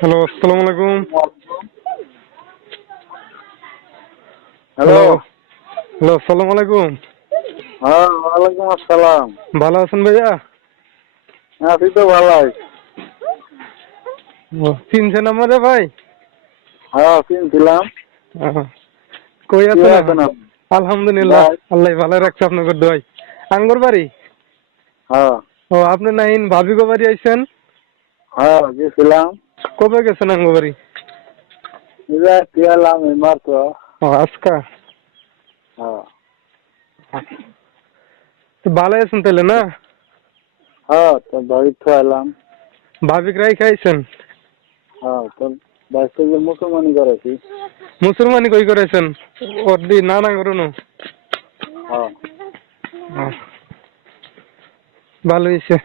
Hello, আসসালামু আলাইকুম। Hello. Hello, hello, আসসালামু আলাইকুম। হ্যাঁ, ওয়ালাইকুম আসসালাম। ভালো আছেন ভাইয়া? হ্যাঁ, তুই তো ভালো আছিস। চিনছেন আমারে ভাই? হ্যাঁ, চিনছিলাম। আহ, কই কি আছেন এখন? আছেন আপনি? আলহামদুলিল্লাহ, ভাই। আল্লাহ ভালো রাখছে আপনাকে দোয়াই। আঙ্গুর বাড়ি? হ্যাঁ, ও, আপনি নাইন ভাবি গো বাড়ি আইছেন? হ্যাঁ, গেছিলাম। কবে গেছেন আঙ্গুর বাড়ি? কি এলাম এবার তো। ও, আজকা। হ্যাঁ, তো ভালো আছেন তাহলে না? হ্যাঁ, তো বাড়ি তো এলাম। ভাবি রাই খাইছেন? হ্যাঁ, তো বাড়ি থেকে মুসলমানি করেছি। মুসলমানি কই করেছেন? ওর দি না না করুন। হ্যাঁ, ভালো হয়েছে।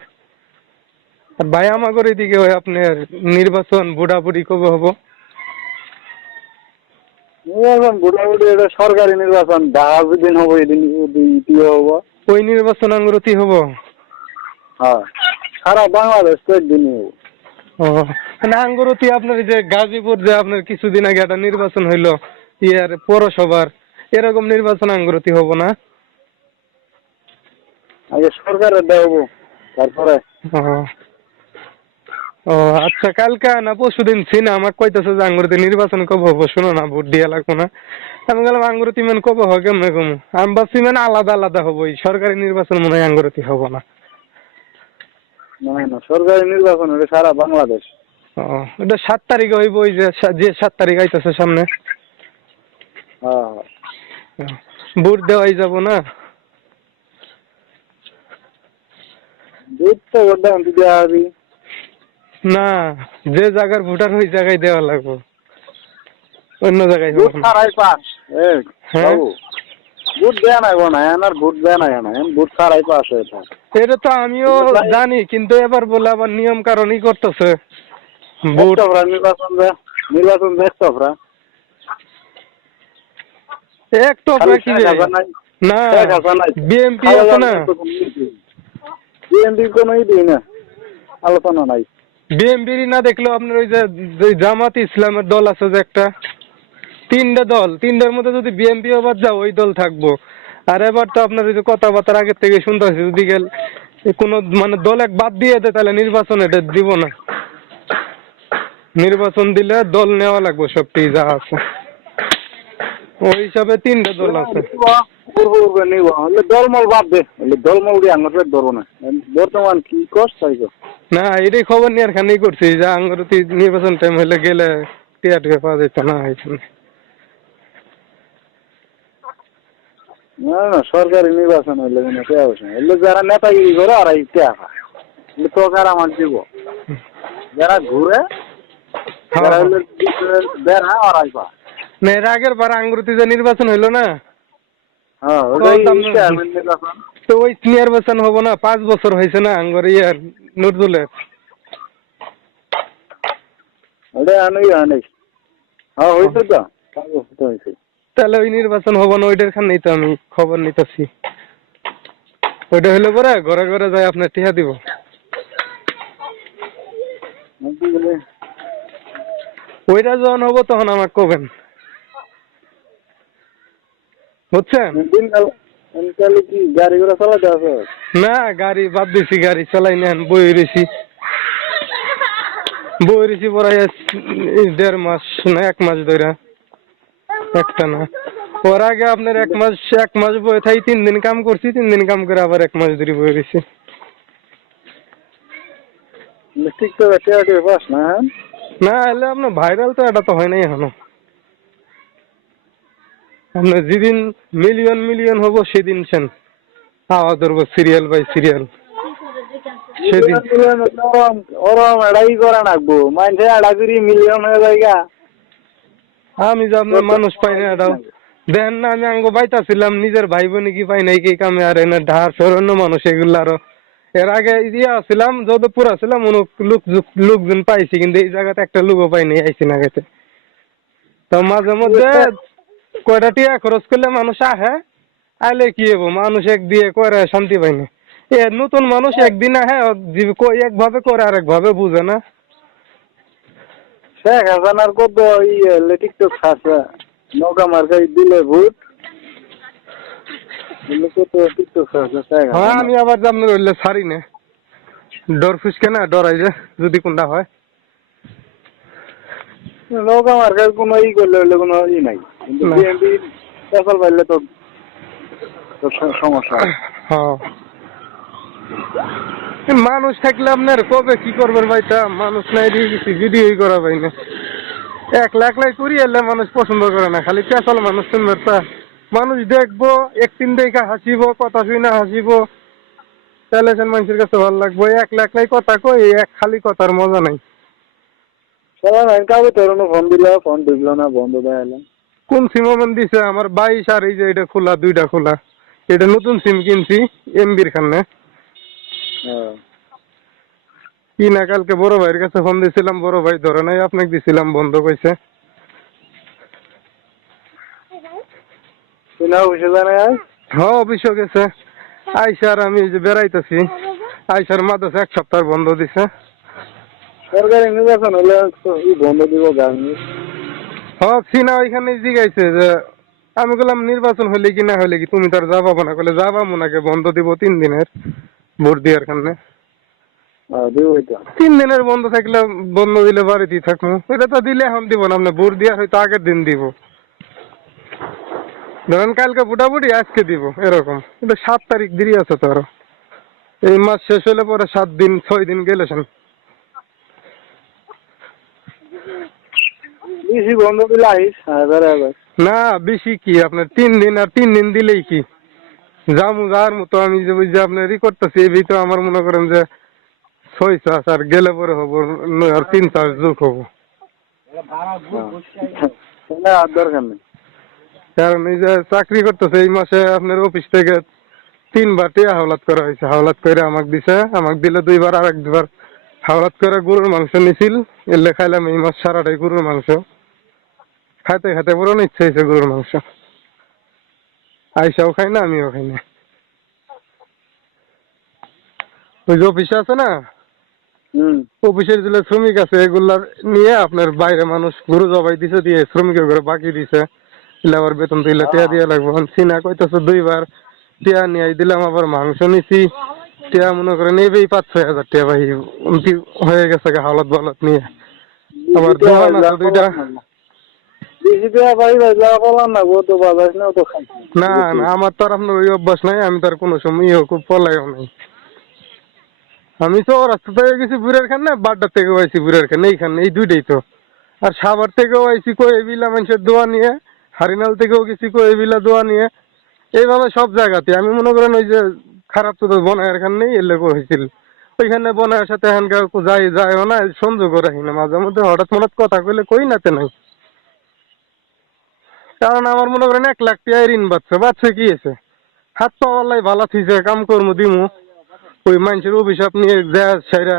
আর ভাই আমাগর এদিকে ওই আপনার নির্বাচন বুড়াবুড়ি কবে হবো? নির্বাচন মোটামুটি এটা সরকারি নির্বাচন। দেখা যেদিন হবো এদিন ইয়ে হবো। ওই নির্বাচন আঙ্গুরতি হবো? হ্যাঁ, সারা বাংলাদেশ তো একদিনই হবো। ও, মানে আঙ্গুরতি আপনার এই যে গাজীপুর যে আপনার কিছুদিন আগে একটা নির্বাচন হইলো ইয়ার পৌরসভার, এরকম নির্বাচন আঙ্গুরতি হবো না? আগে সরকারের দেবো, তারপরে। ও, ও আচ্ছা, কালকা না পরশুদিন ছিনা আমাকে কইতেছে যে আঙ্গুরতি নির্বাচন কবে হবো, শুনো না ভোট দিয়ে লাগবো না। আমি গেলাম আঙ্গুরতি মেন কবে হবে কেমনে কমু, আমি ভাবছি মানে আলাদা আলাদা হবো, এই সরকারি নির্বাচন মনে হয় আঙ্গুরতি হবো না। না না, সরকারি নির্বাচন এটা সারা বাংলাদেশ। ও, এটা 7 তারিখে হইব, ওই যে যে 7 তারিখ আইতেছে সামনে। হ্যাঁ, ভোট দেওয়াই যাব না? দুধ তো বললাম দিদি আবি। না, যে জায়গার ভোটার ওই জায়গায় দেওয়া লাগবে, অন্য জায়গায় দুধ হবে না। ছাড়াই পাস। এ হ্যাঁ, বাবু, ভোট দেয়া নাই না এনার ভোট দেয়া নাই না ভোট ছাড়াই পাস এটা। এটা তো আমিও জানি, কিন্তু এবার বলে আবার নিয়ম কারণই করতেছে ভোট। দেখতো নির্বাচন দেখতো এক টপরা খালি কি শেখ রে? হাসিনা নাই। না, শেখ হাসিনা নাই। বিএমপি খাওয়া আছে না? বিএনপির কোনো দিই না, আলোচনা নাই। বিএমপির না দেখলেও আপনার ওই যে যে জামাত ইসলামের দল আছে যে একটা, 3টা দল, 3টার মধ্যে যদি বিএমপিও বাদ যাও ওই দল থাকবো। আর এবার তো আপনার ওই যে কথাবার্তার আগের থেকে শুনতে হচ্ছে, যদি গেল কোনো মানে দল এক বাদ দিয়ে দেয় তাহলে নির্বাচন এটা দিব না। নির্বাচন দিলে দল নেওয়া লাগবে সবটি যা আছে, ওই হিসাবে 3টা দল আছে। দলমল বাদ দে, দলমল দিয়ে আঙুর ধরবো না। বর্তমান কি কষ্ট তাই কর। না, এটাই খবর নিয়ে আর খানি করছি যে আঙ্গুরতি নির্বাচন টাইম হলে গেলে টিয়া টিয়া পাওয়া যেত না এখানে। না না, সরকারি নির্বাচন হইলে হইলে যারা নেতাগিরি করে আর এই টাকা তো কারা আমার দিব, যারা ঘুরে যারা হইলে বেড়া আর আইবা। না, এর আগের বার আঙ্গুরতি যে নির্বাচন হইলো না, হ্যাঁ, তখন ওটাই তো আমরা নির্বাচন। তো ওই নির্বাচন হবো না, 5 বছর হয়েছে না আঙ্গুর ইয়ার নজরুলের। ওটাই আনুই আনুই। হ্যাঁ, হয়েছে তো, 5 বছর হয়েছে। তাহলে ওই নির্বাচন হবো না, ওইটার খানেই তো আমি খবর নিতেছি। ওইটা হইলে পরে ঘরে ঘরে যাই আপনার টিহা দিব। ওইটা যখন হবো তখন আমাকে কবেন, বুঝছেন? দিনকালে কি গাড়ি ঘোড়া চালাতে আছে? না, গাড়ি বাদ দিছি, গাড়ি চালাই নেন, বই রয়েছি। বই রয়েছি পড়াই 1.5 মাস না 1 মাস ধরে, একটা না। ওর আগে আপনার 1 মাস বই থাই 3 দিন কাম করছি, 3 দিন কাম করে আবার 1 মাস ধরে বই রয়েছি। ঠিক তো টেয়া পাস না? হ্যাঁ, না এলে আপনার ভাইরাল তো এটা তো হয় নাই এখনো। আপনার যেদিন মিলিয়ন মিলিয়ন হবো সেদিন সেন হাওয়া ধরবো সিরিয়াল বাই সিরিয়াল সেদিন। ওরম এড়াই করা নাকবো, মানুষে এড়া করি মিলিয়ন হয়ে যায়গা। আমি যে আপনার মানুষ পাই না এটাও দেখেন না, আমি আঙ্গ পাইতাছিলাম নিজের ভাই বোন কি পাই নাই কি কামে, আর এনে ঢার অন্য মানুষ এগুলো আরো। এর আগে ইয়ে আসছিলাম যদপুর আসছিলাম, লোকজন পাইছি, কিন্তু এই জায়গাতে একটা লোকও পাইনি, আইসি না গেছে। তো মাঝে মধ্যে কয়টা টিয়া খরচ করলে মানুষ আহে, আইলে কি হবো, মানুষ এক দিয়ে করে শান্তি পাইনি। এ নতুন মানুষ একদিন আহে, একভাবে করে আরেক ভাবে বুঝে না। শেখ হাসানার কত টিকটক আছে নৌকা মার্কাই দিলে ভোট দিলে কত টিকটক আছে শেখ হ্যাঁ হাসানা আমি আবার আপনার হইলে ছাড়ি না, ডর ফুসকে না, ডরাই যে যদি কোনটা হয়। নৌকা মার্কার কোনো করলে হইলে কোনো নাই, কিন্তু না। বিএনপি ফসল পাইলে তো তো সমস্যা হয়। হ্যাঁ মানুষ থাকলে আপনার কবে কি করবেন ভাইটা, মানুষ নাই দিয়ে গেছি ভিডিওই করা ভাই না। একলাই করি এলে মানুষ পছন্দ করে না, খালি পেশাল মানুষ সুন্দর তা মানুষ দেখবো একদিন দেখে হাসিব, কথা শুই না হাসিব, তাহলে মানুষের কাছে ভালো লাগবো। একলাই কথা কই, এক খালি কথার মজা নাই। সবাই নাই কাগজ তরুণ ফোন দিল, ফোন ঢুকলো না, বন্ধ দেখাইলাম। কোন সিম ওমেন দিছে আমার 22 আর এই যে এটা খোলা, দুইটা খোলা, এটা নতুন সিম কিনছি এমবির খানে। কি না কালকে বড় ভাইয়ের কাছে ফোন দিছিলাম, বড় ভাই ধরে নাই, আপনাকে দিছিলাম বন্ধ কইছে। কিনা অফিসে জানে হ্যাঁ অফিসও গেছে। আইসার আমি এই যে বেড়াইতেছি, আইসার মাদ্রাসা 1 সপ্তাহ বন্ধ দিছে। সরকারি নির্বাচন হলে বন্ধ দিব গাড়ি। হ্যাঁ সিনা ওইখানে জিগাইছে যে আমি বললাম নির্বাচন হলে কি না হলে কি তুমি তার যাবা না, বলে যাবা মোনাকে বন্ধ দিব 3 দিনের ভোট দেওয়ার খানে। 3 দিনের বন্ধ থাকলে বন্ধ দিলে বাড়িতেই থাকবো, এটা তো দিলে এখন দিব না, আপনি ভোট দেওয়ার হয়তো আগের দিন দিব, ধরেন কালকে ফুটাফুটি আজকে দিব এরকম, কিন্তু 7 তারিখ দেরি আছে তো আরো, এই মাস শেষ হলে পরে 7 দিন 6 দিন গেলে বেশি বন্ধ দিলে আইস হাজার। না বেশি কি আপনার 3 দিন, আর 3 দিন দিলেই কি যামু যাওয়ার মতো। আমি যে বুঝছি আপনার করতেছি এই তো আমার মনে করেন যে 6 চাষ আর গেলে পরে হবো আর 3 চাষ যোগ হবো, আর দরকার নেই। কারণ এই যে চাকরি করতেছে এই মাসে আপনার অফিস থেকে 3 বার টিয়া হাওলাত করা হয়েছে, হাওলাত করে আমাকে দিছে, আমাকে দিলে 2 বার, আর 1 বার হাওলাত করে গরুর মাংস নিছিল, এলে খাইলাম এই মাস সারাটাই গরুর মাংস, খাইতে খাইতে পুরো ইচ্ছে হয়েছে গরুর মাংস। আইসাও খাই না আমিও খাই না। ওই যে অফিসে আছে না, অফিসের যে শ্রমিক আছে এগুলার নিয়ে আপনার বাইরে মানুষ গরু জবাই দিছে, দিয়ে শ্রমিকের ঘরে বাকি দিছে, আবার বেতন দিলে টিয়া দিয়ে লাগবো। সিনা কইতেছে 2 বার টিয়া নিয়ে দিলাম, আবার মাংস নিছি, টিয়া মনে করেন এই 5-6 হাজার টিয়া ভাই উনতি হয়ে গেছে হাওলাত বালত নিয়ে। আবার দোকান আছে 2টা। না না আমার তো আর আপনার ওই অভ্যাস নাই, আমি তার কোনো সময় খুব পলাইও নাই। আমি তো রাস্তা থেকে গেছি বুড়ের খান না, বাড্ডার থেকেও আইছি বুড়ের খান, এইখানে এই 2টাই তো। আর সাভার থেকেও আইছি কোয়েবিলা মানুষের দোয়া নিয়ে, হারিনাল থেকেও গেছি কোয়েবিলা দোয়া নিয়ে, এইভাবে সব জায়গাতে আমি মনে করেন ওই যে খারাপ তো বনায়ের খান নেই এলে হয়েছিল, ওইখানে বনায়ের সাথে এখানকার যাইও না, সংযোগ রাখি না, মাঝে মধ্যে হঠাৎ কথা কইলে কই নাতে নাই। কারণ আমার মনে করেন 1 লাখ টাকা ঋণ বাচ্চা কি আছে, হাত পাওয়ালাই ভালো থিছে, কাম কর্ম দিমু, ওই মানুষের অভিশাপ নিয়ে সেরা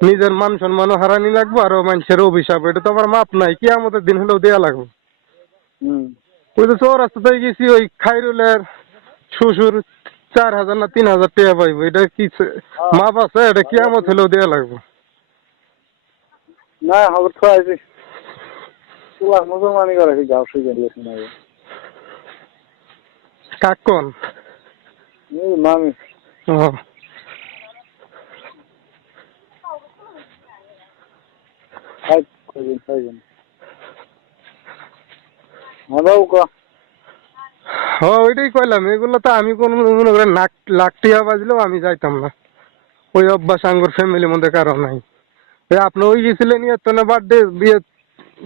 নিজের মান সম্মানও হারানি লাগবো, আরো মানুষের অভিশাপ, এটা তো আমার মাপ নাই, কি আমাদের দিন হলেও দেয়া লাগবে। ওই তো চৌরাস্তাতে গেছি, ওই খাইরুলের শ্বশুর 4,000 না 3,000 টাকা পাইবো, এটা কি মাপ আছে? এটা কি আমত হলেও দেয়া লাগবে। না খবর তো আছে মুসলমানি করে যাও সুযোগ কাকন মামি ওইটাই কইলাম, এগুলো তো আমি কোন মনে করেন লাখ টাকা বাজলেও আমি যাইতাম না, ওই অভ্যাস আঙ্গুর ফ্যামিলির মধ্যে কারো নাই। আপনি ওই গেছিলেন ইয়ে বার্থডে বিয়ে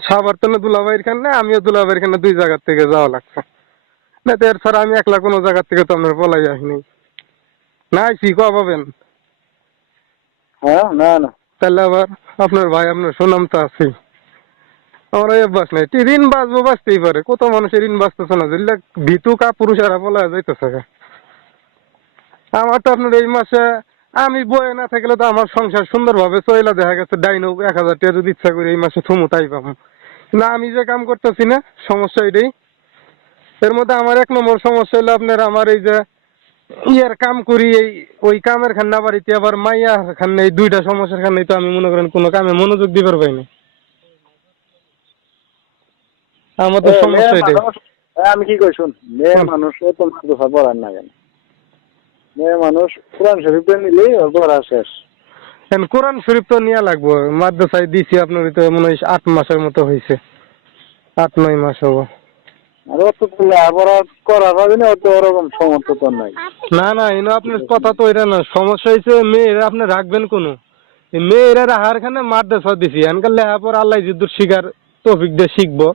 সাবার তো দুলাভাইয়ের খানে, আমিও দুলাভাইয়ের খানে 2 জায়গার থেকে যাওয়া লাগছে, না তো এর ছাড়া আমি একলা কোনো জায়গার থেকে তো আপনার পলাই আসিনি। না আইসি ক পাবেন? হ্যাঁ না না তাহলে আবার আপনার ভাই আপনার সুনাম তো আছেই, আমার ওই অভ্যাস নাই। ঋণ বাঁচবো, বাঁচতেই পারে, কত মানুষের ঋণ বাঁচতেছে না, যেগুলা ভিতু কাপুরুষেরা বলা যাইতেছে। আমার তো আপনার এই মাসে আমি বয়ে না থাকলে তো আমার সংসার সুন্দরভাবে চইলা, দেখা গেছে ডাইনো 1,000 টাকা যদি ইচ্ছা করি এই মাসে থমু তাই পাবো না। আমি যে কাম করতেছি না, সমস্যা এটাই। এর মধ্যে আমার 1 নম্বর সমস্যা হলো আপনার আমার এই যে ইয়ার কাম করি, এই ওই কামের খান্না বাড়িতে আবার মাইয়া খান, এই 2টা সমস্যার খান্নাই তো আমি মনে করেন কোনো কামে মনোযোগ দিবার পাই না। আমার তো সমস্যা এটাই। আমি কি কই শুন, মেয়ে মানুষ তো মাদ্রাসা পড়ার না কেন? মেয়ে মানুষ কোরআন শরীফ নিলেই ওর পড়া শেষ। এখন কোরআন শরীফ তো নেওয়া লাগবো, মাদ্রাসায় দিছি আপনার তো মনে হয় 8 মাসের মতো হয়েছে, 8-9 মাস হবো। আর অত তো লেখাপড়া করা পাবি না, অত ওরকম সমর্থ তো নাই। না না, এনে আপনার কথা তো এটা না, সমস্যা হয়েছে মেয়েরা আপনি রাখবেন কোনো, মেয়েরা রাখার খানে মাদ্রাসা দিছি, এনকার লেখাপড়া আল্লাহ যদুর শিকার তৌফিক দিয়ে শিখবো।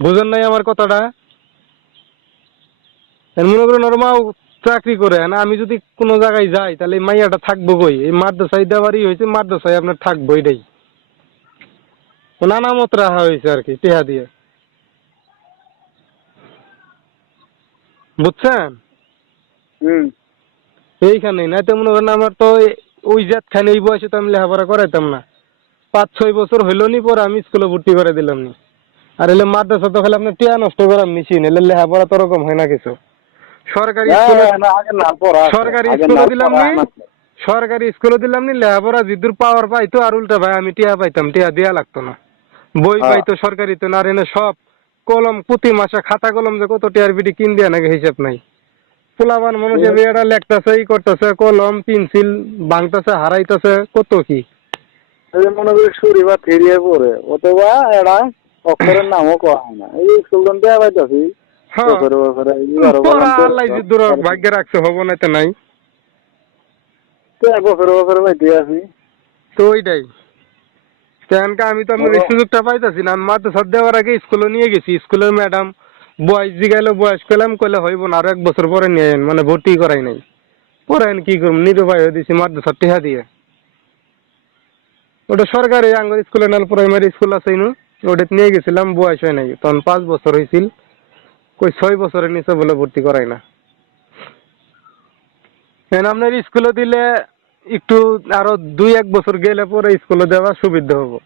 বুঝেন নাই আমার কথাটা? মনে করেন ওর মাও চাকরি করে, না আমি যদি কোনো জায়গায় যাই তাহলে এই মাইয়াটা থাকবো কই? এই মাদ্রাসায় দেওয়ারই হয়েছে, মাদ্রাসায় আপনার থাকবো, এটাই নানা মত রাখা হয়েছে আর কি, টেহা দিয়ে। বুঝছেন? হুম। এইখানেই না তো মনে করেন আমার তো ওই জাতখানে এই বয়সে তো আমি লেখাপড়া করাইতাম না। 5-6 বছর হইল নি, পরে আমি স্কুলে ভর্তি করে দিলাম নি। আর এলে মাদ্রাসা তো খালি আপনার টিয়া নষ্ট করার মেশিন, এলে লেখাপড়া তো ওরকম হয় না কিছু। সরকারি স্কুলে আগে না পড়া আছে, সরকারি আগে না স্কুলে দিলাম পড়া নি, আছে। সরকারি স্কুলে দিলাম নি, লেখাপড়া জিদুর পাওয়ার পাইতো, আর উল্টা ভাই আমি টিয়া পাইতাম, টিয়া দেয়া লাগতো না। বই হ্যাঁ। পাইতো সরকারি তো না, আর এনে সব কলম প্রতি মাসে খাতা কলম যে কত টিয়ার বিটি কিন দেয়া নাকি হিসাব নাই। পোলাবান মানুষ তুমি এটা লেখতেছে, ই করতেছে, কলম পেন্সিল ভাঙতেছে, হারাইতেছে, কত কি। এই যে মনে করি সুরি বা থিরিয়ে পড়ে, অথবা এরা অক্ষরের নামও করা হয় না। এই স্কুল দেওয়া পাইতাছি হ্যাঁ, বছরে বছরে পড়া আল্লাহ যে দূর ভাগ্যে রাখছে, হবো না তো নাই। বছরে বছরে পাইতে আছি। তো ওইটাই তেনকা আমি তো আপনার এই সুযোগটা পাইতাছি না। আমি মাদ্রাসা দেওয়ার আগে স্কুলে নিয়ে গেছি, স্কুলের ম্যাডাম বয়স জিগাইলো, বয়স করলাম, কইলে হইব না, আর 1 বছর পরে নিয়ে আইন, মানে ভর্তি করাই নাই। পরে কি করুম, নিরুপায় হয়ে দিছি মাদ্রাসা টিহা দিয়ে। ওটা সরকারি আঙ্গর স্কুলে নাল প্রাইমারি স্কুল আছে ইনু, ওটা নিয়ে গেছিলাম, বয়স হয় নাই, তখন 5 বছর হয়েছিল। কই 6 বছরের নিচে বলে ভর্তি করাই না। এখন আপনার স্কুলে দিলে একটু আরো 2-1 বছর গেলে পরে স্কুলে দেওয়া সুবিধা হবো।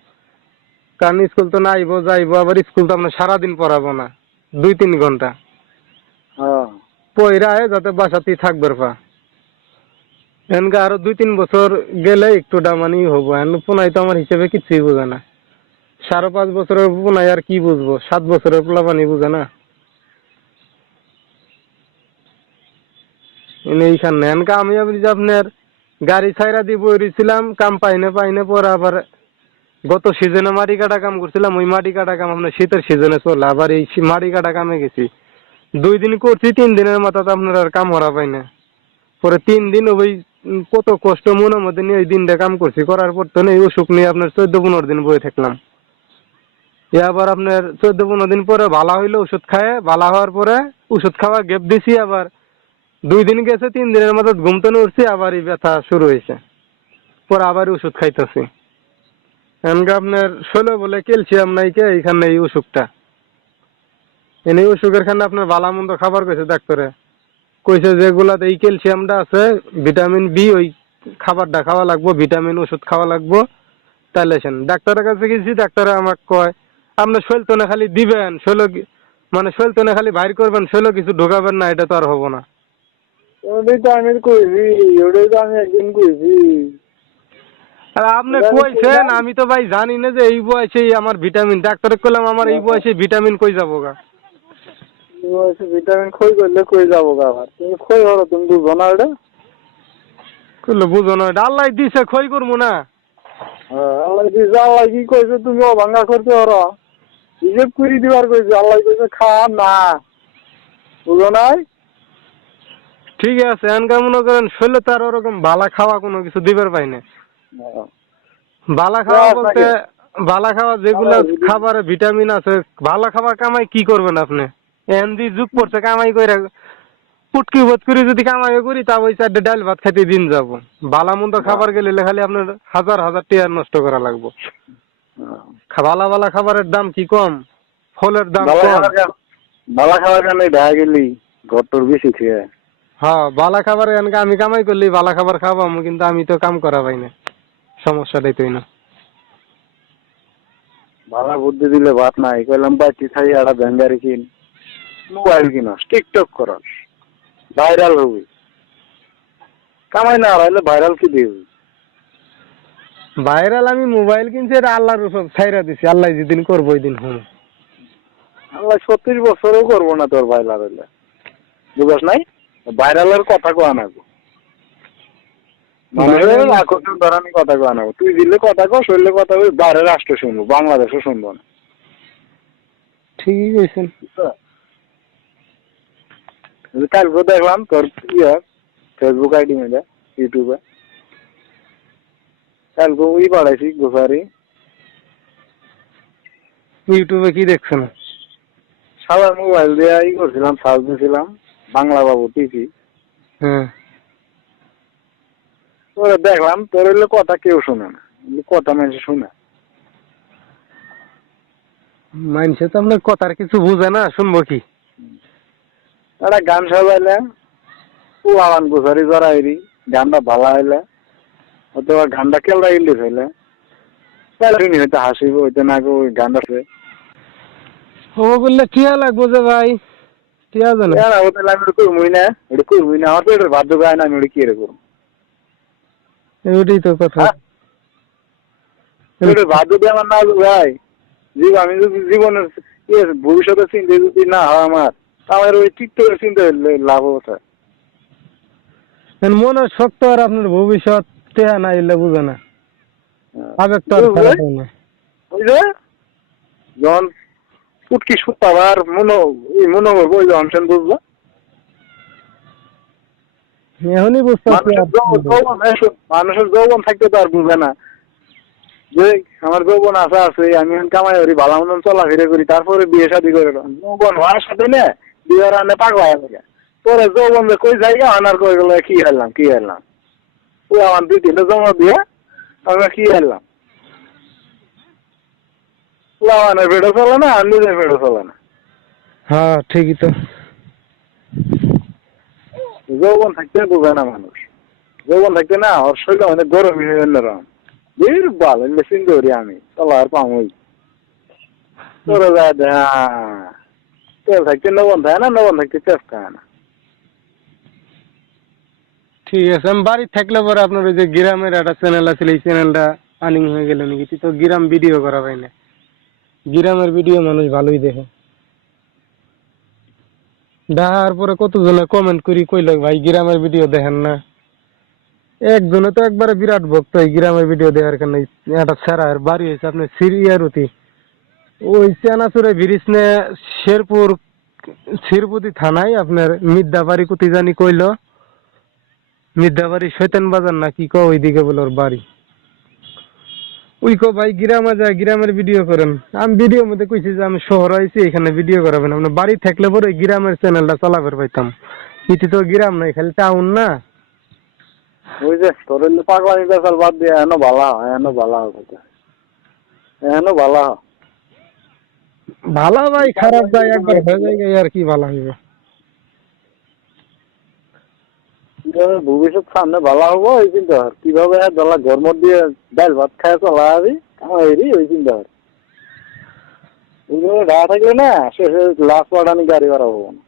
কারণ স্কুল তো নাইবো যাইবো, আবার স্কুল তো আপনার সারাদিন পড়াবো না, 2-3 ঘন্টা হ্যাঁ। পয়রা যাতে বাসাতেই থাকবে পা। এনকা আরো 2-3 বছর গেলে একটু ডামানি হবো। এখন পুনাই তো আমার হিসেবে কিছুই বোঝে না। 5.5 বছরের পুনাই আর কি বুঝবো, 7 বছরের পোলাপানি বুঝে না। এইখানে এনকা আমি যে আপনার গাড়ি ছাইরা দিয়ে বইছিলাম, কাম পাইনে পরে আবার গত সিজনে মাটি কাটা কাম করছিলাম, ওই মাটি কাটা কাম আপনার শীতের সিজনে চলে, আবার এই মাটি কাটা কামে গেছি। 2 দিন করছি, 3 দিনের মাথাতে আপনার আর কাম হরা পাই না। পরে 3 দিন ওই কত কষ্ট মনের মধ্যে নিয়ে ওই দিনটা কাম করছি, করার পর তো এই অসুখ নিয়ে আপনার 14-15 দিন বয়ে থাকলাম। এ আবার আপনার 14-15 দিন পরে ভালো হইলো, ওষুধ খায়, ভালো হওয়ার পরে ওষুধ খাওয়া গ্যাপ দিছি, আবার 2 দিন গেছে, 3 দিনের মধ্যে ঘুমতে উঠছি, আবার এই ব্যথা শুরু হয়েছে। পরে আবার ওষুধ খাইতেছি। এনকা আপনার শৈল বলে ক্যালসিয়াম নাই কে এইখানে এই অসুখটা। এই অসুখের খানে আপনার ভালো মন্দ খাবার কইছে ডাক্তারে, কইছে যেগুলাতে এই ক্যালসিয়ামটা আছে, ভিটামিন বি, ওই খাবারটা খাওয়া লাগবো, ভিটামিন ওষুধ খাওয়া লাগবো। তাইলে ডাক্তারের কাছে গেছি, ডাক্তারে আমাকে কয় আপনার শৈল তো না খালি দিবেন, শৈল মানে শৈল তো না খালি বাইর করবেন, শৈল কিছু ঢোকাবেন না, এটা তো আর হবো না। ওটাই তো আমি কইছি, ওটাই তো আমি একদিন কইছি। আর আপনি কইছেন, আমি তো ভাই জানি না যে এই বয়সে আমার ভিটামিন, ডাক্তারে কইলাম আমার এই বয়সে ভিটামিন কই যাবো গা। ভিটামিন খই করলে কই যাবো গা আবার? তুমি খই হলো, তুমি বুঝো না ওটা? করলে বুঝো না, এটা আল্লাহ দিছে, খই করবো না। আল্লাহ দিছে, আল্লাহ কি কইছে তুমি অভাঙ্গা করতে পারো? হিসেব করে দিবার কইছে, আল্লাহ কইছে খা না, বুঝো নাই? ঠিক আছে, এনকা মনে করেন শৈলে তো আর ওরকম বালা খাওয়া কোনো কিছু দিবার পাই না। বালা খাওয়া বলতে বালা খাওয়া যেগুলা খাবারে ভিটামিন আছে, ভালো খাবার কামাই কি করবেন আপনি? এনদি যুগ পড়ছে কামাই করে, পুটকি বোধ করে যদি কামাই করি তা ওই 4 ডাল ভাত খাইতে দিন যাব। বালা মন্দ খাবার গেলে খালি আপনার হাজার হাজার টাকা নষ্ট করা লাগবে। বালা বালা খাবারের দাম কি কম, ফলের দাম কম। বালা খাবার কারণে ঢাকা গেলি ঘরটোর বেশি খেয়ে। হ্যাঁ, বালা খাবার এনকা আমি কামাই করলি বালা খাবার খাবো, কিন্তু আমি তো কাম করা পাই না, সমস্যাটাই তো না। ভালো বুদ্ধি দিলে ভাত নাই, কইলাম বাচ্চি খাই একটা ব্যাঙ্গারি কিন, মোবাইল কিনস, টিকটক করস, ভাইরাল হবি, কামাই না হারাইলে ভাইরাল কি দিবি? ভাইরাল আমি মোবাইল কিনছি, এটা আল্লাহর উপর ছাইরা দিছি, আল্লাহ যেদিন করবো ওই দিন হুম। আল্লাহ 36 বছরও করবো না তোর ভাইরাল হইলে, বুঝছ নাই? ভাইরালের কথা কো আনাবো, মানুষের আকর্ষণ ধরানি কথা কো আনাবো। তুই দিলে কথা কো, শরীরে কথা কই, বাইরের রাষ্ট্র শুনবো, বাংলাদেশও শুনবো না। ঠিকই কইছেন। কালকে দেখলাম তোর ফেসবুক আইডি মধ্যে, ইউটিউবে কালকে ওই পাঠাইছি গোসারি। ইউটিউবে কি দেখছেন? সবার মোবাইল দিয়ে ই করছিলাম, সার্চ দিয়েছিলাম বাংলা বাবু টিভি। হ্যাঁ, তোরে দেখলাম তোর হইলে কথা কেউ শোনে না, কথা মানুষ শুনে। মানছে তো আপনার কথার কিছু বুঝে না, শুনবো কি? একটা গান সাজাইলে ও আওয়ান গোসারি জড়াইরি, গানটা ভালো হইলে অথবা গানটা কেলরা ইলিশ হইলে তাহলে হয়তো হাসিব, হইতে না ওই গানটা ও বললে টিয়া লাগবো যে ভাই, টিয়া জানে ওটা আমি ওটা করবই না, ওটা করবই না। আমার তো এটার বাধ্য গায় না, আমি ওটা কি করবো? ওইটাই তো কথা। ওটা বাধ্য দিয়ে আমার না ভাই, আমি যদি জীবনের ভবিষ্যতের চিন্তা যদি না হয় আমার ওই টিকটকের চিন্তা লাভ হচ্ছে। মনে শক্ত আর আপনার ভবিষ্যৎ টেহা না এলে বুঝে না, আবেগ তো আর খারাপ হয় না। ওই যে যখন উটকি সুপাবার মনে করবো, ওই যে অনশন বুঝলো এখনই বুঝতে মানুষের যৌবন থাকতে তো আর বুঝে না যে আমার যৌবন আশা আছে, আমি কামাই করি, ভালো মতন চলাফেরা করি, তারপরে বিয়ে শাদী করে। যৌবন হওয়ার সাথে না বিয়ের আনে পাগলা হয়ে থাকে। তোরে যৌবন যে কই জায়গা আনার কই গেল, কি হারলাম ও আমার 2-3টা জমা দিয়ে আমরা কি হারলাম। লাওয়ানের পেটও চলে না, আর নিজের পেটও চলে না। হ্যাঁ ঠিকই তো। যৌবন থাকতে বুঝে না মানুষ, যৌবন থাকতে না ওর শরীর অনেক গরম হয়ে অন্যরকম বীরবাল এগুলো চিন্তা করি আমি, চলো আর পামই তোরা যায় তেল থাকতে নবন থাকে না, নবন থাকতে চেষ্টা খায় না। ঠিক আছে, আমি বাড়ি থাকলে পরে আপনার ওই যে গ্রামের একটা চ্যানেল আছে, এই চ্যানেলটা আর্নিং হয়ে গেল নাকি? তুই তো গ্রাম ভিডিও করা পাই না, গ্রামের ভিডিও মানুষ ভালোই দেখে। দেখার পরে কতজনে কমেন্ট করি কইল ভাই গ্রামের ভিডিও দেখেন না। একজনে তো একবারে বিরাট ভক্ত এই গ্রামের ভিডিও দেখার কারণে, একটা স্যারার বাড়ি হয়েছে আপনার সিরিয়ারতি, ওই চানাচুরে ব্রিজ নে শেরপুর শিরপুতি থানায় আপনার মিদ্যাবাড়ি কুতি জানি কইল, মিদ্যাবাড়ি শৈতান বাজার না কি কো ওইদিকে বলে ওর বাড়ি। ওই কো ভাই গ্রামে যায় গ্রামের ভিডিও করেন। আমি ভিডিওর মধ্যে কইছি যে আমি শহর আইছি, এখানে ভিডিও করাবেন, আপনার বাড়ি থাকলে পরে ওই গ্রামের চ্যানেলটা চালাবার পাইতাম। ইতি তো গ্রাম নাই, খালি টাউন না। ওই যে তোর পাগলামি বেসাল বাদ দিয়ে এনো ভালো হয়, এনো ভালো হবে, এনো ভালো হয়। ভালো ভাই খারাপ যায় একবার হয়ে যায় আর কি ভালো হইবে। ভবিষ্যৎ সামনে ভালো হবো ওই চিন্তা কর, কিভাবে দলা গরম দিয়ে ডাল ভাত খায় চলা যাবি কামাইরি ওই চিন্তা কর। ওইগুলো ঢাকা থাকলে না শেষে লাশ পাঠানি গাড়ি ভাড়া হবো না,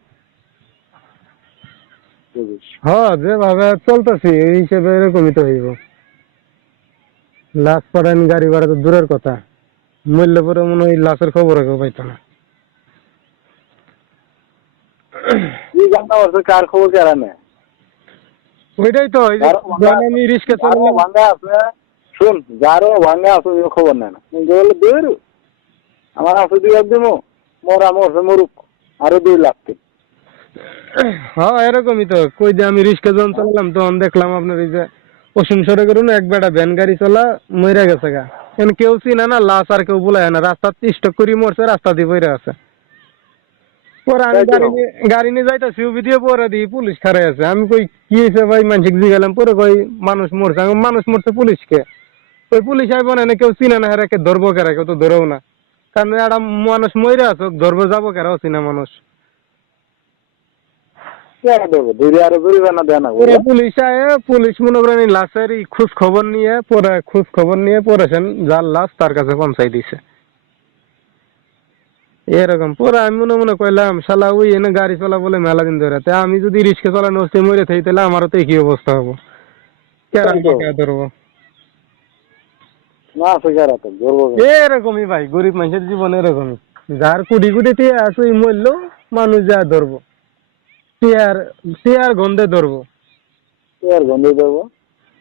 বুঝিস? হ্যাঁ যেভাবে চলতেছি এই হিসেবে এরকমই তো হইব। লাশ পাঠান গাড়ি ভাড়া তো দূরের কথা, মূল্য পরে মনে হয় লাশের খবর কেউ পাইতো না। এই গানটা হচ্ছে কার খবর কেরা নেয়? ওইটাই তো, ওই যে আমি রিস্কে চালালাম। ভাঙ্গা আছে শুন, যারও ভাঙ্গা আছে খবর নেয় না, কিন্তু বলে বের আমার আছে 2 লাখ দেবো, মরা মরছে মরুক, আরো 2 লাখ। হ্যাঁ এরকমই তো, কই যে আমি রিস্কে যখন চালালাম তখন দেখলাম আপনার এই যে অসীম সরে করুন এক বেটা ভ্যান গাড়ি চলা মরে গেছে গা, এখন কেউ চিনে না, লাশ আর কেউ বলায় না, রাস্তা স্টক করে মরছে, রাস্তা দিয়ে বইরে আছে। পরে আমি গাড়ি নিয়ে যাইতেছি ভিডিও পরে দিই পুলিশ খারাই আছে। আমি কই কি হয়েছে ভাই, মানসিক জিগালাম, পরে কই মানুষ মরছে। আমি মানুষ মরছে পুলিশকে, ওই পুলিশ আইব না, কেউ চিনে না, হেরাকে ধরবো কেরা, কেউ তো ধরেও না, কারণ একটা মানুষ মরে আছে, ধরবো যাবো কেরা, অচিনা মানুষ। পুলিশ আয়ে, পুলিশ মনে করেন লাশের খোঁজ খবর নিয়ে পরে যার লাশ তার কাছে পৌঁছাই দিছে এরকম। পরে আমি মনে কইলাম শালা ওই এনে গাড়ি চলা বলে মেলা দিন ধরে, আমি যদি রিক্সা চালানো হচ্ছে মরে থাকি তাহলে আমারও তো একই অবস্থা হবো, কেরা ধরবো। না আছে কারা তো ধরবো এরকমই ভাই, গরিব মানুষের জীবন এরকমই। যার কোটি কোটি টিয়া আছে ওই মূল্য মানুষ যা ধরবো, টিয়ার টিয়ার গন্ধে ধরবো। আর বন্ধ ধরবো।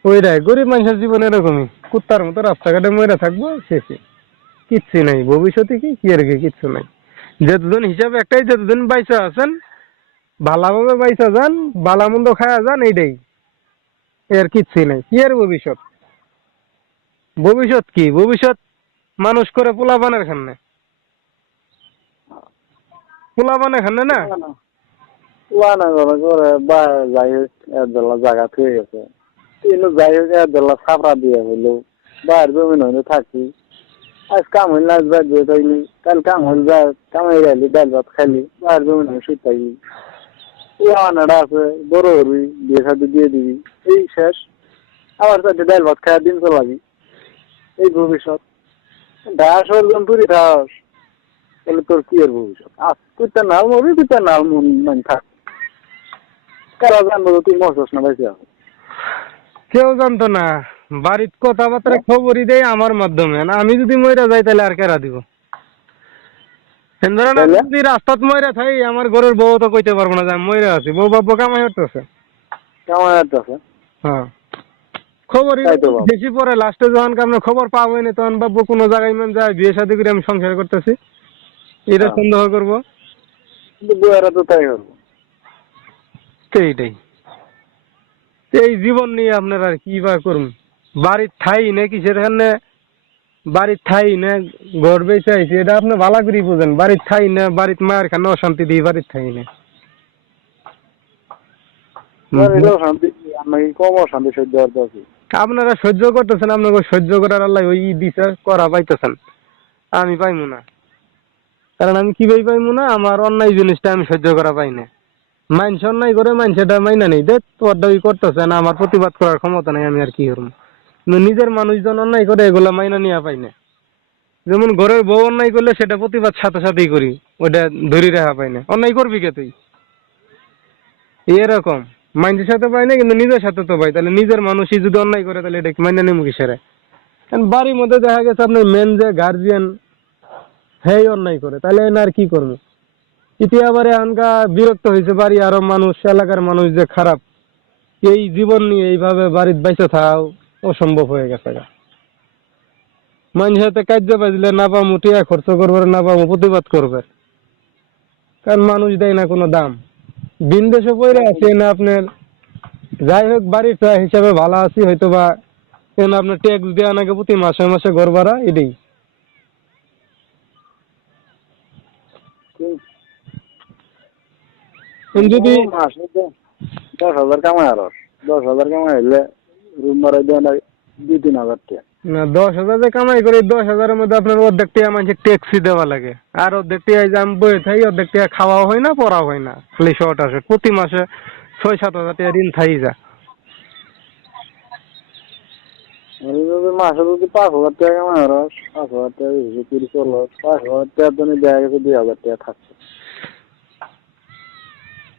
ওইটাই গরিব মানুষের জীবন এরকমই, কুত্তার মতো রাস্তাঘাটে মরে থাকবো, শেষে কিচ্ছু নাই, ভবিষ্যতে কি কি আর কি কিচ্ছু নাই। যতদিন হিসাব একটাই, যতদিন বাইসা আছেন ভালোভাবে বাইসা যান, ভালো মন্দ খায়া যান, এইটাই। এর কিচ্ছুই নাই, কি আর ভবিষ্যৎ? ভবিষ্যৎ কি? ভবিষ্যৎ মানুষ করে পোলাপানের খান্নে, পোলাপানের খান্নে না। না করে করে বা যাই হোক একদলা জায়গা থেকে গেছে কিন্তু যাই হোক একদলা ছাপড়া দিয়ে হইলো বাইর জমিন হইলে থাকি। আজ কাম হইল না, আজ বাইর দিয়ে থাকলি, কাল কাম হইল যা কামাই রাইলি, ডাল ভাত খাইলি, বাইর জমিন হয়ে শুয়ে থাকলি। আনাটা আছে বড় হবি, বিয়ে শাদি দিয়ে দিবি, এই শেষ। আবার চারটে ডাল ভাত খাওয়ার দিন চলাবি, এই ভবিষ্যৎ। ঢাস একজন তুই ঢাস, তাহলে তোর কি আর ভবিষ্যৎ? আজ তুই তো নাল মরবি, তুই তো নাল মানে থাক। কারা জানবো তুই মরছস না বেঁচে আছো? কেউ জানতো না, বাড়ির কথাবার্তা খবরই দেয় আমার মাধ্যমে। না আমি যদি মইরা যাই তাহলে আর কেরা দিব? ধরেন আমি যদি রাস্তাত মইরা থাই, আমার ঘরের বউ তো কইতে পারবো না যে আমি মইরা আছি, বউ বাব্বু কামাই হতেছে। কেমন আছে? হ্যাঁ, খবরই তাই তো বাবা। বেশি পরে লাস্টে যখন আপনি খবর পাবোই না, তখন বাব্বু কোনো জায়গায় মান যায় বিয়ে শাদী করে আমি সংসার করতেছি, এটা হ্যাঁ। সন্দেহ করবো। কিন্তু বউয়েরা তো তাই করবো। তো এইটাই, এই জীবন নিয়ে আপনার আর কি বা করুন? বাড়ির ঠাই না কিসের এখানে, বাড়ির ঠাই না ঘর বেঁচে আইছি, এটা আপনি ভালো করে বুঝেন। বাড়ির ঠাই না, বাড়ির মায়ের খানে অশান্তি দিই, বাড়ির ঠাই না। এটাও শান্তি, আমি কম শান্তি সহ্য করতে আছি। আপনারা সহ্য করতেছেন, আপনাকে সহ্য করার আল্লাহ ওই দিছে করা পাইতেছেন, আমি পাইমু না। কারণ আমি কিভাবে পাইমু না? আমার অন্যায় জিনিসটা আমি সহ্য করা পাই না। মানুষ অন্যায় করে মানুষটা মাইনা নেই, দে তোর দাবি করতেছে না, আমার প্রতিবাদ করার ক্ষমতা নেই, আমি আর কি করবো? কিন্তু নিজের মানুষজন অন্যায় করে এগুলা মাইনা নিয়ে পাই না। যেমন ঘরের বউ অন্যায় করলে সেটা প্রতিবাদ সাথে সাথেই করি, ওটা ধরি রাখা পাই না। অন্যায় করবি কে তুই? এরকম মানুষের সাথে পাই না, কিন্তু নিজের সাথে তো পাই। তাহলে নিজের মানুষই যদি অন্যায় করে, তাহলে এটা মাইনা নেবো কিসের? কারণ বাড়ির মধ্যে দেখা গেছে আপনার মেন যে গার্জিয়ান, হ্যাঁ অন্যায় করে, তাহলে এনে আর কি করবো? ইতি আবার এখনকার বিরক্ত হয়েছে বাড়ি, আরো মানুষ, এলাকার মানুষ যে খারাপ, এই জীবন নিয়ে এইভাবে বাড়ির বাইসে থাকাও অসম্ভব হয়ে গেছে। মানুষের হাতে কার্য বাজলে না পামু, টিয়া খরচ করবে না পামু, প্রতিবাদ করবে। কারণ মানুষ দেয় না কোনো দাম। দিন দেশে পড়ে আছে না আপনার। যাই হোক, বাড়ির হিসাবে ভালো আছি হয়তো বা, কেন আপনার ট্যাক্স দেওয়া নাকি প্রতি মাসে মাসে ঘর ভাড়া, এটাই। যদি মাসে 10,000 কামাই আর 10,000 কামাই হইলে রুম ভাড়া দেওয়া না 2-3 হাজার টাকা। না 10,000 যে কামাই করি, 10,000-এর মধ্যে আপনার অর্ধেক টাকা মানুষের ট্যাক্সি দেওয়া লাগে, আর অর্ধেক টাকা যে আমি বয়ে থাকি, অর্ধেক টাকা খাওয়াও হয় না, পড়াও হয় না, খালি শর্ট আসে। প্রতি মাসে 6-7 হাজার টাকা ঋণ থাই যা। মাসে যদি 5,000 টাকা কামাই আর 5,000 টাকা হিসেবে করে চলো, 5,000 টাকার জন্য দেখা গেছে 2,000 টাকা থাকছে।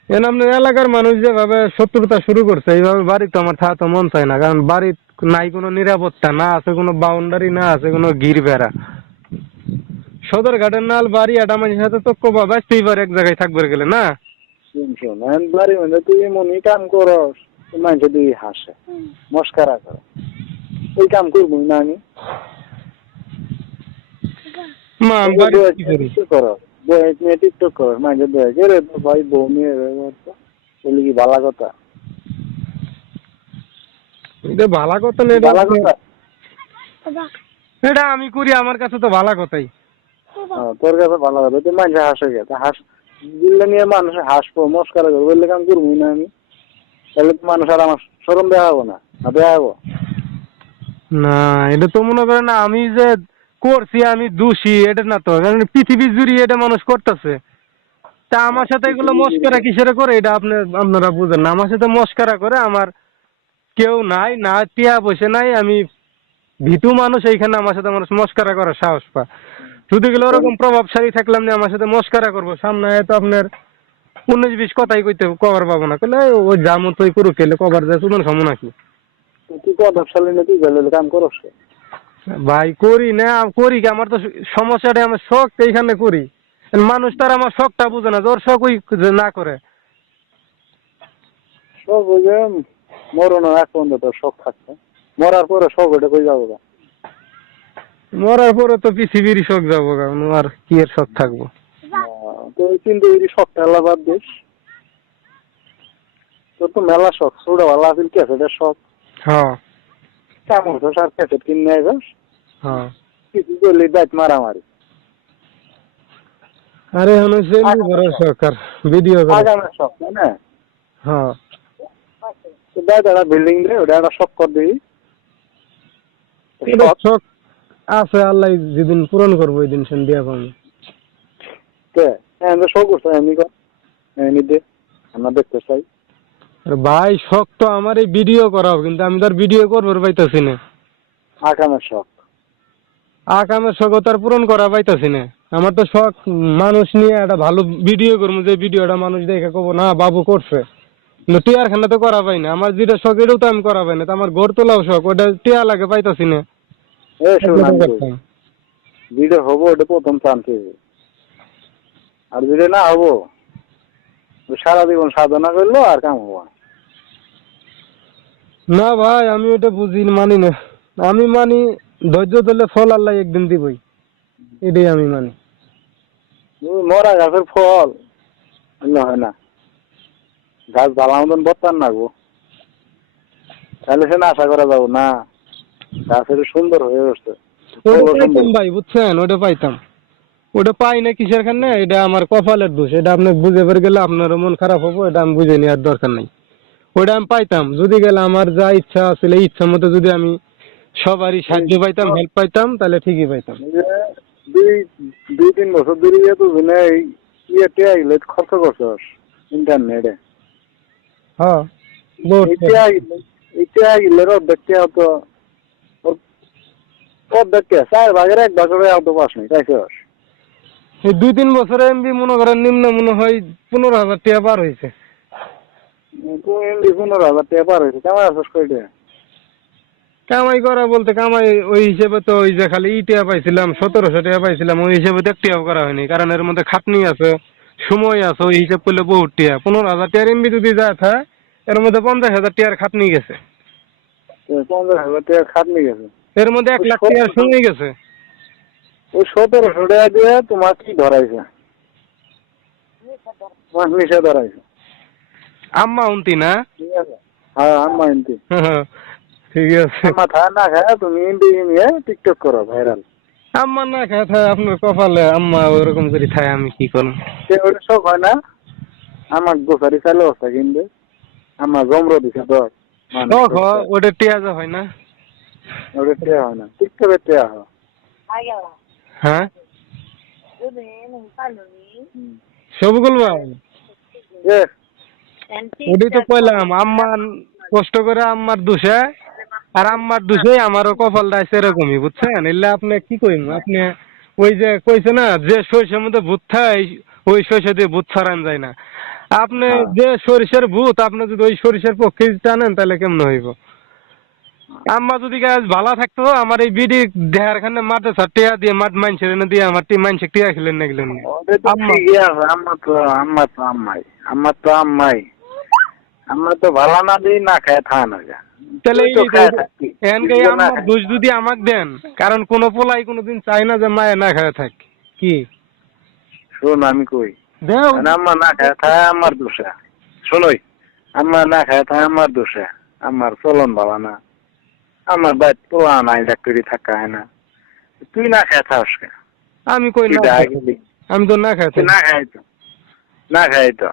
এখন আপনার এলাকার মানুষ যেভাবে শত্রুতা শুরু করছে, এইভাবে বাড়ি তো আমার থাকা তো মন চায় না। কারণ বাড়ির নাই কোনো নিরাপত্তা, না আছে কোনো বাউন্ডারি, না আছে কোনো গির বেড়া। সদরঘাটের নাল বাড়ি একটা মানুষের সাথে তক্ক বা বাঁচতেই পারে এক জায়গায় থাকবে গেলে, না? শুন বাড়ি মানে তুই এমনই কাম করস, মানুষ তুই হাসে মস্কারা করে, ওই কাম করবো না আমি। মা বাড়ি কি করি? করস বয়স নিয়ে টিকটক করস, মানুষের বয়স রে তো ভাই বউ নিয়ে বলি কি ভালো কথা? এটা ভালো কথা না, ভালো কথা এটা আমি করি, আমার কাছে তো ভালো কথাই। তোর কাছে ভালো কথা, তুই মানুষ হাসে গেছে, হাস দিল্লে নিয়ে মানুষ হাসবো মস্কারা করবো, বললে কাম করবো না আমি। তাহলে তো মানুষ আর আমার সরম দেখাবো না, দেখাবো না, এটা তো মনে করেন না আমি যে করছি আমি দোষী, এটা না তো। কারণ পৃথিবী জুড়ে এটা মানুষ করতেছে, তা আমার সাথে এগুলো মস্করা কিসের করে, এটা আপনারা বুঝেন না। আমার সাথে মস্করা করে, আমার কেউ নাই, না টিয়া বসে নাই, আমি ভীতু মানুষ, এইখানে আমার সাথে মানুষ মস্করা করার সাহস পা। যদি গেলে ওরকম প্রভাবশালী থাকলাম না, আমার সাথে মস্করা করবো সামনে, তো আপনার 19-20 কথাই কইতে কবার পাবো না, কইলে ওই জামু তুই করুক, কেলে কবার যায় শুধু খামো নাকি? তুই প্রভাবশালী না, তুই ভালো কাম করস। ভাই করি না, করি কি, আমার তো সমস্যাটা আমার শখ এইখানে করি। মানুষ তার আমার শখটা বুঝে না, ওর শখ ওই যে না করে। শখ ওই যে মরণ এক পর্যন্ত তোর শখ থাকছে, মরার পরে শখ ওটা কই যাবো গা? মরার পরে তো পৃথিবীরই শখ যাবো, কারণ আর কি এর শখ থাকবো। তো কিন্তু এই শখটা আল্লাহ বাদ দিস, তোর তো মেলা শখ, ছোটবেলা আছিল ক্যাসেটের শখ, হ্যাঁ কেমন তো আর ক্যাসেট কিনে আইবাস, হ্যাঁ। কিছু করলে দায়িত মারামারি। আরে এখন সেলফি করার শখ আর ভিডিও করার। আগামের শখ তাই না? হ্যাঁ তো দায়িত একটা বিল্ডিং রে ওটা একটা শখ কর দিই। এটা শখ আছে, আল্লাহ যেদিন পূরণ করবো ওই দিন সেন দিয়া পাবো। শখ করছো এমনি কর, এমনি দে, আমরা দেখতে চাই। আরে ভাই শখ তো আমার এই ভিডিও করাও, কিন্তু আমি তো আর ভিডিও করবার পাইতাছি না। আগামের শখ, আকামের শখ তার পূরণ করা পাইতাছি না। আমার তো শখ মানুষ নিয়ে একটা ভালো ভিডিও করবো, যে ভিডিওটা মানুষ দেখে কব না বাবু করছে। কিন্তু টিয়ার খানা তো করা পাই না। আমার যেটা শখ এটাও তো আমি করা পাই না। তো আমার ঘর তোলাও শখ, ওটা টিয়া লাগে পাইতাছি না। ভিডিও হবো ওটা প্রথম চান্স, আর ভিডিও না হবো সারা জীবন সাধনা করলো আর কাম হবো না ভাই, আমি ওটা বুঝি মানি না। আমি মানি ধৈর্য ধরলে ফল আল্লাহ একদিন দিবই, এটাই আমি মানি। মরা গাছের ফল হয় না, গাছ ভালো মতন বর্তান নাগবো, তাহলে সে আশা করা যাবো না গাছের সুন্দর হয়ে উঠছে। ওটা পাইতাম ভাই, বুঝছেন, ওটা পাইতাম। ওটা পাই না কিসের খানে, এটা আমার কপালের দোষ। এটা আপনি বুঝে বের গেলে আপনারও মন খারাপ হবো, এটা আমি বুঝে নেওয়ার দরকার নাই। ওটা আমি পাইতাম যদি গেলে, আমার যা ইচ্ছা আছিল ইচ্ছা মতো যদি আমি সবারই সাহায্য পাইতাম, হেল্প পাইতাম, তাহলে ঠিকই পাইতাম। দুই তিন বছর ধরে তো ইয়েতে আইলে খরচ করছস ইন্টারনেটে, হ্যাঁ ইতে আইলে অর্ধেক তো অর্ধেক 4 ভাগের 1 ভাগের এত পাস নাই তাইছস। এই 2-3 বছরে এমবি মনে করেন নিম্ন মনে হয় 15,000 টাকা পার হয়েছে। তুমি এমবি 15,000 টাকা পার হয়েছে, কেমন আছিস কইটা? কামাই করা বলতে কামাই ওই হিসেবে তো ওই যে খালি টাকা পাইছিলাম 1700 টাকা পাইছিলাম, ওই হিসেবে তো একটিও করা হয়নি। কারণ এর মধ্যে খাটনি আছে, সময় আছে, ওই হিসাব করলে বহুত টাকা। 15,000 টাকার এমবি যদি যায় থাকে, এর মধ্যে 50,000 টাকার খাটনি গেছে। 50,000 টাকা খাটনি গেছে, এর মধ্যে 1 লাখ টাকার সময় গেছে। ওই 1700 টাকা দিয়ে তোমার কি ধরাইছে? তোমার নিশা ধরাইছে আম্মা উনতি না? হ্যাঁ আম্মা এমতি ঠিক আছে। আম্মা খায় না খায় তুমি এমবি নিয়ে টিকটক করো ভাইরাল। আম্মা না খায় থাকে আপনার কপালে, আম্মা ওরকম করে খায়, আমি কি করব? সে ওটা শখ হয় না আমার গোসারি চাইলে অবস্থা কিনবে, আমার জমরো দিছে ধর শখ হয়, ওটা টিয়াজা হয় না? ওটা টেয়া হয় না, টিকটকের টেয়া হয়। হ্যাঁ সবগুলো এ ওটাই তো কইলাম, আম্মা কষ্ট করে আম্মার দোষে, আর আম্মার দোষে আমারও কপালটা সেরকমই, বুঝছেন? এলে আপনি কি কইম, আপনি ওই যে কইছে না যে সরিষার মধ্যে ভূত থাকে, ওই সরিষা দিয়ে ভূত ছাড়ান যায় না। আপনি যে সরিষার ভূত, আপনি যদি ওই সরিষার পক্ষে টানেন তাহলে কেমন হইব? আম্মা যদি গাছ ভালো থাকতো, আমার এই বিডি দেহার খানে মাঠে টিয়া দিয়ে মাঠ মানছে দিয়ে আমার মানছে টিয়া খেলেন না গেলেন। আম্মা আমরা তো ভালো না দিই না খায় থা না যা, তাহলে আমার দোষ যদি আমাকে দেন, কারণ কোন পোলাই কোনোদিন চাই না যে মায়ে না খায় থাক। কি শোন আমি কই, দেও আম্মা না খায় থায় আমার দোষে, শোনই আম্মা না খায় থায় আমার দোষে, আমার চলন ভালো না, আমার বাইর পোলা নাই ডাক্তারি থাকা হয় না, তুই না খায় থাস কে? আমি কই না, আমি তো না খাই না খাই তো, না খাই তো,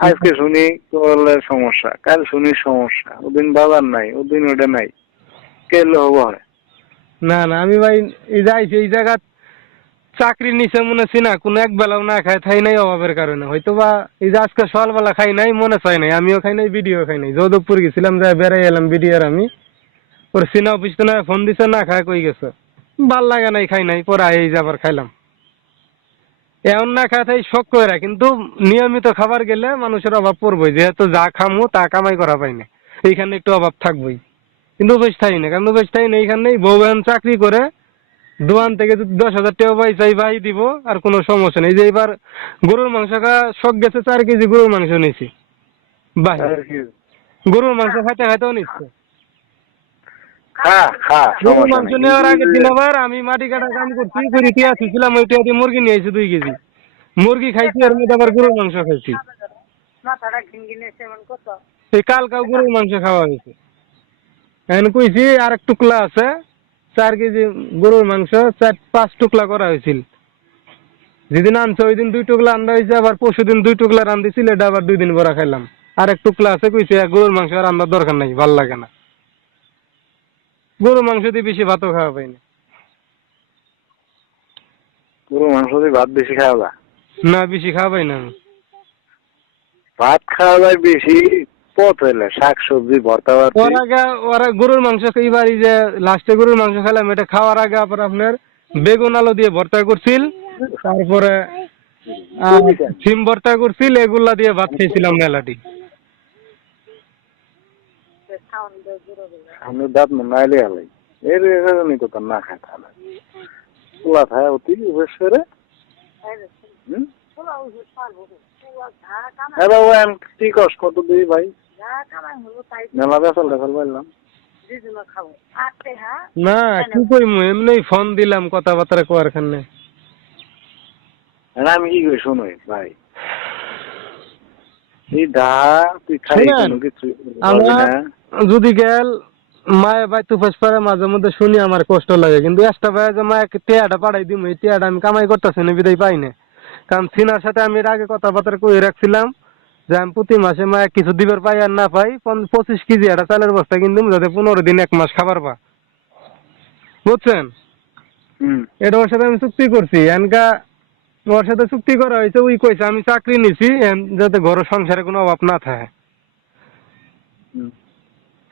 আজকে শুনি তোর সমস্যা, কাল শুনি সমস্যা, ওদিন বাবার নাই, ওদিন ওটা নাই, কেলে হবো হয়? না না, আমি ভাই এই যাইছি এই জায়গা চাকরি নিচে মনে আছি না, কোনো এক বেলাও না খাই থাই নাই অভাবের কারণে। হয়তো বা এই যে আজকে সকালবেলা খাই নাই, মনে চাই নাই, আমিও খাই নাই, ভিডিও খাই নাই। যাদবপুর গেছিলাম, যাই বেড়াই এলাম ভিডিওর, আমি ওর সিনা অফিস তো না ফোন দিছে, না খায় কই গেছে, ভাল লাগে নাই, খাই নাই, পরে এই যাবার খাইলাম। এমন না খায় থাই শখ করে, কিন্তু নিয়মিত খাবার গেলে মানুষের অভাব পড়বই, যেহেতু যা খামু তা কামাই করা পাই না, এইখানে একটু অভাব থাকবই। কিন্তু অবস্থাই না, কারণ অবস্থাই নেই, এখানে বউ এখন চাকরি করে, দোকান থেকে যদি 10,000 টাকা পয়সাই ভাই দিব, আর কোনো সমস্যা নেই। যে এবার গরুর মাংস খাওয়া শখ গেছে, 4 কেজি গরুর মাংস নিয়েছি ভাই। আর কি গরুর মাংস খাইতে খাইতেও নিচ্ছে। খা খা, গরুর সমস্যা মাংস নেই, নেওয়ার কিন্তু আগের দিন আবার আমি মাটি কাটা কাম করছি, করে টিয়া ছিলাম, ওই টিয়া দিয়ে মুরগি নিয়ে এসেছি 2 কেজি। মুরগি খাইছি, এর মধ্যে আবার গরুর মাংস খাইছি। এই কালকাও গরুর মাংস খাওয়া হয়েছে। এখন কইছি আর এক টুকলা আছে, 4 কেজি গরুর মাংস 4-5 টুকলা করা হয়েছিল। যেদিন আনছে ওই দিন 2 টুকলা আন্দা হয়েছে, আবার পরশু দিন 2 টুকলা রান্ধিছিল, এটা আবার 2 দিন পরে খাইলাম। আর এক টুকলা আছে, কইছে গরুর মাংস আর রান্নার দরকার নাই, ভাল লাগে না। গরুর মাংস দিয়ে বেশি ভাতও খাওয়া পাই না। গরু মাংস দিয়ে ভাত বেশি খাওয়া যায়? না, বেশি খাওয়া পাই না আমি। ভাত খাওয়া যায় বেশি পথ হইলে, শাক সবজি ভর্তা ভর্তি। ওরা গরুর মাংস এইবারই যে লাস্টে গরুর মাংস খেলাম, এটা খাওয়ার আগে আবার আপনার বেগুন আলু দিয়ে ভর্তা করছিল, তারপরে সিম ভর্তা করছিল, এগুলা দিয়ে ভাত খেয়েছিলাম মেলাটি। আমি দাঁত নাইলে হালাই এর এখানে তো তার না খায় তাহলে পোলা খায় অতি বেশ করে। হ্যাঁ বাবু, আমি কি কস কত দিই ভাই, মেলা বেসাল টেসাল পাইলাম না, কি কইমু, এমনি ফোন দিলাম কথাবার্তা কোয়ার খানে। আমি কি করি শুনোই ভাই, এই দা তুই খাই কোনো কিছু আমার যদি গেল মায়ে ভাই তুফাস পারে, মাঝে মধ্যে শুনি আমার কষ্ট লাগে, কিন্তু একটা ভাই যে মায়ে টিয়াটা পাঠাই দিম, এই টিয়াটা আমি কামাই করতেছি না, বিদায় পাই না। কারণ সিনার সাথে আমি এর আগে কথাবার্তা কয়ে রাখছিলাম যে আমি প্রতি মাসে মায়ে কিছু দিবার পাই আর না পাই 25 কেজি একটা চালের বস্তা কিন্তু যাতে 15 দিন 1 মাস খাবার পা, বুঝছেন? এটা ওর সাথে আমি চুক্তি করছি। এনকা ওর সাথে চুক্তি করা হয়েছে, ওই কইছে আমি চাকরি নিছি যাতে ঘর সংসারে কোনো অভাব না থাকে।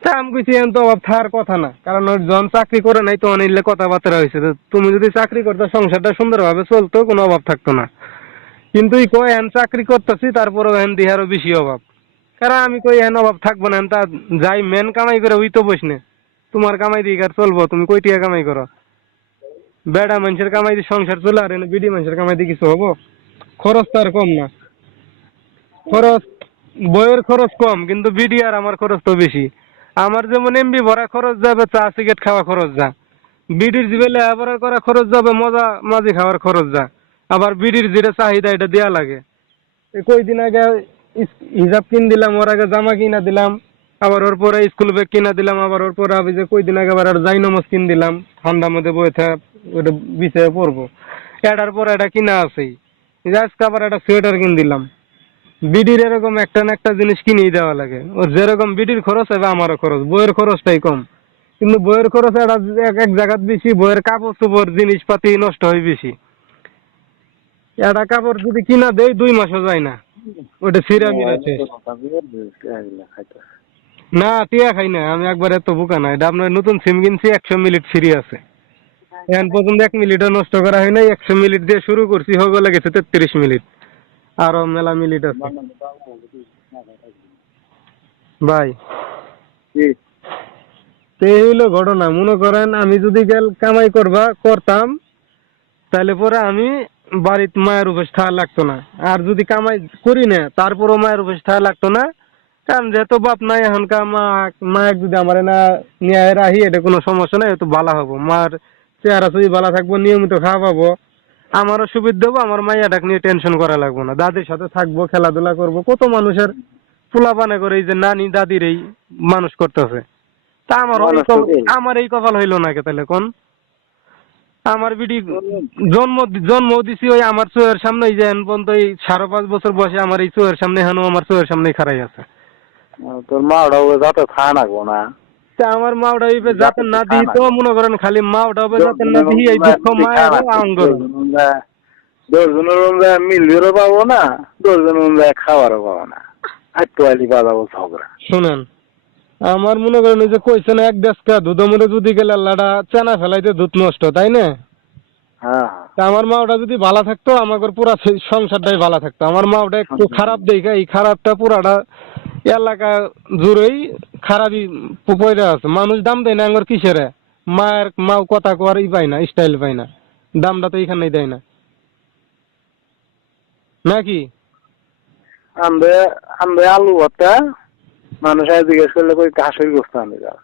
তা আমি কইছি এখন তো অভাব থাকার কথা না, কারণ ওর যখন চাকরি করে নাই তখন এলে কথাবার্তা হয়েছে, তুমি যদি চাকরি করতে সংসারটা সুন্দরভাবে চলতো, কোনো অভাব থাকতো না। কিন্তু এই কয় এখন চাকরি করতেছি, তারপরেও এখন দিয়ে আরো বেশি অভাব। কারণ আমি কই এখন অভাব থাকবো না, তা যাই মেন কামাই করে ওই তো বসনে, তোমার কামাই দিয়ে আর চলবো, তুমি কই টিয়া কামাই করো? বেড়া মানুষের কামাই দিয়ে সংসার চলে, আর এনে বিডি মানুষের কামাই দিয়ে কিছু হবো? খরচ তো আর কম না, খরচ বইয়ের খরচ কম, কিন্তু বিডি আর আমার খরচ তো বেশি। আমার যেমন এমবি ভরা খরচ যাবে, চা সিগারেট খাওয়া খরচ যা, বিডির জিবে লেখাপড়া করা খরচ যাবে, মজা মাঝি খাওয়ার খরচ যা, আবার বিডির যেটা চাহিদা এটা দেয়া লাগে। কয়দিন আগে হিজাব কিন দিলাম, ওর আগে জামা কিনা দিলাম, আবার ওর পরে স্কুল ব্যাগ কিনা দিলাম, আবার ওর পরে আমি যে কয়দিন আগে আবার যাই নমজ কিন দিলাম, ঠান্ডার মধ্যে বইতে ওটা বিছায় পড়বো। এটার পরে এটা কিনা আছেই, আজকে আবার একটা সোয়েটার কিন দিলাম। বিডির এরকম একটা না একটা জিনিস কিনেই দেওয়া লাগে। ওর যেরকম বিডির খরচ হবে আমারও খরচ, বইয়ের খরচটাই কম, কিন্তু বইয়ের খরচ একটা এক জায়গাত বেশি, বইয়ের কাপড় চোপড় জিনিসপাতি নষ্ট হয় বেশি। একটা কাপড় যদি কিনা দেয় 2 মাসও যায় না, ওটা ছিঁড়া মিরা শেষ। না, টিয়া খাই না আমি, একবার এত বোকা না। এটা আপনার নতুন সিম কিনছি, 100 মিনিট ফ্রি আছে, এখন পর্যন্ত 1 মিনিটও নষ্ট করা হয় নাই। 100 মিনিট দিয়ে শুরু করছি, হয়ে গেছে 33 মিনিট, আরো মেলা মিনিট আছে ভাই। এই হইলো ঘটনা। মনে করেন আমি যদি কামাই করতাম, তাহলে পরে আমি বাড়িতে মায়ের উপর থাকা লাগতো না। আর যদি কামাই করি না, তারপরও মায়ের উপর থাকা লাগতো না, কারণ যেহেতু বাপ নাই এখনকার মায়ের যদি আমার না নিয়ে রাহি, এটা কোনো সমস্যা নাই, একটু ভালো হবো। মার চেহারা চুই ভালো থাকবো, নিয়মিত খাওয়া পাবো, আমারও সুবিধা হবো, আমার মাইয়াটাকে নিয়ে টেনশন করা লাগবো না। দাদির সাথে থাকবো, খেলাধুলা করবো। কত মানুষের পোলাপানে করে এই যে নানি দাদির এই মানুষ করতেছে, তা আমার এই কপাল হইলো না কে তাহলে কোন? আমার বিডি জন্ম দিছি ওই আমার চোখের সামনে, যে এখন পর্যন্ত এই 5.5 বছর বয়সে আমার এই চোখের সামনে, এখন আমার চোখের সামনে খাড়াই আছে। তোর মা ওটা যাতে থা নাগবো না, আমার মা ওটা যাতে না দিই, তো মনে করেন খালি মা ওটা যাতে না দিই, এই দুঃখ মায়ের আঙ্গর 10 জনের মিলবেরও পাবো না, 10 জনের খাবারও পাবো না, আর তোয়ালি বাজাবো ঝগড়া। শুনেন, আমার মনে করেন ওই যে কইছে না, 1 দেশকা দুধ মরে যদি গেলে আল্লাহটা চেনা ফেলাইতে দুধ নষ্ট, তাই না? হ্যাঁ, আমার মা ওটা যদি ভালো থাকতো, আমার পুরা সংসারটাই ভালো থাকতো। আমার মা ওটা একটু খারাপ দেখে এই খারাপটা পুরাটা এলাকা জুড়েই খারাপই পয়রা আছে, মানুষ দাম দেয় না আঙ্গর কিসের, মায়ের মাও কথা কর ই পায় না, স্টাইল পায় না, দামটা তো এখানেই দেয় না নাকি? আমরা আমরা আলু ভর্তা মানুষ জিজ্ঞেস করলে কই হাঁসের গোস্ত আনতে যাও,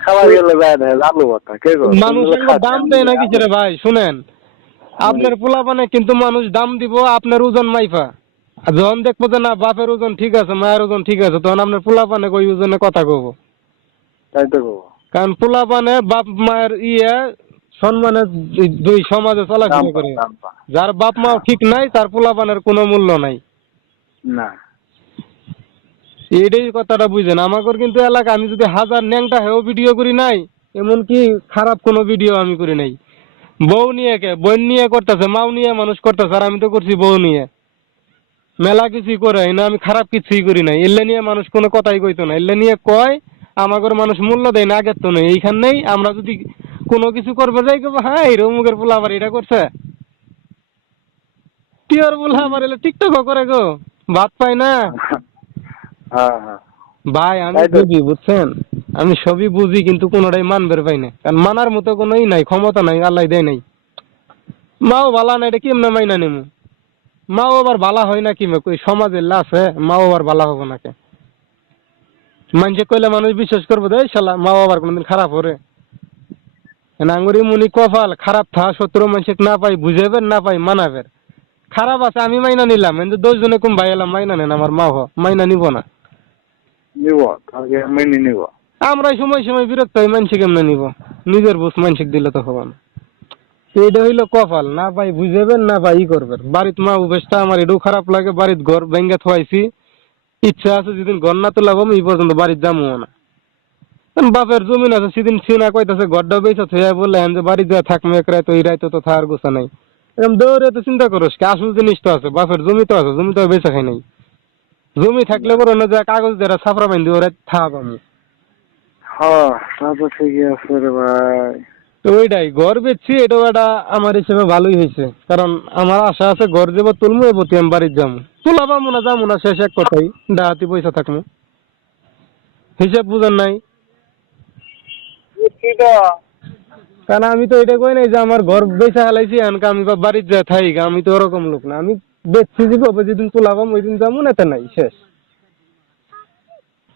খাবার গেলে যায় দেয় আলু ভর্তা কে গো মানুষ আঙ্গর দাম দেয় না কিসের ভাই? শুনেন, আপনার পোলাপানে কিন্তু মানুষ দাম দিব আপনার ওজন মাইফা, আর যখন দেখবো যে না বাপের ওজন ঠিক আছে মায়ের ওজন ঠিক আছে, তখন আপনার পোলাপানে ওই ওজনে কথা কব। তাই তো গো, কারণ পোলাপানে বাপ মায়ের সম্মানে দুই সমাজে চলাফেরা করে, দাম পা যার বাপ মাও ঠিক নাই তার পোলাপানের কোনো মূল্য নাই। না। এটাই কথাটা বুঝেন। আমাদের কিন্তু এলাকা আমি যদি হাজার ন্যাংটা হেও ভিডিও করি নাই, এমনকি খারাপ কোনো ভিডিও আমি করি নাই। বউ নিয়ে কে বোন নিয়ে করতেছে, মাও নিয়ে মানুষ করতেছে, আর আমি তো করছি বউ নিয়ে। মেলা কিছুই করে না, আমি খারাপ কিছুই করি নাই। এলে নিয়ে মানুষ কোনো কথাই কইতো না, এলে নিয়ে কয় আমাদের মানুষ মূল্য দেয় না, আগের তো নেই। এইখানেই আমরা যদি কোনো কিছু করবে যাই করবো, হ্যাঁ এই রমুকের পোলা আবার এটা করছে, টিওর পোলা আবার এলে টিকটক করে গো, ভাত পাই না। হ্যাঁ হ্যাঁ ভাই আমি বুঝি, বুঝছেন, আমি সবই বুঝি, কিন্তু কোনোটাই মানবের পাই না, কারণ মানার মতো কোনো নাই, ক্ষমতা নাই, আল্লাহ দেয় নাই। মাও ভালা না, এটা কেমনে মাইনা নেমু? মাও আবার ভালা হয় না কিমে, কই সমাজের লাশে মাও আবার ভালা হবো নাকি? মানুষে কইলে মানুষ বিশ্বাস করবো, দেয় শালা মাও আবার কোনোদিন খারাপ হরে? আঙ্গুরি মুনি কপাল খারাপ থা, শত্রু মানুষ না পাই বুঝাবেন না পাই মানাবের। খারাপ আছে আমি মাইনা নিলাম, কিন্তু 10 জনে কম ভাই এলাম মাইনা নেন, আমার মা মাইনা নিব না। নিব, তাকে মেনে নিব। আমরা সময় সময় বিরক্ত হই, মানসিক কেমনে নিব? নিজের বুঝ মানসিক দিলে তো হবে না। এইটা হইলো কপাল, না ভাই বুঝাবেন না ভাই ই করবেন। বাড়িত মা অভ্যাসটা আমার এটাও খারাপ লাগে, বাড়িত ঘর ভেঙ্গে থোয়াইছি, ইচ্ছা আছে যেদিন ঘর না তোলাবো আমি এই পর্যন্ত বাড়ির যাবো না। কারণ বাপের জমিন আছে, সেদিন সিনা কইতাছে ঘরটা বেঁচে থইয়া বললে যে বাড়ি যা থাকবে এক রায়, তো এই রাইতে তো থাকার গোছা নাই। এরকম দৌড়ে তো চিন্তা করোস কি, আসল জিনিস তো আছে, বাপের জমি তো আছে, জমি তো বেঁচে খাই নাই। জমি থাকলে বড় না, যা কাগজ দ্বারা ছাপড়া বাইন্ধি ওরা থাক আমি। হ্যাঁ তা তো ঠিকই আছে রে ভাই। তো ওইটাই ঘর বেচছি, এটাও একটা আমার হিসেবে ভালোই হয়েছে, কারণ আমার আশা আছে ঘর যাবো তুলমু, এবতি আমি বাড়ির যাবো, তোলা পাবো না যাবো না, শেষ এক কথাই, ডাহাতি পয়সা থাকবো। হিসাব বুঝেন নাই? কারণ আমি তো এটা কই নাই যে আমার ঘর বেচা হেলাইছি এনকা আমি বাড়ির যা থাই, আমি তো ওরকম লোক না। আমি বেচছি যাবো, যেদিন তোলা পাবো ওই দিন যাবো, না তে নাই, শেষ।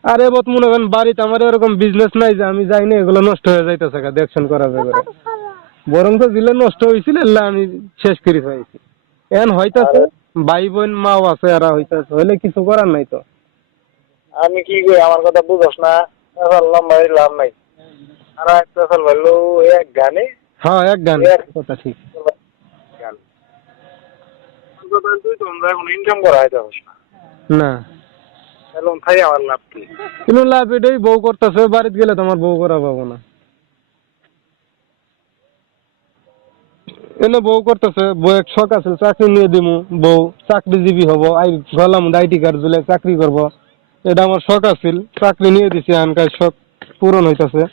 আর এবার মনে করেন বাড়িতে আমার এরকম বিজনেস নাই যে আমি যাই না এগুলো নষ্ট হয়ে যাইতেছে, দেখছেন করা যাবে, বরং তো দিলে নষ্ট হয়েছিল এলে আমি শেষ করে পাইছি। এখন হইতাছে ভাই বোন মাও আছে, এরা হইতাছে, হইলে কিছু করার নাই তো। আমি কি কই, আমার কথা বুঝোস না? লম্বা লাভ নাই। আর একটা ফেল ভালো এক গানে, হ্যাঁ এক গান, কথা ঠিক। গান তুই তো এখন ইনকাম করা হইতে পারছ না, না এখন খাই আমার লাভ কি? কিন্তু লাভ এটাই, বউ করতেছে, বাড়িতে গেলে তোমার বউ করা পাবো না। এনে বউ করতেছে, বউ এক শখ আছে চাকরি নিয়ে দিমু, বউ চাকরিজীবী হবো, গলাম আইটি কার্ড দিলে চাকরি করব, এটা আমার শখ আছিল, চাকরি নিয়ে দিছি, আনকার শখ পূরণ হইতাছে।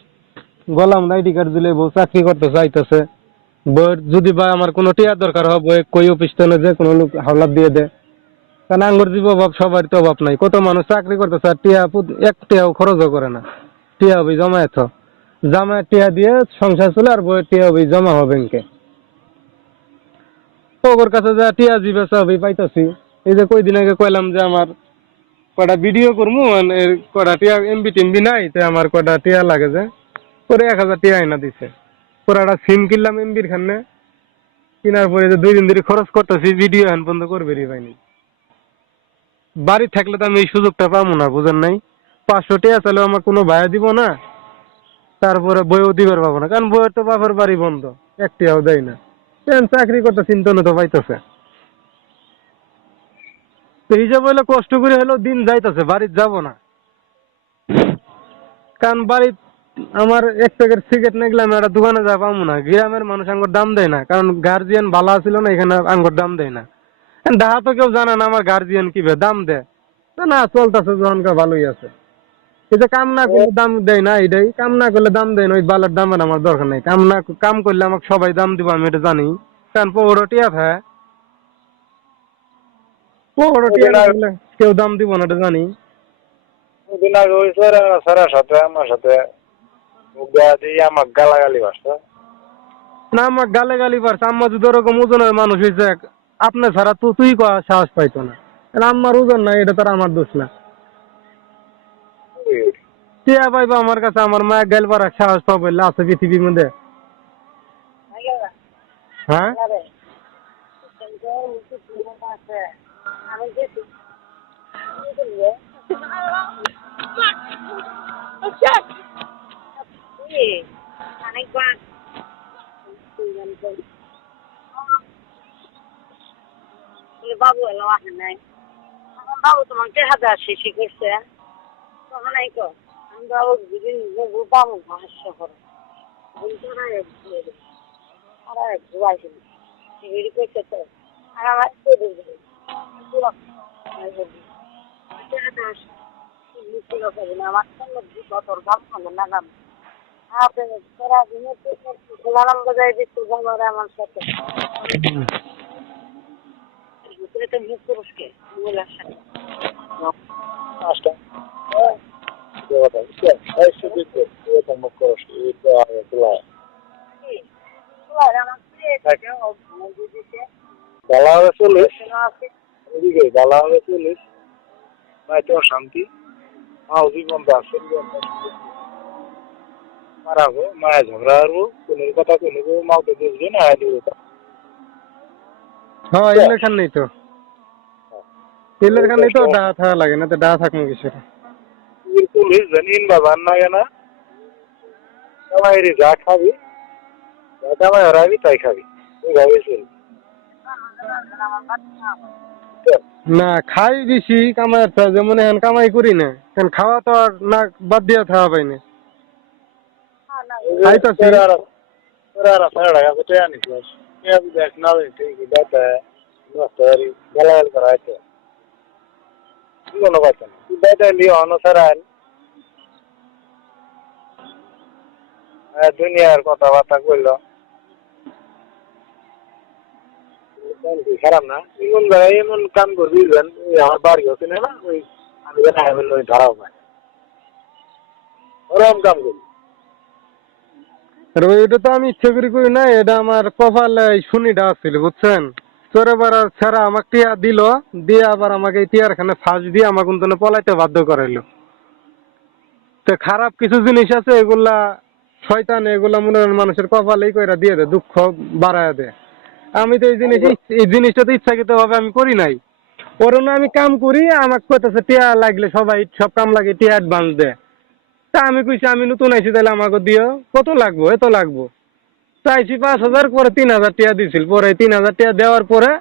গলাম আইটি কার্ড দিলে বউ চাকরি করতে চাইতেছে। বউয়ের যদি বা আমার কোনো টিয়ার দরকার হয়, বউ কই অফিস টানে যে কোনো লোক হাওলাত দিয়ে দেয়। কারণ আঙ্গুর জীব অভাব, সবার তো অভাব নাই, কত মানুষ চাকরি করতেছে আর টিয়া এক টিয়াও খরচও করে না, টিয়া হবি জমায়েত, জামায় টিয়া দিয়ে সংসার চলে, আর বউয়ের টিয়া হবি জমা হবে ব্যাংকে। ওর কাছে যা টিয়া জিবে সবই পাইতাছি। এই যে কয়দিন আগে কইলাম যে আমার কটা ভিডিও করবো, মানে কটা টিয়া এমবি টেমবি নাই, তো আমার কটা টিয়া লাগে, যে পরে 1000 টিয়া আইনা দিছে। পরে একটা সিম কিনলাম এমবির খানে, কেনার পরে যে 2 দিন ধরে খরচ করতেছি, ভিডিও এখন বন্ধ করবে রে পাইনি। বাড়ি থাকলে তো আমি এই সুযোগটা পাবো না, বুঝেন নাই? 500 টিয়া চাইলেও আমার কোনো ভাইয়া দিব না, তারপরে বইও দিবার পাবো না, কারণ বইয়ের তো বাপের বাড়ি বন্ধ, এক টিয়াও দেয় না। চাকরি করতে চিন্তা তো পাইতেছে। তো হিসাব হইলে কষ্ট করে হলেও দিন যাইতেছে, বাড়িতে যাব না। কারণ বাড়িত আমার 1 প্যাকেট সিগারেট না গেলে আমি একটা দোকানে যা পাবো না। গ্রামের মানুষ আঙ্গুর দাম দেয় না, কারণ গার্জিয়ান ভালো ছিল না, এখানে আঙ্গুর দাম দেয় না। ডাহা তো কেউ জানে না আমার গার্জিয়ান কি দাম দেয়, না চলতেছে যখনকার ভালোই আছে। এই যে কাম না করলে দাম দেয় না, এটাই কাম না করলে দাম দেয় না, ওই বালের দামের আমার দরকার নেই। কাম করলে আমাকে সবাই দাম দিব, আমি এটা জানি। কারণ পৌরটিয়া হ্যাঁ, পৌরটিয়া কেউ দাম দিব না, এটা জানি। ওদিন আগে ওই স্যারের সাথে আমার সাথে দিয়ে আমার গালাগালি বাসতো। না আমার গালে গালি পারছে, আম্মা যদি ওরকম ওজনের মানুষ হয়েছে আপনি ছাড়া তো তুই সাহস পাইতো না। আমার ওজন নাই, এটা তার আমার দোষ না। টিয়া পাইবা আমার কাছে, আমার মায়ের গাইল পারা সাহস পাবো আছে পৃথিবীর মধ্যে? হ্যাঁ বাবু এলো আসে নাই, বাবু তোমাকে হাজার শেষি করছে তখন এই তো আমি বাবু দুদিন বাবু হাস্য করে ঘুরাইছিল সিঁড়ি করছে তো আর আমার আমার সঙ্গে বছর দাম খাবে না দাম তোরা গোলাম বাজাই দিচ্ছ আমার সাথে তো মুখ পুরুষকে মহিলার সাথে গালা হবে 40, এদিকে গালা হবে 40, মায়ের তো শান্তি, মাও জীবন তো আসে মারাবো, মায়া ঝগড়া হারবো, কোনো কথা কোনো মাও তো বুঝবে না। হ্যাঁ ইলেকশন নেই তো, ইলেকশন নেই তো ডাহা থাকা লাগে না, তো ডাহা থাকবো কিছু পুলিশ জানিন বাবা না কেনা কামাই যা খাবি, যা কামাই হারাবি তাই খাবি, এইভাবে চলবি। না খাই বেশি কামাই, যেমন এখন কামাই করি না, এখন খাওয়া তো আর না বাদ দিয়া থাকা পাই না। খাইতাছি গালাগাল করা হয়েছে কোনো কথা না, অনুসারান দুনিয়ার কথাবার্তা করলো খারাপ না। এমন জায়গায় এমন কাম করবি আমার বাড়ি হচ্ছে না, ওই আমি ওই ধরাও পাই ওরকম কাম করি। আর ওইটা তো আমি ইচ্ছে করে করি না, এটা আমার কপালে শুনিটা আসছিল বুঝছেন। চোরে বেড়ার ছেড়া আমাকে টিয়া দিল, দিয়ে আবার আমাকে এই টিয়ার খানে ফাঁস দিয়ে আমাকে কিন্তু পলাইতে বাধ্য করাইলো। তো খারাপ কিছু জিনিস আছে এগুলা শয়তান, এগুলা মনে হয় মানুষের কপালেই কইরা দিয়ে দেয়, দুঃখ বাড়ায় দেয়। আমি তো এই জিনিসটা তো ইচ্ছাকৃত ভাবে আমি করি নাই। ওর না আমি কাম করি, আমাকে কইতেছে টিয়া লাগলে সবাই সব কাম লাগে টিয়া অ্যাডভান্স দেয়। তা আমি কইছি আমি নতুন আইছি তাহলে আমাকে দিও, কত লাগবো, এত লাগবো। চাইছি 5,000, পরে 3,000 টাকা দিছিল। পরে 3,000 টাকা দেওয়ার পরে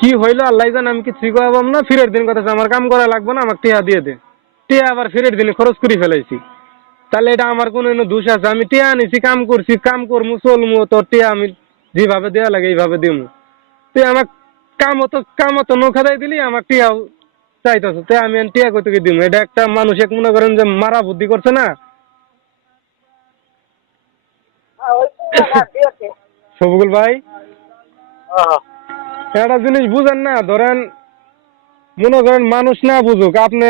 কি হইলো আল্লাহ জানে, আমি কিছুই কইবাম না। ফিরের দিন কথা আমার কাম করা লাগবে না, আমাকে টাকা দিয়ে দে। টাকা আবার ফিরের দিনে খরচ করে ফেলাইছি। তাহলে এটা আমার কোনো দোষ আছে? আমি টাকা আনিছি, কাম করছি, কাম করমু চলমু, তোর টাকা আমি যেভাবে দেওয়া লাগে এইভাবে দিমু। তুই আমার কামতো নৌকা দিলি, আমার টাকা চাইতেছ, তাই আমি টাকা কই থেকে দিমু? এটা একটা মানুষ এক মনে করেন যে মারা বুদ্ধি করছে না শফিকুল ভাই। একটা জিনিস বুঝেন না, ধরেন মনে করেন মানুষ না বুঝুক, আপনি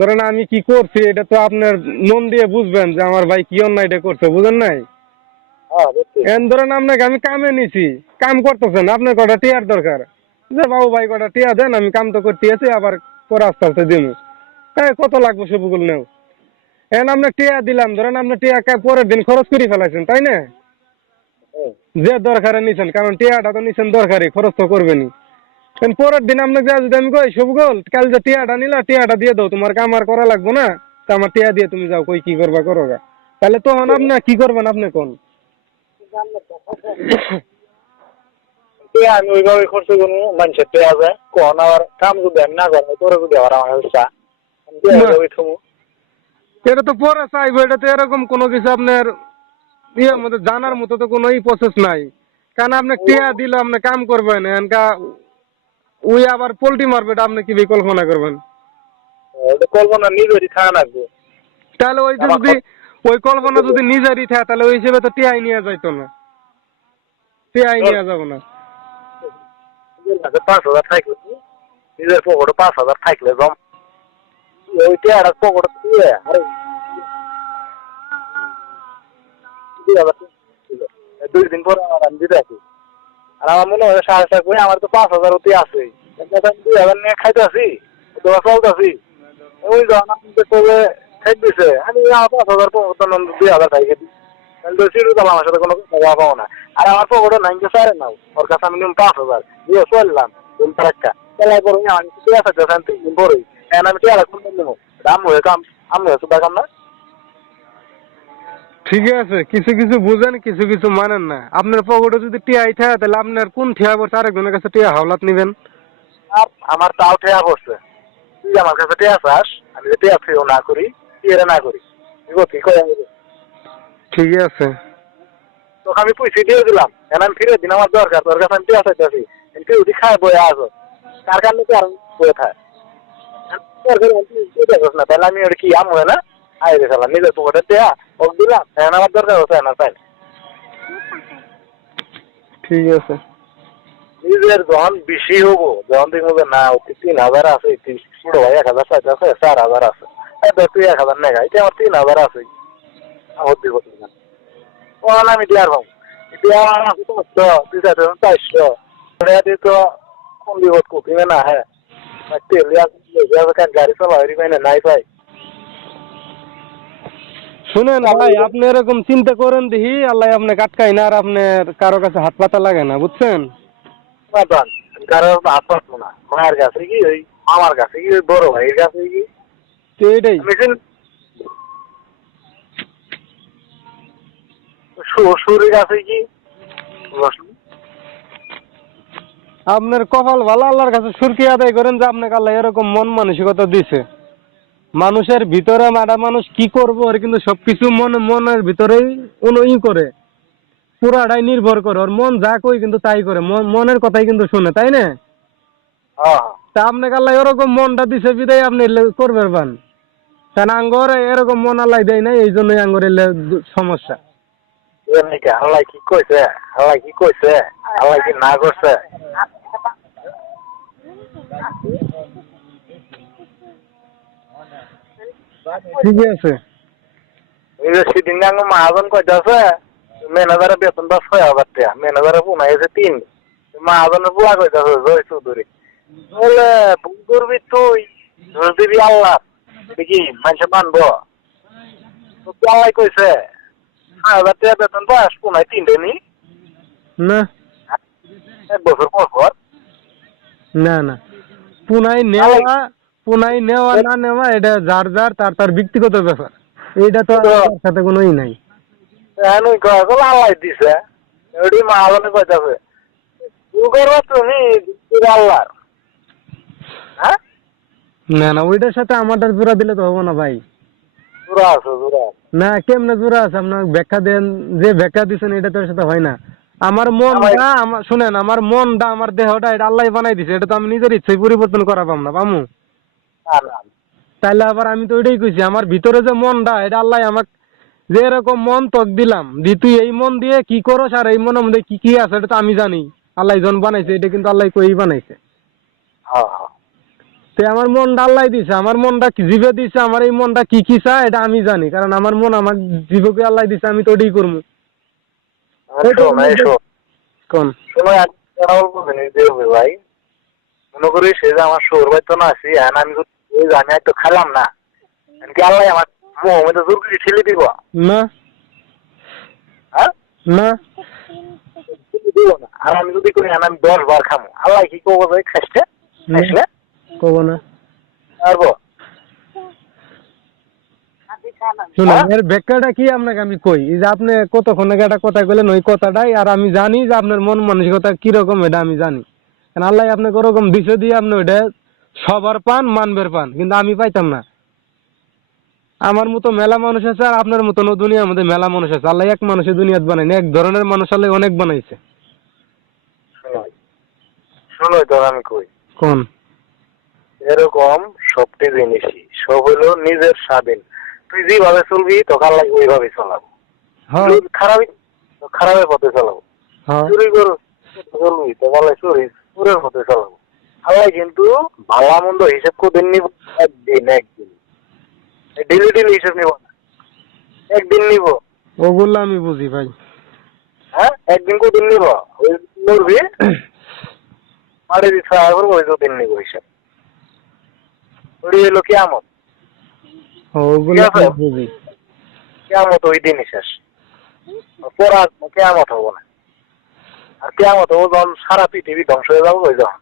ধরেন আমি কি করছি এটা তো আপনার মন দিয়ে বুঝবেন যে আমার ভাই কি অন্যায়টা করছে, বুঝেন নাই? এখন ধরেন আপনাকে আমি কামে নিছি, কাম করতেছেন, আপনার কটা টিয়ার দরকার, যে বাবু ভাই কটা টিয়া দেন, আমি কাম তো করতে আছি, আবার পরে আস্তে আস্তে দিমু। হ্যাঁ কত লাগবে শফিকুল নেও। এখন আপনার টিয়া দিলাম, ধরেন আপনার টিয়া পরের দিন খরচ করে ফেলাইছেন, তাই না? যে দরকারে নিছেন, কারণ টিয়াটা তো নিছেন দরকারি, খরচ তো করবেনি। পরের দিন আপনাকে যদি আমি কই শফিকুল কাল যে টিয়াটা নিলা, টিয়াটা দিয়ে দাও, তোমার কাম আর করা লাগবো না, তা আমার টিয়া দিয়ে তুমি যাও, কই কি করবা করো গা। তাহলে তখন আপনি কি করবেন আপনি কোন? আমি ওইভাবে খরচ করবো, মানুষের পেয়ে যায় কোন আবার কাম যদি আমি না করবো তোর যদি আবার আমার ইচ্ছা থমু। এটা তো পরে চাইবো, এটা তো এরকম কোনো কিছু আপনার ইয়ের মধ্যে জানার মতো তো কোনো প্রসেস নাই। কারণ আপনি টিয়া দিল, আপনি কাম করবেন, এনকা ওই আবার পোল্ট্রি মারবে, এটা আপনি কি কল্পনা করবেন? কল্পনা নিজেরই খাওয়া লাগবে। তাহলে ওইটা যদি ওই কল্পনা যদি নিজেরই থাকে, তাহলে ওই হিসেবে তো টিয়াই নিয়ে যাইতো না, টিয়াই নিয়ে যাবো না। 5,000 থাকলে নিজের পকেটে 5,000 থাকলে জম ওইটা আর পকেট দিয়ে আরে 2 দিন পর আমি দিতে আছি আর আমার মনে হয় 7.5 করে আমার তো 5,000 অতি আছে কিন্তু আমি 2,000 নিয়ে খাইতে আছি তো চলতেছি ওই যখন আমি তবে খাই দিছে আমি আমার 5,000 পকেট 2,000 খাই গেছি তাহলে তো সিঁড়ি তালা আমার সাথে কোনো কথা পাবো না আর আমার পকেটে 9 নাও ওর কাছে আমি নিলাম 5,000 দিয়ে চললাম দিন একটা তাহলে পরে আমি 3 দিন পরেই এখন আমি টিয়া রাখুন নেবো দাম হয়ে কাম আমি হচ্ছে দেখাম না ঠিক আছে, কিছু কিছু বুঝেন, কিছু কিছু মানেন না। আপনার পকেটে যদি টিয়াই থাকে তাহলে আপনার কোন টিয়া পড়ছে আরেকজনের কাছে টিয়া হাওলাত নিবেন? আর আমার তাও ঠেয়া পড়ছে তুই আমার কাছে টিয়া চাস আমি যদি টিয়া ফিও না করি টিয়ারে না করি কি করে ঠিকই আছে। তোকে আমি পয়সা দিয়ে দিলাম এখন আমি ফিরে দিন আমার দরকার তোর কাছে আমি টিয়া চাইতেছি তুই ওটি খায় বয়ে আসো কার কারণে তুই আর বয়ে থাক না তাহলে আমি ওটা কি আম হয় না আই রে খেলাম নিজের পকেটে টিয়া ও দিলাম এখন আমার দরকার হচ্ছে না তাই ঠিক আছে। নিজের যখন বেশি হবো যখন দেখবো যে না অতি 3,000 আছে ছোট ভাই 1,000 চাইতেছে 4,000 আছে তুই 1,000 নেই এটা আমার 3,000 আছে আমার দিব না ও আমি দিয়ার ভাব দিয়া তুই চাইতে 400 তো কোন বিপদ কুকিংয়ে না হ্যাঁ তেল গাড়ি চালা হরি পাই না নাই পাই শুনেন ভাই, আপনি এরকম চিন্তা করেন দেখি আল্লাহ আপনাকে আটকাই না আর আপনার কারো কাছে হাত পাতা লাগে না, বুঝছেন? কারো হাত পাতবো না মায়ের কাছে কি ওই আমার কাছে কি ওই বড় ভাইয়ের কাছে কি তো এটাই শ্বশুরের কাছে কি আপনার কপাল ভালো, আল্লাহর কাছে সুরকি আদায় করেন যে আপনাকে আল্লাহ এরকম মন মানসিকতা দিছে। মানুষের ভিতরে মারা মানুষ কি করবো ওর কিন্তু সবকিছু মনের ভিতরেই ই করে, পুরাটাই নির্ভর করে, ওর মন যা কই কিন্তু তাই করে, মনের কথাই কিন্তু শুনে, তাই না? তা আপনাকে আল্লাহ এরকম মনটা দিছে বিদায় আপনি করবেন পান, কারণ আঙ্গর এরকম মন আল্লাহ দেয় নাই, এই জন্যই আঙ্গর সমস্যা। আল্লাহ কি কইছে আল্লাহ কি কইছে আল্লাহ কি না করছে ঠিক আছে। সেদিন মহাজন কইতাছে ম্যানেজারের বেতন 6,000 টাকা ম্যানেজারের পুনা এসে 3 মহাজনের পুয়া কইতাছে জয় চৌধুরী বলে ভুল করবি তুই দিবি আল্লাহ দেখি মানুষ মানবো তো আল্লাহ কইছে 6,000 টাকা বেতন পাস পুনায় 3 নি না 1 বছর পর না না, পুনাই নেওয়া না নেওয়া এটা যার যার তার ব্যক্তিগত ব্যাপার, এইটা তো সাথে কোনো নাই। আল্লাহ দিছে ওটি মহাজনে কইতাছে তুই করবা তুমি আল্লাহ হ্যাঁ না না, ওইটার সাথে আমাদের জোড়া দিলে তো হবো না ভাই। জোড়া আছে জোড়া না, কেমনে জোড়া আছে? আপনার ব্যাখ্যা দেন, যে ব্যাখ্যা দিচ্ছেন এটা তোর সাথে হয় না। আমার মনটা শুনেন, আমার মনটা আমার দেহটা এটা আল্লাহ বানাই দিছে, এটা তো আমি নিজের ইচ্ছায় পরিবর্তন করা পাম না, পামু? তাইলে আবার আমি তো ওইটাই কইছি, আমার ভিতরে যে মনটা এটা আল্লাহ আমাকে যে এরকম মন তক দিলাম, তুই এই মন দিয়ে কি করস আর এই মনের মধ্যে কি কি আছে এটা তো আমি জানি। আল্লাহ জন বানাইছে, এটা কিন্তু আল্লাহ কই বানাইছে। তো আমার মনটা আল্লাহ দিছে, আমার মনটা জিভে দিছে, আমার এই মনটা কি কি চায় এটা আমি জানি, কারণ আমার মন আমার জীবকে আল্লাহ দিছে, আমি তো ওটাই করবো। কোন ভাই মনে করি সে যে আমার শোর বেতন আছি আমি জানি তো খেলাম না আল্লাহ আমার মোহাম্মদ জোর করে ঠেলে দিব না হ্যাঁ না আর আমি যদি করি আমি 10 বার খামো আল্লাহ কি করবো ভাই খাইছে কব না পারবো শুনুন, এর ব্যাখ্যাটা কি আপনাকে আমি কই, যে আপনি কতক্ষণ আগে একটা কথা কইলেন ওই কথাটাই, আর আমি জানি যে আপনার মন মানসিকতা কিরকম এটা আমি জানি, কারণ আল্লাহ আপনাকে ওরকম দিশে দিয়ে আপনি ওইটা সবার পান মানবের পান, কিন্তু আমি পাইতাম না। আমার মতো মেলা মানুষ আছে আর আপনার মতো দুনিয়ার মধ্যে মেলা মানুষ আছে, আল্লাহ এক মানুষের দুনিয়াত বানায়নি, এক ধরনের মানুষ আল্লাহ অনেক বানাইছে। শোনো তো আমি কই কোন এরকম সবটি জিনিসই সব হলো নিজের স্বাধীন, তুই যেভাবে চলবি তোকে আল্লাহ ওইভাবে চালাবো, খারাপের পথে চালাবো, চুরি চলবি তোকে আল্লাহ চুরের পথে চালাবো। আল্লাহ কিন্তু ভালো মন্দ হিসেব করে নিব একদিন ডেলি ডেলি হিসেব নিব না, একদিন নিব। ওগুলো আমি বুঝি ভাই। হ্যাঁ, একদিন কদিন নিব, ওই মরবি মারে দিতে করবো, ওই দুদিন নিব হিসাব। ওই হলো কিয়ামত। ওগুলো ঠিক আছে? আমি বুঝি। কিয়ামত ওই দিনই শেষ, পড়া কেয়ামত হবো না। আর কেয়ামত হবো যখন সারা পৃথিবী ধ্বংস হয়ে যাবো, ওই যখন।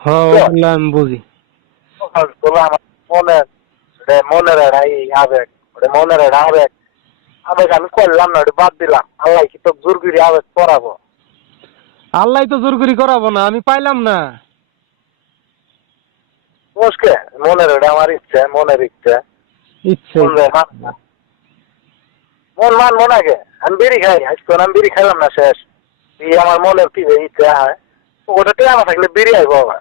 হ্যাঁ, ওগুলো আমি বুঝি। আমার মনের আবেগ, ওটা মনের আবেগ, আবেগ আমি করলাম না, ওটা বাদ দিলাম। আল্লাহ কি তো জোর করে আবেগ করাবো? আল্লাহ তো জোর করে করাবো না, আমি পাইলাম না। বুঝকে মনের আমার ইচ্ছে, মনের ইচ্ছে ইচ্ছে মন মানবো নাকি? আমি বিড়ি খাই, আজকে আমি বিড়ি খাইলাম না, শেষ। আমার মনের কি ইচ্ছে হয়, ওটা টেমা থাকলে বিড়ি আইবো আবার।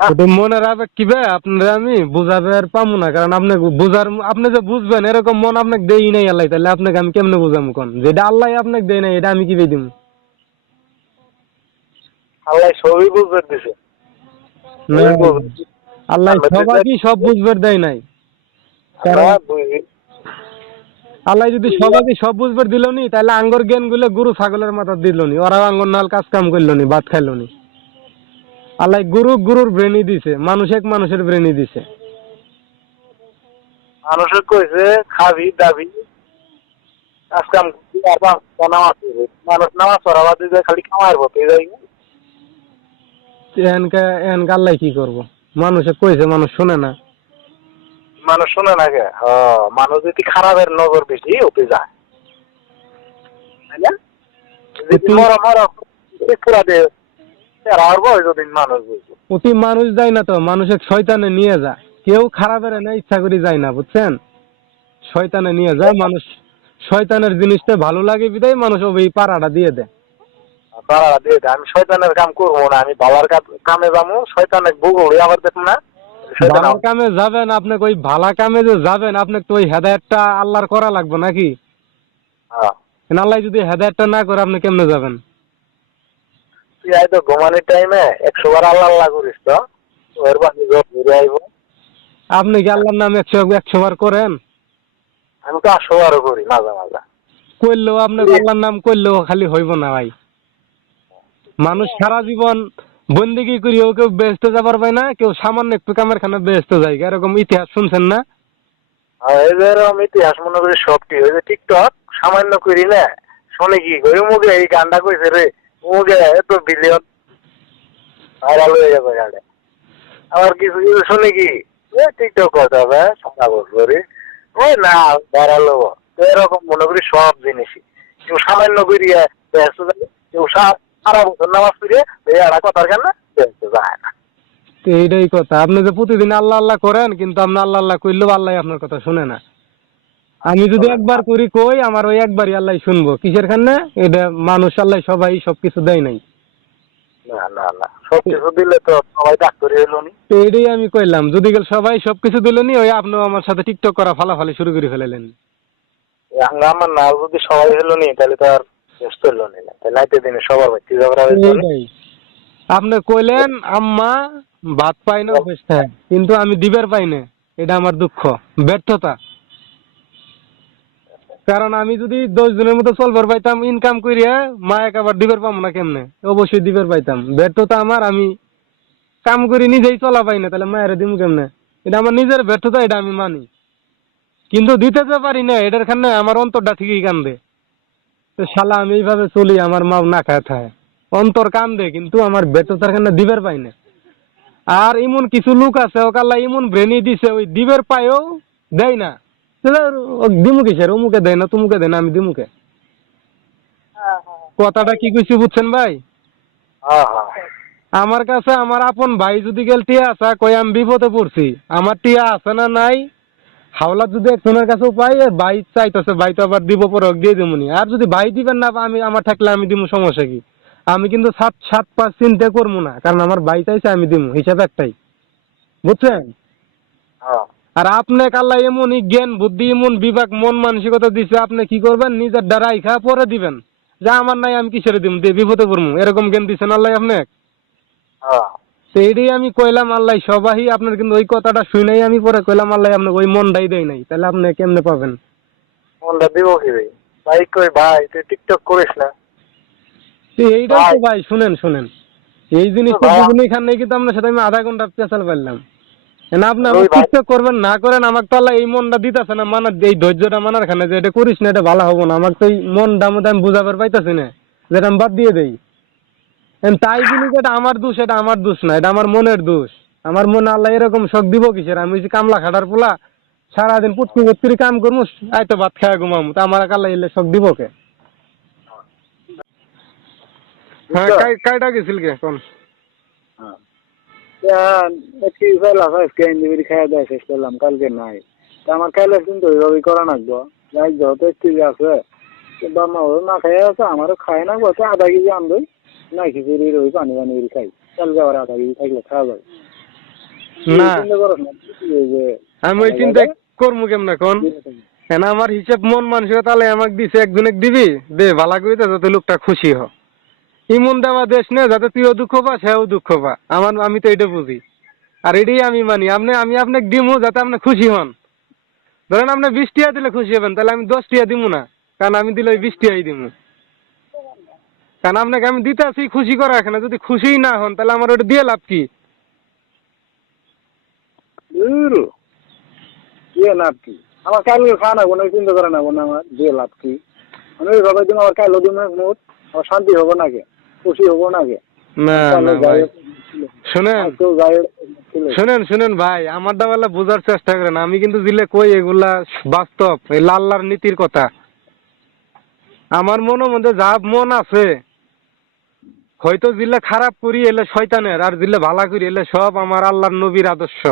ওটা মনের আবেগ কি ভাই, আপনারা আমি বুঝাবে আর পাবো না, কারণ আপনি বুঝার, আপনি যে বুঝবেন এরকম মন আপনাকে দেই নাই আল্লাহ, তাহলে আপনাকে আমি কেমনে বুঝাবো কোন? যেটা আল্লাহ আপনাকে দেয় নাই, এটা আমি কি দিব? আল্লাহ সবই বুঝতে দিছে। আল্লাহ সবাইকে সব বুঝবার দেয় নাই। আল্লাহ যদি সবাইকে সব বুঝবার দিল নি, তাহলে আঙ্গর জ্ঞান গুলো গরু ছাগলের মাথা দিল নি, ওরাও আঙ্গর নাল কাজ কাম করলো নি, ভাত খাইলো নি। আল্লাহ গুরুর ব্রেনই দিছে, মানুষের ব্রেনই দিছে। মানুষের কইছে খাবি দাবি কাজ কাম নামাজ পড়বে। মানুষ নামাজ পড়া বাদ দিয়ে খালি কামার হতে যাই। এনকা আল্লাহ কি করবো? মানুষে কইছে, মানুষ শুনে না। মানুষ শুনে না কে? মানুষ যদি খারাপের নজর বেশি হতে যায়, তাই না? যদি মরা মরা পুরা দে আর যদি মানুষ বুঝবো। অতি মানুষ যায় না তো, মানুষের শয়তানে নিয়ে যায়। কেউ খারাপের না ইচ্ছা করে যায় না, বুঝছেন? শয়তানে নিয়ে যায় মানুষ। শয়তানের জিনিসটা ভালো লাগে বিদায় মানুষ ওই পাড়াটা দিয়ে দেয়। তারা দিয়ে দেয়। আমি শয়তানের কাম করবো না, আমি বাবার কামে যাবো। শয়তানের বুগড়ি আবার দেখুন না, ভালো কামে যাবেন, আপনাকে ওই ভালো কামে যে যাবেন, আপনাকে তো ওই হেদায়েতটা আল্লাহর করা লাগবে নাকি? আল্লাহ যদি হেদায়েতটা না করে, আপনি কেমনে যাবেন? তুই তো ঘুমানোর টাইমে 100 বার আল্লাহ আল্লাহ করিস তো, ওর বাকি ঘুরে আইব। আপনি কি আল্লাহর নাম 100 বার করেন? আমি তো 100 বারও করি মাঝে মাঝে। করলেও আপনার আল্লাহর নাম করলেও খালি হইব না ভাই। মানুষ সারা জীবন বন্দিগি করিও কেউ বেহেশতে যাবার পায় না, কেউ সামান্য একটু কামের খানে বেহেশতে যায়। এরকম ইতিহাস শুনছেন না? এই যে এরকম ইতিহাস মনে করি সবটি ওই যে টিকটক সামান্য করি না, শুনে কি করি মুখে এই গানটা কইছে রে, মুখে এত বিলিয়ন ভাইরাল হয়ে যাবে গানটা। আবার কিছু কিছু শুনে কি টিকটক করতে হবে সারা বছরই, ওই না ভাইরাল হবো। তো এরকম মনে করি সব জিনিসই কেউ সামান্য করিয়া ব্যস্ত যায়, কেউ সারা বছর নামাজ পড়িয়ে এই একটা কথার কেন ব্যস্ত যায় না। এইটাই কথা, আপনি যে প্রতিদিন আল্লাহ আল্লাহ করেন, কিন্তু আপনি আল্লাহ আল্লাহ করলেও আল্লাহ আপনার কথা শুনে না। আমি যদি একবার করি কই, আমার ওই একবারই আল্লাহ শুনবো। কিসের খানে? এটা মানুষ আল্লাহ সবাই সবকিছু দেয় নাই। না না না, সবকিছু দিলে তো সবাই ডাক্তার এলো নি। তো এইটাই আমি কইলাম, যদি সবাই সবকিছু দিল নি, ওই আপনিও আমার সাথে টিকটক করা ফালাফালি শুরু করে ফেলালেন। আমার না যদি সবাই হলো নি, তাহলে তো আর ব্যস্ত হলো নি না, তাহলে নাইতে দিনে সবার বাড়িতে ঝগড়া হয়েছে। আপনি কইলেন আম্মা ভাত পাই না অবস্থায়, কিন্তু আমি দিবার পাই না। এটা আমার দুঃখ, ব্যর্থতা। কারণ আমি যদি 10 দিনের মতো চলবার পাইতাম ইনকাম করিয়া, মা আবার দিবার পাবো না কেমনে? অবশ্যই দিবার পাইতাম। ব্যর্থতা আমার, আমি কাম করি নিজেই চলা পাই না, তাহলে মায়ের দিমু কেমনে? এটা আমার নিজের ব্যর্থতা, এটা আমি মানি। কিন্তু দিতে তো পারি না, এটার খানে আমার অন্তরটা ঠিকই কান্দে। তো শালা আমি এইভাবে চলি, আমার মা না খায় থাকে, অন্তর কান্দে, কিন্তু আমার ব্যর্থতার খানে দিবার পাই না। আর এমন কিছু লোক আছে, ওকে আল্লাহ এমন ব্রেনি দিছে, ওই দিবের পায়েও দেয় না। দিমু কিসের? অমুকে দেয় না, তুমুকে দেয় না, আমি দিমুকে। কথাটা কি কইছি বুঝছেন ভাই? আমার কাছে আমার আপন ভাই যদি গেল টিয়া আসা কই, আমি বিপদে পড়ছি, আমার টিয়া আছে না নাই, হাওলাত যদি একজনের কাছেও পাই, ভাই চাইতেছে, ভাই তো আবার দিব পরে দিয়ে দেবনি। আর যদি ভাই দিবেন না, আমি আমার থাকলে আমি দিব, সমস্যা কি? আমি কিন্তু 7-5 চিন্তা করবো না, কারণ আমার ভাই চাইছে, আমি দিব, হিসাব একটাই। বুঝছেন? আর আপনাকে আল্লাহ এমন জ্ঞান বুদ্ধি, এমন বিবেক মন মানসিকতা দিছে, আপনি কি করবেন? নিজের দ্বারাই খা পরে দিবেন, যা আমার নাই আমি কিসের দিব, দিয়ে বিপদে পড়বো, এরকম জ্ঞান দিচ্ছেন আল্লাহ আপনাকে। তো এটাই আমি কইলাম আল্লাহ সবাই আপনার, কিন্তু ওই কথাটা শুনেই আমি পরে কইলাম আল্লাহ আপনাকে ওই মনটাই দেয় নাই, তাহলে আপনি কেমনে পাবেন? মনটা দিব কি ভাই? ভাই কই ভাই তুই টিকটক করিস না তো এইটাই তো ভাই, শুনেন শুনেন, এই জিনিসটা ভাই। দুজনে এখানে কিন্তু আপনার সাথে আমি আধা ঘন্টা পেঁচাল পারলাম। না আপনি আমার ওই ভাই টিকটক করবেন না করেন, আমাকে তো আল্লাহ এই মনটা দিতেছে না, মানার এই ধৈর্যটা মানার খানে যে এটা করিস না, এটা ভালো হবো না, আমাকে তো এই মনটা মধ্যে আমি বুঝাবার পাইতেছি না, যেটা আমি বাদ দিয়ে দেই। তাই বলি যে এটা আমার দোষ, এটা আমার দোষ না, এটা আমার মনের দোষ। আমার মনে আল্লাহ এরকম শখ দিব কিসের? আমি যে কামলা খাটার পোলা, সারাদিন পুটকি পুটকি কাম করবো, আই তো ভাত খাওয়া ঘুমাবো, তা আমার আল্লাহ এলে শখ দিব কে? হ্যাঁ, কাইটা গেছিল কে কোন? কি ফেলা আজকে ইন্ডিভিডি খাওয়া দাওয়া শেষ করলাম, কালকে নাই। তা আমার কাইলে কিন্তু ওইভাবেই করা লাগবো। যাই যত ঠিক আছে বাবা না খাই আছে, আমারও খায় না বলতে আধা কেজি আনবই নাই, খিচুড়ি ওই পানি পানি খাই। কালকে আবার আধা কেজি থাকলে খাওয়া যাবে না চিন্তা করো না যে আমি ওই চিন্তা করবো কেমন এখন? হ্যাঁ, আমার হিসাব মন মানসিকতা তাহলে আমাকে দিছে, একজনে দিবি দে ভালা করিতে যাতে লোকটা খুশি হ। ইমন দেওয়া দেশ নে, যাতে তুইও দুঃখ পা সেও দুঃখ পা। আমি তো এটা বুঝি, আর এটাই আমি মানি। আমি আপনাকে দিমু যাতে আপনি খুশি হন। ধরেন আপনি 20 টিয়া দিলে খুশি হবেন, তাহলে আমি 10 টিয়া দিব না, কারণ আমি দিলে ওই 20 টিয়াই দিব। কারণ আপনাকে আমি দিতে আসি খুশি করা, এখানে যদি খুশিই না হন তাহলে আমার ওটা দিয়ে লাভ কি? দিয়ে লাভ কি? আমার কালকে খাওয়া না কোনো চিন্তা করে না কোনো, আমার দিয়ে লাভ কি? আমি ওইভাবে দিন আমার কালো দিন মুড আমার শান্তি হবো না কে, খুশি হবো না কে? না না ভাই, শুনেন শুনেন শুনেন ভাই, আমার দাবালা বোঝার চেষ্টা করেন। আমি কিন্তু দিলে কই এগুলা বাস্তব, এই লাল্লার নীতির কথা। আমার মনের মধ্যে যা মন আছে, হয়তো জিল্লা খারাপ করি এলে শয়তানের, আর জিল্লা ভালা করি এলে সব আমার আল্লাহর নবীর আদর্শ।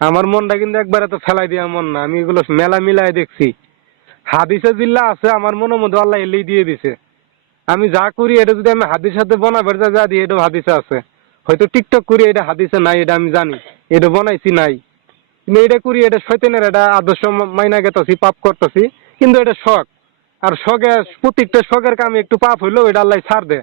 আমার মনটা কিন্তু একবারে তো ফেলাই দেওয়া মন না, আমি এগুলো মেলা মিলাই দেখছি। হাদিসে জিল্লা আছে আমার মনের মধ্যে আল্লাহ এলেই দিয়ে দিছে। আমি যা করি এটা যদি আমি হাদিসের সাথে বানাবার যা দিই, এটা হাদিসে আছে। হয়তো টিকটক করি এটা হাদিসে নাই, এটা আমি জানি, এটা বানাইছি নাই। কিন্তু এটা করি এটা শয়তানের, এটা আদর্শ মাইনা গেতেছি, পাপ করতেছি, কিন্তু এটা শখ। আর শখে প্রত্যেকটা শখের কামে একটু পাপ হইলেও এটা আল্লাহ ছাড় দে।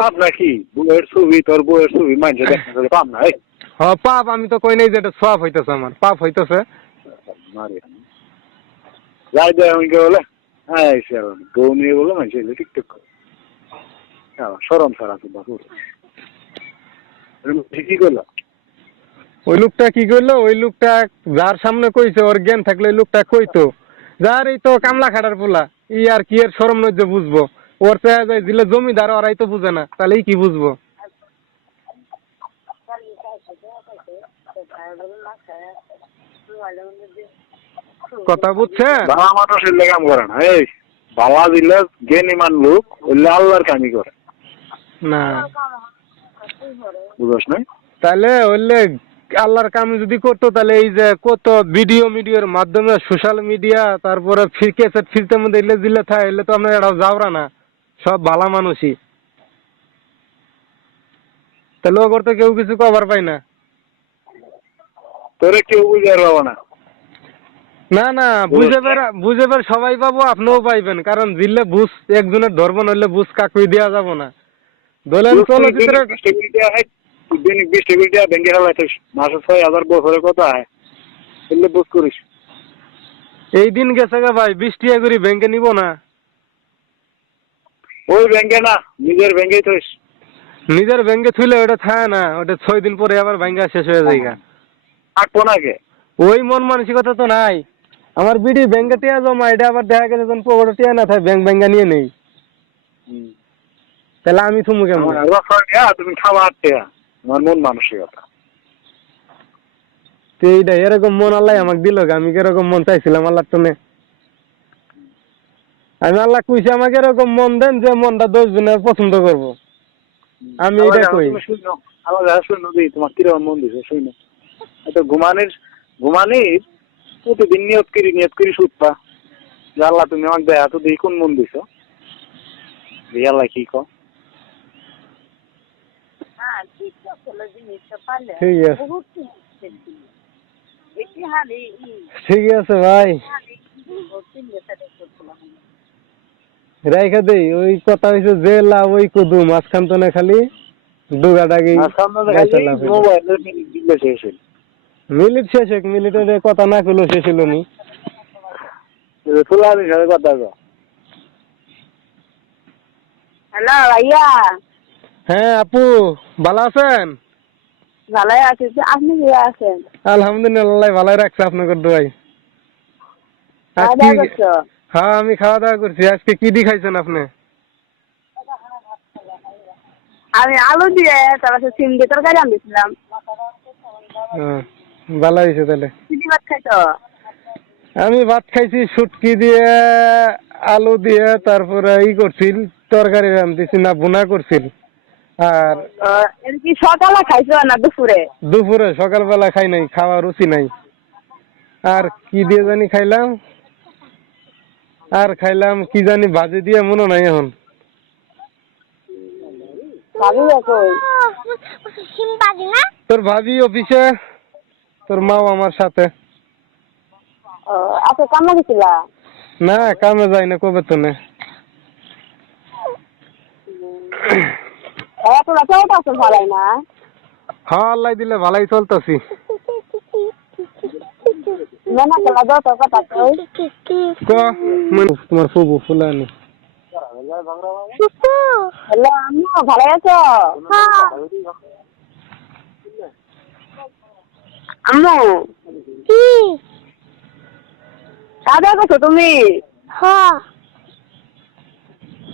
পাপ নাকি? বউয়ের ছবি, তোর বউয়ের ছবি মানছে দেখতে পাপ নাই? হ্যাঁ পাপ, আমি তো কই নাই যে এটা সওয়াব হইতেছে, আমার পাপ হইতেছে। যাই দেয় আমাকে বলে হ্যাঁ বউ নিয়ে বলে মানছে টিকটক করে সরম সারা তো বাপুর কি করলো? ওই লোকটা কি করলো? ওই লোকটা যার সামনে কইছে, ওর জ্ঞান থাকলে ওই লোকটা কইতো, যার এই তো কামলা খাটার পোলা, ই আর কি এর শরম নজ্জ বুঝবো? ওর চেয়ে যায় দিলে জমিদার, ওরাই তো বুঝে না, তাহলে কি বুঝবো? কথা বুঝছেন? বাবা মানুষের কাম করে না, এই বাবা দিলে জ্ঞানীমান লোক ওইলে আল্লাহর কামি করে না, বুঝস না? তাহলে ওইলে আল্লাহর কাম যদি করতো, তাহলে এই যে কত মিডিয়ার মাধ্যমে সোশ্যাল মিডিয়া, তারপরে ক্যাসেট ফিরতে মধ্যে এলে দিলে থাকে, এলে তো আপনার এটা যাওরা না, সব ভালা মানুষই। তাহলে ওগর তো কেউ কিছু কভার পাই না। তোরে কেউ বুঝার পাবো না। না না, বুঝে বের সবাই পাবো, আপনিও পাইবেন, কারণ জিল্লে বুঝ একজনের ধর্ম নইলে বুঝ কাকুই দেওয়া যাব না। দলেন চলচ্চিত্র দৈনিক 20 টেবিল দেওয়া ব্যাংকে হেলাইছিস মাসে 6,000 বছরে কত হয় এলে বুঝ করিস। এই দিন গেছে গা ভাই, 20 টাকা করে ব্যাংকে নিব না। ওই ব্যাংকে না, নিজের ব্যাংকেই থইস। নিজের ব্যাংকে থইলে ওটা থাকে না, ওটা 6 দিন পরে আবার ব্যাংকে শেষ হয়ে যায় গা। থাকবো না কে? ওই মন মানসিকতা তো নাই আমার। বিডি ব্যাংকে টিয়া জমা, এটা আবার দেখা গেছে যখন পকেটে টিয়া না থাকে, ব্যাংকা নিয়ে নেই, তাহলে আমি থুমু কেমন? তুমি খাওয়া হাঁটতে আমার মন মানসিকতা তো এইটা এরকম মন আল্লাহ আমাকে দিল, আমি কিরকম মন চাইছিলাম আল্লাহ তো নে। আমি আল্লাহ কইছি আমাকে এরকম মন দেন যে মনটা 10 জনে পছন্দ করব, আমি এটা কই। আমার শুনো দিই তোমার কিরকম মন দিছে শুনো। এটা ঘুমানির প্রতিদিন নিয়ত করি শুটপা যে আল্লাহ তুমি আমাকে দেয় তো দিই কোন মন দিছো আল্লাহ কি কো। ঠিক আছে ভাই, রাইখা দেই। ওই কথা হয়েছে যে লাভ ওই কদু মাঝখান তো না খালি ডুগাডাগি আর সামনে গাইছে খালি লাভ হইলো। মোবাইলের দিলে শেষ হইল। মিনিট শেষ এক মিনিটের কথা না কইলেও শেষ হইল নি। তোলা আমি সাথে কথা কও। হ্যালো ভাইয়া, হ্যাঁ আপু ভালো আছেন? ভালোই আছি, আপনি কি আছেন? আলহামদুলিল্লাহ ভালোই রাখছে আপনাদের দোয়াই। খাওয়া দাওয়া করছো? হ্যাঁ আমি খাওয়া দাওয়া করছি। আজকে কি দি খাইছেন আপনি? আমি আলু দিয়ে তারপর সিম দিয়ে তরকারি আনছিলাম। ভালো হয়েছে তাহলে। কি দিয়ে ভাত খাইছো? আমি ভাত খাইছি শুটকি দিয়ে, আলু দিয়ে, তারপরে করছিল তরকারি রান্ধিছি না ভুনা করছিল। আর এর কি সকালে খাইছো না দুপুরে? দুপুরে সকালবেলা খাই নাই, খাওয়া রুচি নাই। আর কি দিয়ে জানি খাইলাম, আর খাইলাম কি জানি ভাজি দিয়ে, মনে নাই এখন। ভাবি কই? তোর ভাবি অফিসে, তোর মাও আমার সাথে। আচ্ছা, কামে গেছিলা? না কামে যাই না, কবে তো না। তোরা চলতে আছো ভালোই না? হ্যাঁ আল্লাহ দিলে ভালোই চলতেছি। মেনা খেলা দাও তো কথা কই। তোমার ফুবু ফুলানি। হ্যালো আম্মু, ভালো আছো? আম্মু কি কাজে গেছো তুমি?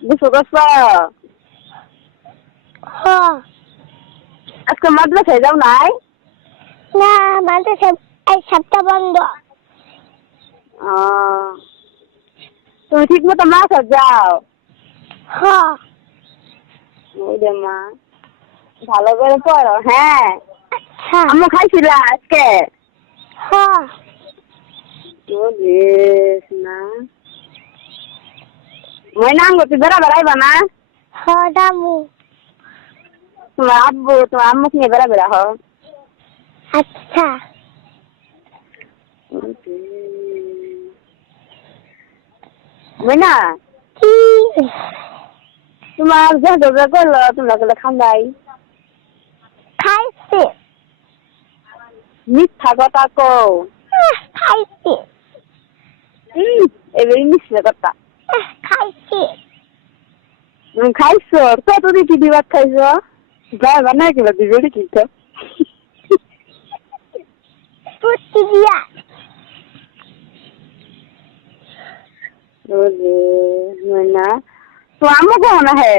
বুঝছো গেছো? আজকে মাদ্রাসায় যাও নাই? না, মাদ্রাসা এই সপ্তাহ বন্ধ। তুমি ঠিক মতো মাছ যাও। হ্যাঁ। ওই রে মা, ভালো করে পড়ো। হ্যাঁ আচ্ছা। আম্মু খাইছিলা আজকে? হ্যাঁ। না ময়না আঙ্গুতি বেড়া বেড়াইবা না? হ্যাঁ দামু। তোমার আব্বু তোমার আম্মুকে নিয়ে বেড়া বেড়া হও। আচ্ছা। ময়না কি তোমার যা দরজা করলো তোমরা গেলে খান্দাই খাইছে? মিথ্যা কথা কও। খাইছে। এবারে মিশলে কথা। খাইছে। তুমি খাইছো? কতদিন কি দিবাত খাইছো? গায়ে বানাই কিবা দিবে কিন্তু পুষ্টি দিয়া। ময়না তো আম্মু কখন আহে?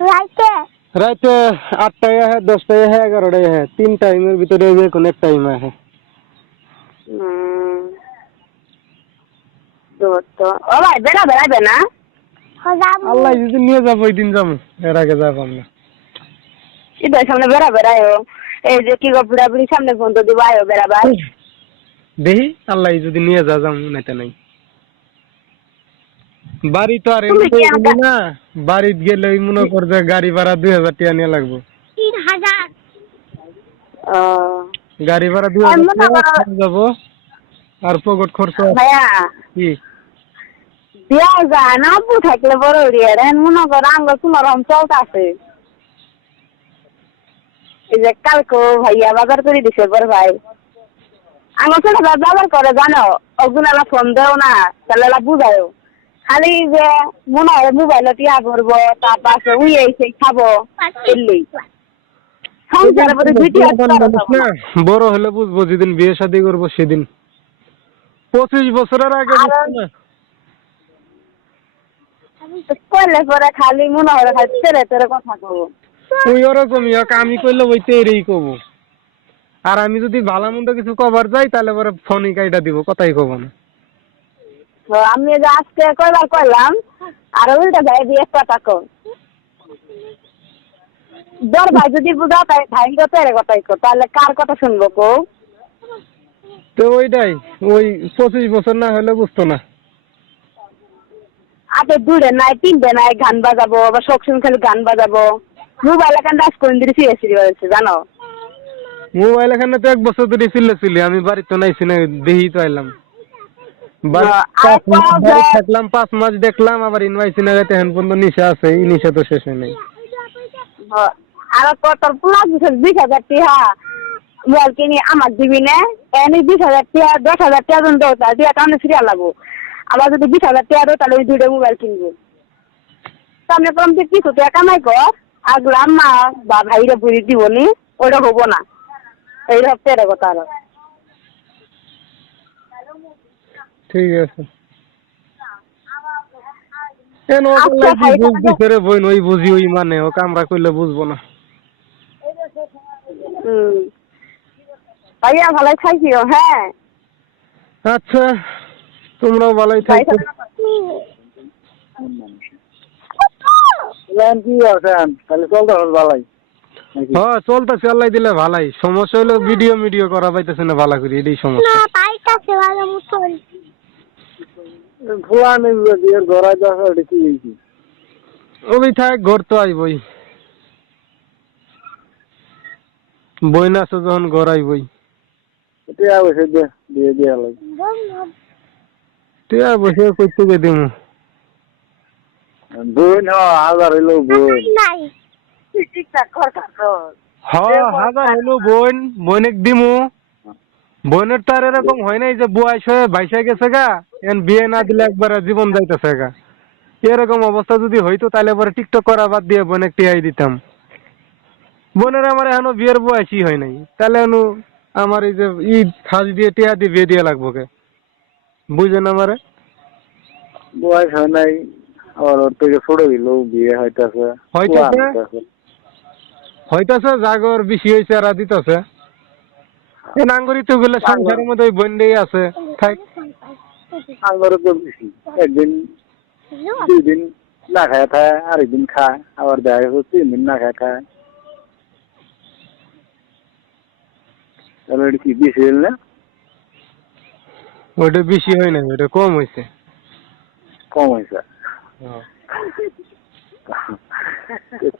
রাইতে। রাতে 8টায় है, 10টায় है, 11টায় है, 3 টাইমের ভিতরে যে কোন এক টাইম আছে। তো তো ও ভাই বেড়া বেড়াবে না? আল্লাহ যদি নিয়ে যাবো ওই দিন যাবো, এর আগে যাবো না। ঈদের সামনে বেড়া বেড়ায়ও, এই যে কি গো বুড়া বুড়ি সামনে বন্ধ দিব আয়ো বেড়াবার। দেখি আল্লাহ যদি নিয়ে যাবো নাইতে নাই। বাড়ি তো আর তুমি কি এমনি না, বাড়িতে গেলে মনে কর যে গাড়ি ভাড়া 2000 টাকা নিয়ে লাগবো। 3000। গাড়ি ভাড়া 2000 টাকা যাবো, আর পকেট খরচ ভাইয়া কি বিয়া যায় না আব্বু থাকলে বড় উড়িয়ে দেন মনে করো আঙ্গ কোনোরকম চলতেছে। এই যে কালকে ভাইয়া বাজার করে দিছে বড় ভাই, আঙ্গ ছোট ভাই বাজার করে জানো, ওগুলা ফোন দেও না তাহলে বুঝায়ও, খালি যে মনে হয় মোবাইলে টিয়া করবো তারপর উই এসে খাবো এলি সংসারের প্রতি দুইটি না। বড় হলে বুঝবো, যেদিন বিয়ে শাদী করবো সেদিন। 25 বছরের আগে বুঝবো না। করলে পরে খালি মনে হয় খালি তেরে তেরে কথা কবো। ওই ওরকমই হোক, আমি কইলে ওই তেরেই কব। আর আমি যদি ভালো মন্দ কিছু কবার যাই তাহলে পরে ফোনই কাইটা দিব, কথাই কব না। আমি যে আজকে কয়বার করলাম আর উল্টা ভাই দিয়ে কথা কো দর ভাই যদি বুঝাও তাই ভাই তেরে কথাই কো, তাহলে কার কথা শুনবো কো? তো ওইটাই, ওই 25 বছর না হলে বুঝতো না। আগে দূরে নাই তিনটে নাই গান বাজাবো বা সবসময় খালি গান বাজাবো, মোবাইল এখন ডাস করে দিয়ে সিরিয়াসলি হয়েছে জানো। মোবাইল এখানে তো 1 বছর ধরে ছিল, আমি বাড়িতে তো নাইছি না, দেখি তো আইলাম। বাড়ি থাকলাম 5 মাস, দেখলাম আবার ইনভাইসি না গেতে এখন পর্যন্ত নিশা আছে, এই নিশা তো শেষ হয় নাই। আর তোর পোলা 20,000 টাকা মোবাইল কিনে আমার দিবি না এনে 20,000 টাকা 10,000 টাকা জন দাও তা দিয়ে টানে ফিরিয়া লাগবো আবার যদি 20,000 টাকা দাও তাহলে ওই 2টা মোবাইল কিনবো সামনে কম থেকে কিছু টাকা কামাই কর আগলা মা বা ভাইরা বুঝি দিবনি ওইটা হবো না এই হচ্ছে কথা আরো ঠিক আছে কেন বুঝতেছে রে বোন ওই বুঝি ওই মানে ওকে আমরা কইলে বুঝবো না ভাইয়া ভালো খাইছিও হ্যাঁ আচ্ছা তোমরাও ভালোই থাকো কি আছেন তাহলে চলতে হবে ভালাই হ্যাঁ চলতেছে আল্লাহ দিলে ভালাই সমস্যা হলো ভিডিও করা পাইতেছে না ভালো করে এটাই সমস্যা না পাইতাছে ভালো মতন ভুয়া নেই বিয়ের গড়াই দেখা এটা কি হয়েছি ওই থাক ঘর তো আইবই বই না আছে যখন ঘর আইবই এটা বসে দিয়ে দিয়ে লাগে টিয়া বসে কই থেকে দিমু বোন হাজার হইলো বোন নাই ঠিকঠাক কর হ্যাঁ হাজার হইলো বোনের দিমু বোনের তো আর এরকম হয় নাই যে বয়স হয়ে বাইসে গেছে গা এখন বিয়ে না দিলে একবারে জীবন যাইতেছে গা এরকম অবস্থা যদি হইতো তাহলে পরে টিকটক করা বাদ দিয়ে বোনের টিয়াই দিতাম বোনের আমার এখনো বিয়ের বয়সই হয় নাই তাহলে এখনো আমার এই যে ঈদ খাস দিয়ে টিয়া দিয়ে বিয়ে দিয়ে লাগবো কে বুঝেন আমারে বয়স হয় নাই আবার ওর থেকে ছোট দিল বিয়ে হইতাছে হইতাছে জাগর বেশি হয়েছে আর দিতেছে এই নাঙ্গরিত গুলো সংসারের মধ্যে ওই বন্ডেই আছে থাক আঙ্গরে তো বেশি একদিন 2 দিন না খায় খায় আরেকদিন খায় আবার দেখা গেছে 3 দিন না খায় খায় তাহলে এটা কি বেশি হইল না ওটা বেশি হয় না ওটা কম হয়েছে কম হয়েছে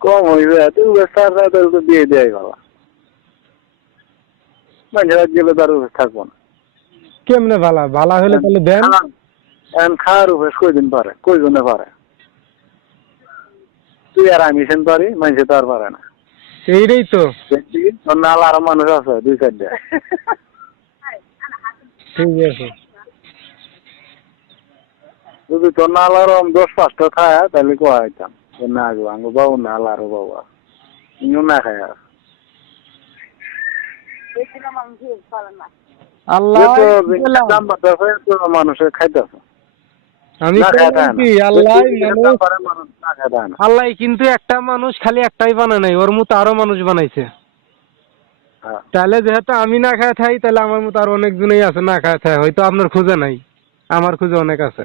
কম হয়েছে তুই ব্যবস্থা তো দিয়ে দেয় ভালো মানুষের গেলে তার উপর থাকবো না কেমনে ভালা হলে তাহলে দেন এখন খাওয়ার উপর কয়দিন পারে কয়জনে পারে তুই আর আমি সেন পারি মানুষে তো আর পারে না এইটাই তো তোর নাল আরো মানুষ আছে 2-4টা ঠিক আছে যদি তোর নাল আরো 10-5টা খায় তাহলে কোয়া হইতাম না গো আঙ্গো বাবু নাল আরো বাবা ইও না খায় আল্লাহ মানুষের খাইতেছে আমি কি আল্লাহ কিন্তু একটা মানুষ খালি একটাই বানায় নাই ওর মতো আরো মানুষ বানাইছে তাহলে যেহেতু আমি না খায় থাই তাহলে আমার মতো আরো অনেকজনই আছে না খায় থাই হয়তো আপনার খুঁজে নাই আমার খুঁজে অনেক আছে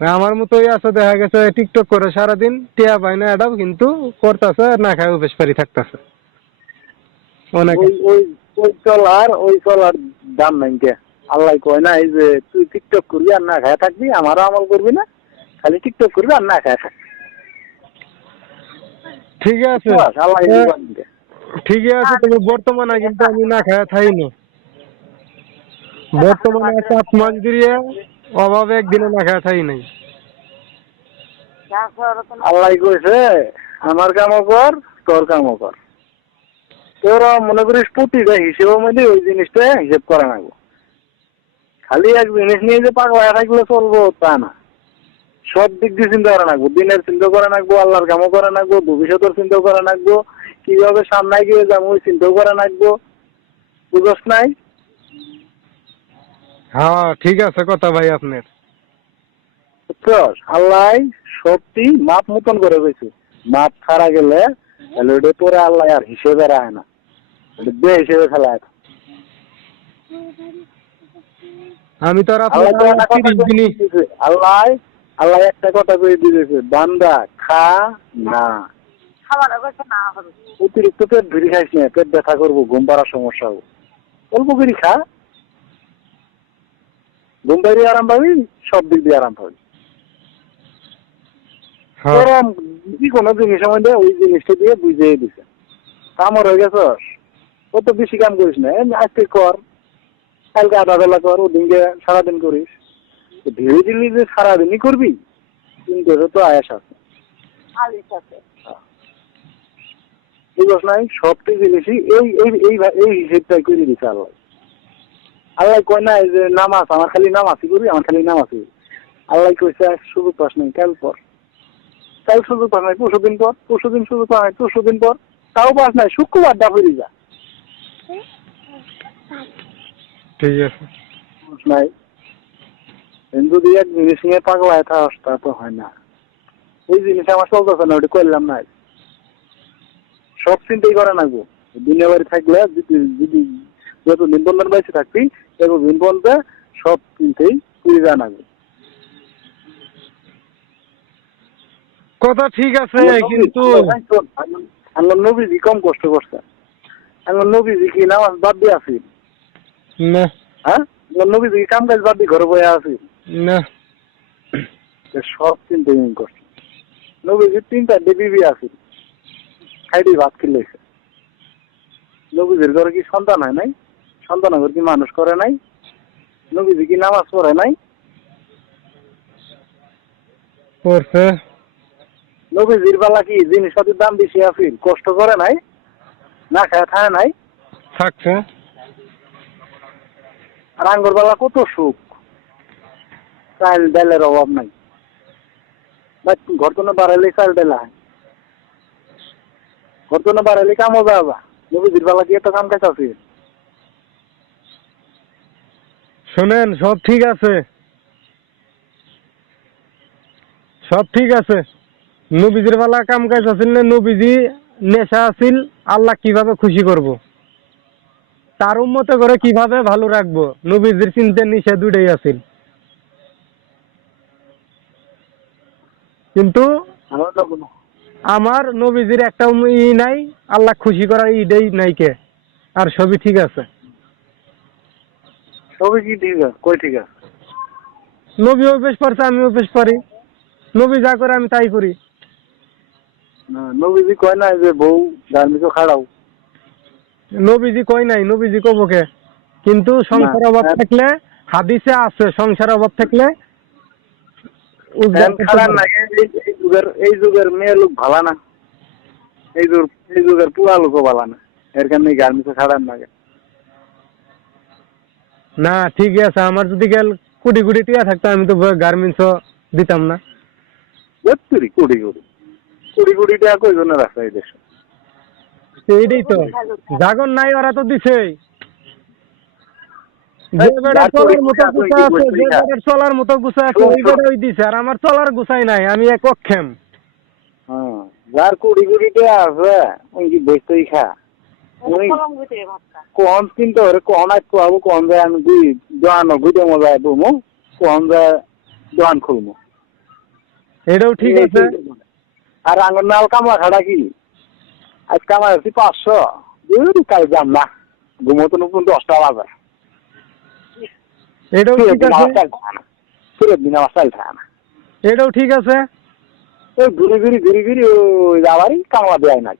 আমার মতোই আছে দেখা গেছে টিকটক করে সারাদিন টিয়া পায় না এটাও কিন্তু করতেছে না খায় বেশ পারি থাকতেছে অনেক ওই চলার দাম নাই কে আল্লাহ কয় না এই যে তুই টিকটক করবি আর না খায় থাকবি আমারও আমল করবি না খালি টিকটক করবি আর না খায় থাকবি ঠিক আছে ঠিক আছে তুমি বর্তমানে কিন্তু আমি না খায় থাই না বর্তমানে 7 মাস দিয়ে অভাবে একদিনে না খায় থাই নাই আল্লাহ কইছে আমার কামও কর তোর কামও কর তোরা মনে করিস প্রতিটা হিসেবের মধ্যে ওই জিনিসটা হিসেব করা নাগবো খালি এক জিনিস নিয়ে যে পাগলা থাকলে চলবো তা না সব দিক দিয়ে চিন্তা করা নাগবো দিনের চিন্তা করা নাগবো আল্লাহর কামও করা নাগবো ভবিষ্যতের চিন্তা করা নাগবো কিভাবে সামনে গিয়ে যাবো ওই চিন্তাও করা নাগবো বুঝস নাই হ্যাঁ ঠিক আছে কথা ভাই আপনার আল্লাহ সত্যি মাপ মতন করে গেছে মাপ ছাড়া গেলে তাহলে ওটা তোরে আল্লাহ আর হিসেবে রায় না ওটা বে হিসেবে খেলায় আমি তো আল্লাহ আল্লাহ একটা কথা কয়ে দিয়েছে বান্দা খা না অতিরিক্ত পেট ভিড়ি খাইস না পেট ব্যথা করবো ঘুম পাড়ার সমস্যা হবো অল্প করে খা ঘুম পাড়িয়ে আরাম পাবি সব দিক দিয়ে আরাম পাবি কোনো জিনিসের মধ্যে ওই জিনিসটা দিয়ে বুঝিয়ে দিছে কামড় হয়ে গেছ ও তো বেশি কাম করিস না আজকে কর কালকে আধা বেলা কর ওদিনকে সারাদিন করিস ধীরে ধীরে যে সারাদিনই করবি কিন্তু তো আয়াস আছে আলিস আছে। বুঝছ নাই সবটি জিনিসই এই এই এই এই হিসেবটাই করে দিছে আল্লাহ। আল্লাহ কয় না যে নামাজ আমার খালি নামাজই করি, আমার খালি নামাজই করি। আল্লাহ কইছে সুযোগ পাস নাই কাল পর, কাল সুযোগ পাস নাই পরশুদিন পর, পরশুদিন সুযোগ পাস নাই পরশুদিন পর, তাও পাস নাই শুক্রবার দা ফিরে যা। ঠিক আছে। বুঝছ নাই যদি এক জিনিস নিয়ে পাগলায় থাকস তা তো হয় না। ওই জিনিস আমার চলতেছে না, ওটা করলাম না। সব চিন্তাই করে না গো। দুনিয়া বাড়ি থাকলে যদি যতদিন বন্ধন বাইসে থাকবি ততদিন পর্যন্ত সব চিন্তাই করে যায় না গো। কথা ঠিক আছে কিন্তু আমার নবীজি কম কষ্ট করছে। আমার নবীজি কি নামাজ বাদ দিয়ে আসি? না হ্যাঁ, আমার নবীজি কি কাম কাজ বাদ দিয়ে ঘরে বয়ে আসি? না। সব চিন্তাই করছে। নবীজি 3-4 বিবি আছে, খাইডি ভাত খেলেছে। নবীজির ঘরে কি সন্তান হয় নাই? সন্তান ঘর কি মানুষ করে নাই? নবীজি কি নামাজ পড়ে নাই? পড়ছে। নবীজির বেলা কি জিনিসপাতির দাম বেশি আছে? কষ্ট করে নাই? না খায় থাকে নাই? থাকছে। আর আঙ্গুর বেলা কত সুখ, চাল ডালের অভাব নাই। ঘর তো না বাড়াইলে চাল ডাল হয়, ঘর তো না বাড়াইলে কামও যাবা। নবীজির বেলা কি একটা কাম কাজ আছে? শোনেন, সব ঠিক আছে, সব ঠিক আছে। নবীজির বেলা কাম কাজ আছিল না, নবীজি নেশা আছিল, আল্লাহ কিভাবে খুশি করব, তার উম্মতে করে কিভাবে ভালো রাখবো, নবীজির চিন্তা নিষেধ দুটাই আছিল। কিন্তু আমার নবীজির একটা নাই, আল্লাহ খুশি করার ইডেই নাই কে, আর সবই ঠিক আছে। সবই কি ঠিক আছে? কই ঠিক আছে? নবী অভ্যেস পারছে, আমি অভ্যেস পারি। নবী যা করে আমি তাই করি। না, নবীজি কয় না যে বউ ধার্মিক খাড়াও। নবীজি কয় নাই, নবীজি কবকে। কিন্তু সংসার অভাব থাকলে, হাদিসে আছে সংসার অভাব থাকলে খারাপ লাগে। এই যুগের মেয়ে লোক ভালো না, এই যুগের পুরা লোকও ভালো না, এর কারণে গার্মেন্টসে খারাপ লাগে। না ঠিক আছে, আমার যদি গেল কোটি কোটি টিয়া থাকতো আমি তো গার্মেন্টসও দিতাম না। কোটি কোটি কোটি কোটি টাকা কয়জনের আছে এই দেশে? এইটাই তো, জাগর নাই ওরা তো দিছেই। যে বেড়া চলার মতো গুছা আছে, যে বেড়ার চলার মতো গুছা আছে ওই বেড়াই দিছে, আর আমার চলার গুছাই নাই, আমি এক অক্ষম। যার কোটি কোটি টাকা আছে ওই কি বসতেই খা, ওই কম চিন্তা করে কম আসতে পাবো, কম যায় আমি দুই দোকান ঘুরে মজায় বমু, কম যায় দোকান খুলবো। এটাও ঠিক আছে। আর আঙ্গুর নাল কামলা খাড়া কি আজ কামাই হচ্ছি 500, কাল যাম না, ঘুমোতো নতুন 10টা বাজে। এটাও ঠিক আছে, ফেরত দিন আমার চাল থাকে না। এটাও ঠিক আছে। ওই ঘুরি ঘুরি ওই যাবারই কামলা দেয় নাই,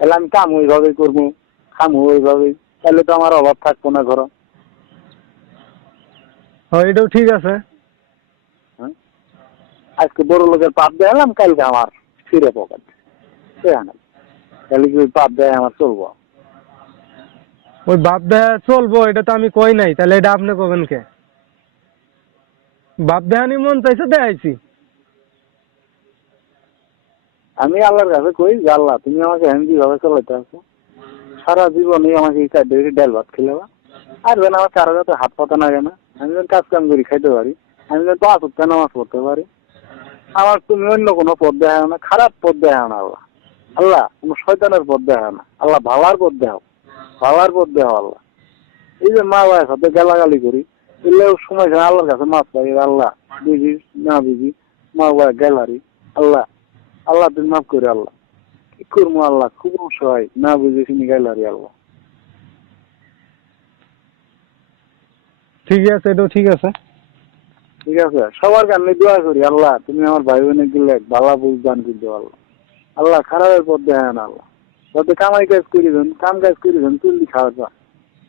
তাহলে আমি কাম ওইভাবে করবো, খামো ওইভাবে, তাহলে তো আমার অভাব থাকবো না ঘর। এটাও ঠিক আছে। আজকে বড় লোকের পাপ দেখালাম, কালকে আমার ফিরে পকেট, তাহলে কি ওই পাপ দেয় আমার চলবো? ওই বাপ দেহা চলবো এটা তো আমি কই নাই, তাহলে এটা আপনি কবেন কে? বাপ দেহানি মন চাইছে দেখাইছি। আমি আল্লাহর কাছে কই যে আল্লাহ তুমি আমাকে হেন্দি ভাবে চলাইতে আসো, সারা জীবনে আমাকে এই চারটে ডাল ভাত খেলেবা, আর যেন আমার কারো কাছে হাত পাতা না কেনা, আমি যেন কাজ কাম করি খাইতে পারি, আমি যেন 5 ওয়াক্ত নামাজ পড়তে পারি। আমার তুমি অন্য কোনো পথ দেখাও না, খারাপ পথ দেখাও না আল্লাহ। আল্লাহ কোনো শয়তানের পথ দেখাও না আল্লাহ, ভালার পথ দেখাও, ভালার পথ দেখাও আল্লাহ। এই যে মা বাবার সাথে গালাগালি করি, এলেও সময় আল্লাহর কাছে মাছ পাই, আল্লাহ বুঝি না বুঝি মা বাবা গ্যালারি, আল্লাহ আল্লাহ তুমি মাফ করে আল্লাহ, কি করবো আল্লাহ, খুব অসহায়, না বুঝে শুনি গ্যালারি আল্লাহ। ঠিক আছে, এটাও ঠিক আছে। ঠিক আছে, সবার কারণে দোয়া করি আল্লাহ তুমি আমার ভাই বোনের গেলে ভালো বুঝ দান করে দেবো আল্লাহ। আল্লাহ খারাপের পথ দেয় না আল্লাহ, যাতে কামাই কাজ করি দেন, কাম কাজ করি দেন, তুলি খাওয়া যা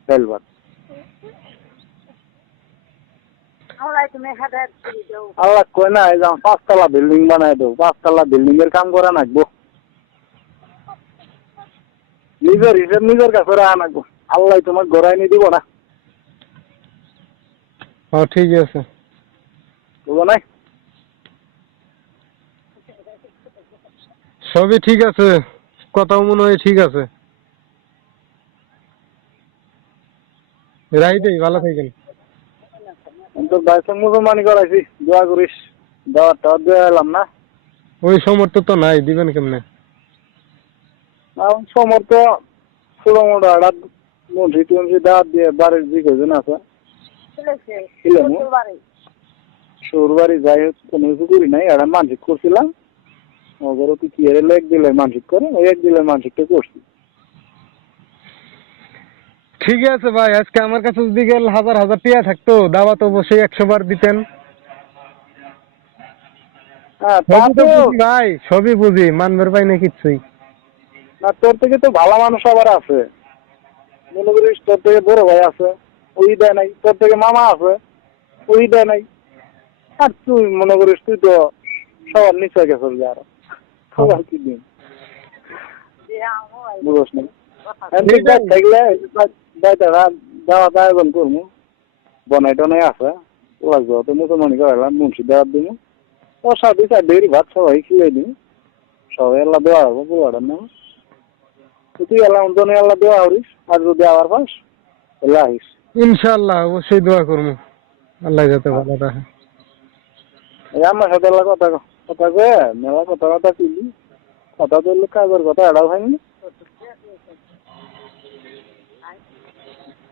ডাল ভাত। আল্লাহ কয় না এই যে 5 তলা বিল্ডিং বানাই দেবো, 5 তলা বিল্ডিং এর কাম করা নাকবো, নিজের হিসেব নিজের কাছে রাখা নাকবো, আল্লাহ তোমার গড়াই নিয়ে দিব না, ঠিক আছে। বুঝো নাই? সবই ঠিক আছে, কথাও মনে হয় ঠিক আছে। রাইটেই, ভালো থাকেন। আমি তো বাইসে মুসলমানি করাইছি, দোয়া করিস, দাওয়াত টাওয়াত দিয়ে এলাম না, ওই সমর্থ তো নাই, দিবেন কেমনে? এখন সমর্থ ছোটো মোটো একটা মসজিদ টমসজিদ দাওয়াত দিয়ে বাড়ির যে কজন আছে শ্বশুর বাড়ি যাই হোক কোনো কিছু করি নাই, একটা মানসিক করছিলাম, ওদের তুই কি এক দিলে মানসিক করে, ওই 1 দিলের মানসিকটা করছি। ঠিক আছে ভাই, আজকে আমার কাছে যদি গেল 1000 টিয়া থাকতো, দাওয়াত অবশ্যই 100 বার দিতেন। হ্যাঁ সবই তো বুঝি ভাই, সবই বুঝি, মানবার পাই না কিচ্ছুই। না তোর থেকে তো ভালো মানুষ আবার আছে, মনে করিস তোর থেকে বড় ভাই আছে, ওই দেয় নাই, তোর থেকে মামা আছে, ওই দেয় নাই, আর তুই মনে করিস তুই তো সবার নিচে গেছিস যে আরো সবার কি দিন বুঝোস না। থাকলে দাওয়াত আয়োজন করবো, বনাই টনাই আছে, লাগবে তো মুসলমানি করাইলাম, মুন্সি দাওয়াত দিব, ওর সাথে 4 ডেরি ভাত সবাই খিলাই দিবি, সবাই আল্লাহ দেওয়া হবো পুরাটার নাম, তুই আল্লাহ অন্তনে আল্লাহ দেওয়া করিস, আর যদি আবার পাস তাহলে আহিস। ইনশাআল্লাহ অবশ্যই দোয়া করবো, আল্লাহ যাতে ভালো রাখে। এই আমার সাথে আল্লাহ কথা কথা কয়ে মেলা কথা কথা কিনবি, কথা বললে কাজের কথা এড়াও হয়নি।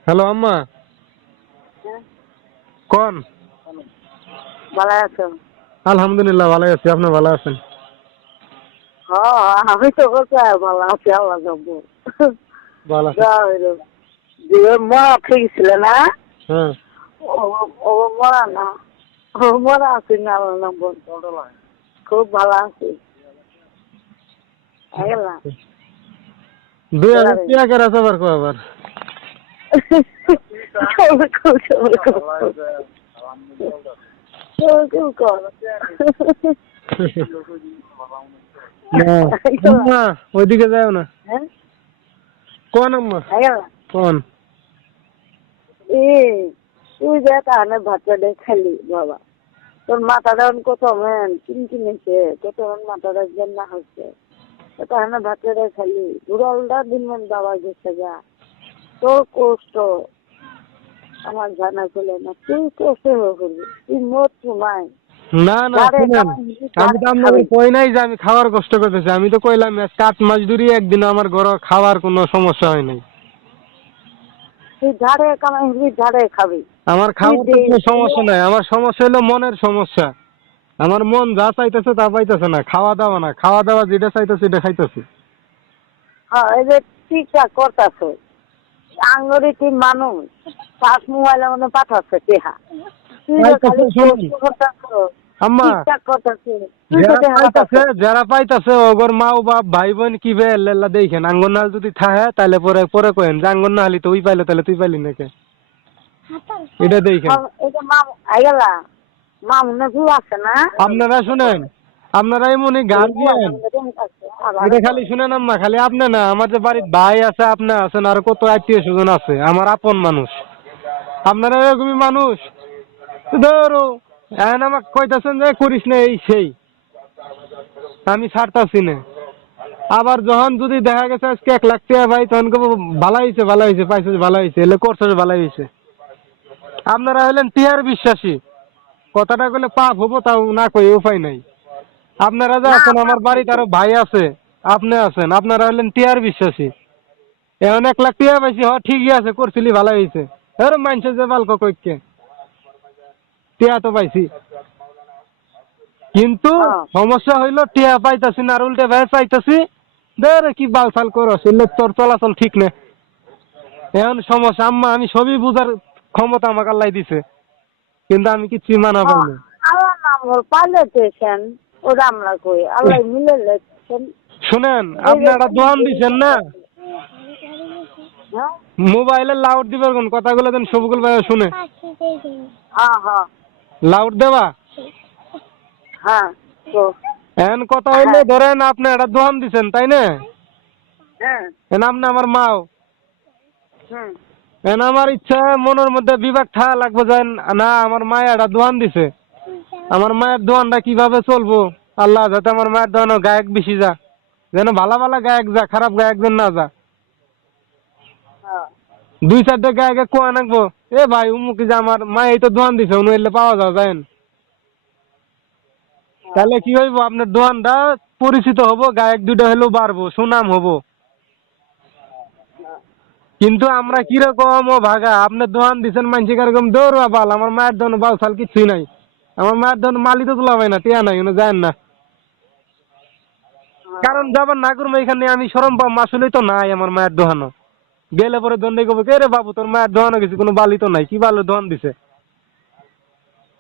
হ্যালো আম্মা, কোন? ভালো আছো? আলহামদুলিল্লাহ ভালো আছি, আপনি ভালো আছেন? হ্যাঁ আমি তো বলছি ভালো আছি, আল্লাহ যাবো ভালো আছি। মরা থেকেছিল না, হ্যাঁ ও মরা না, ও মরা আছে না, আল্লাহ নম্বর খুব ভালো আছে। 2000 টিয়া কেরা সবার কো আবার আম্মা ওইদিকে যাও না। কোন আম্মা? কোন? তুই যে তাহলে ভাতটা খালি বাবা, তোর মাথাটা কত মেন কিনকিনেছে, কত মাথাটা জেন্না হচ্ছে, তাহলে ভাতটা খালি ঘুরালটা দিন বাবা গেছে যা, তোর কষ্ট আমার জানা চলে না, তুই কষ্ট হয়ে করবি, তুই মোট তোমায় না না শুনেন, আমি তো আপনাকে কই নাই যে আমি খাওয়ার কষ্ট করতেছি, আমি তো কইলাম কাঠ মজদুরি একদিন আমার ঘরে খাওয়ার কোনো সমস্যা হয় নাই। তুই ঝাড়ে কামাই ঝাড়ে খাবি, আমার খাওয়ার কোনো সমস্যা নাই, আমার সমস্যা হলো মনের সমস্যা, আমার মন যা চাইতেছে তা পাইতেছে না, খাওয়া দাওয়া না, খাওয়া দাওয়া যেটা চাইতেছে সেটা খাইতেছি। হ্যাঁ এই যে ঠিকঠাক করতেছে, আঙ্গুরি তুই মানুষ 5 মোবাইলের মধ্যে পাঠাচ্ছে টেহা, তুই খালি আম্মা ঠিকঠাক করতেছে, যারা পাইতেছে ওগর মা ও বাপ ভাই বোন কি বে লেলা দেখেন, আঙ্গন নাল যদি থাহে তাহলে পরে পরে কইেন যে আঙ্গন না হলি তো ওই পাইলে তাহলে তুই পাইলি নাকি, এটা দেখেন। এটা মামু আইগলা মামুনে ভুল আছে না। আপনারা শুনেন, আপনারা এমনই গান দিয়েন, এটা খালি শুনেন আম্মা, খালি আপনি না, আমার যে বাড়ির ভাই আছে, আপনি আছেন, আর কত আত্মীয় স্বজন আছে, আমার আপন মানুষ, আপনারা এরকমই মানুষ, ধরো এখন আমাকে কইতাছেন যে করিস না এই সেই, আমি ছাড়তাছি না, আবার যখন যদি দেখা গেছে আজকে 1 লাখ টাকা ভাই, তখন কেবো ভালো হয়েছে পাইছিস ভালো হয়েছে, এলে করছিস ভালো হয়েছে। আপনারা হলেন টিয়ার বিশ্বাসী, কথাটা কইলে পাপ হবো তাও না কই উপায় নাই। আপনারা যে আছেন, আমার বাড়িতে আরো ভাই আছে, আপনি আছেন, আপনারা হলেন টিয়ার বিশ্বাসী, এখন 1 লাখ টাকা পাইছি, হ ঠিকই আছে, করছিলি ভালো হয়েছে, এর মানছে যে বালক কইকে টিয়া তো পাইছি, কিন্তু সমস্যা হইলো টিয়া পাইতাছি না, আর উল্টে ভাই চাইতাছি ধরে কি বালছাল করস, এলে তোর চলাচল ঠিক না, এখন সমস্যা। আম্মা আমি সবই বুঝার ক্ষমতা আমাকে আল্লাহ দিছে, কিন্তু আমি কিচ্ছু মানা পাই না। আল্লাহ নাম পাইলে পেয়েছেন ওরা আমরা কই আল্লাহ মিলে লেখছেন। শুনেন, আপনারা দোয়ান দিছেন না, মোবাইলে লাউড দিবেন কোন কথাগুলো দেন সবগুলো ভাই শুনে। হ্যাঁ হ্যাঁ লাউড দেবা? হ্যাঁ তো এখন কথা হইলো ধরেন আপনি একটা দোকান দিছেন তাই না? হ্যাঁ এখন আপনি আমার মাও, হুম এখন আমার ইচ্ছা মনের মধ্যে বিভাগ থাকা লাগবে যে না আমার মায়ের একটা দোকান দিছে, আমার মায়ের দোকানটা কিভাবে চলবো, আল্লাহ যাতে আমার মায়ের দোকানে গায়ক বেশি যা, যেন ভালো ভালো গায়ক যা, খারাপ গায়ক যেন না যা। হ্যাঁ 2-4টা গায়কে কোয়া নাকবো, এ ভাই উমুকি যে আমার মা এই তো দোকান দিছে উনি এলে পাওয়া যাও যায়েন। তাহলে কি হইব, আপনার দোকানটা পরিচিত হবো, গায়ক 2টা হলেও বাড়বো, সুনাম হবো। কিন্তু আমরা কিরকম ও ভাগা, আপনার দোকান দিচ্ছেন মানসি কিরকম দৌড়া বাল, আমার মায়ের দোকান বাল সাল কিছুই নাই, আমার মায়ের দোকান মালি তো তোলা হয় না, টিয়া নাই উনি যায় না। কারণ যাবার না করবো এখানে আমি সরম পাম, আসলেই তো নাই আমার মায়ের দোকানও। গেলে পরে দণ্ডে কবে কে রে বাবু তোর মায়ের দোকানও গেছি, কোনো বালি তো নাই, কি বালো দোকান দিছে,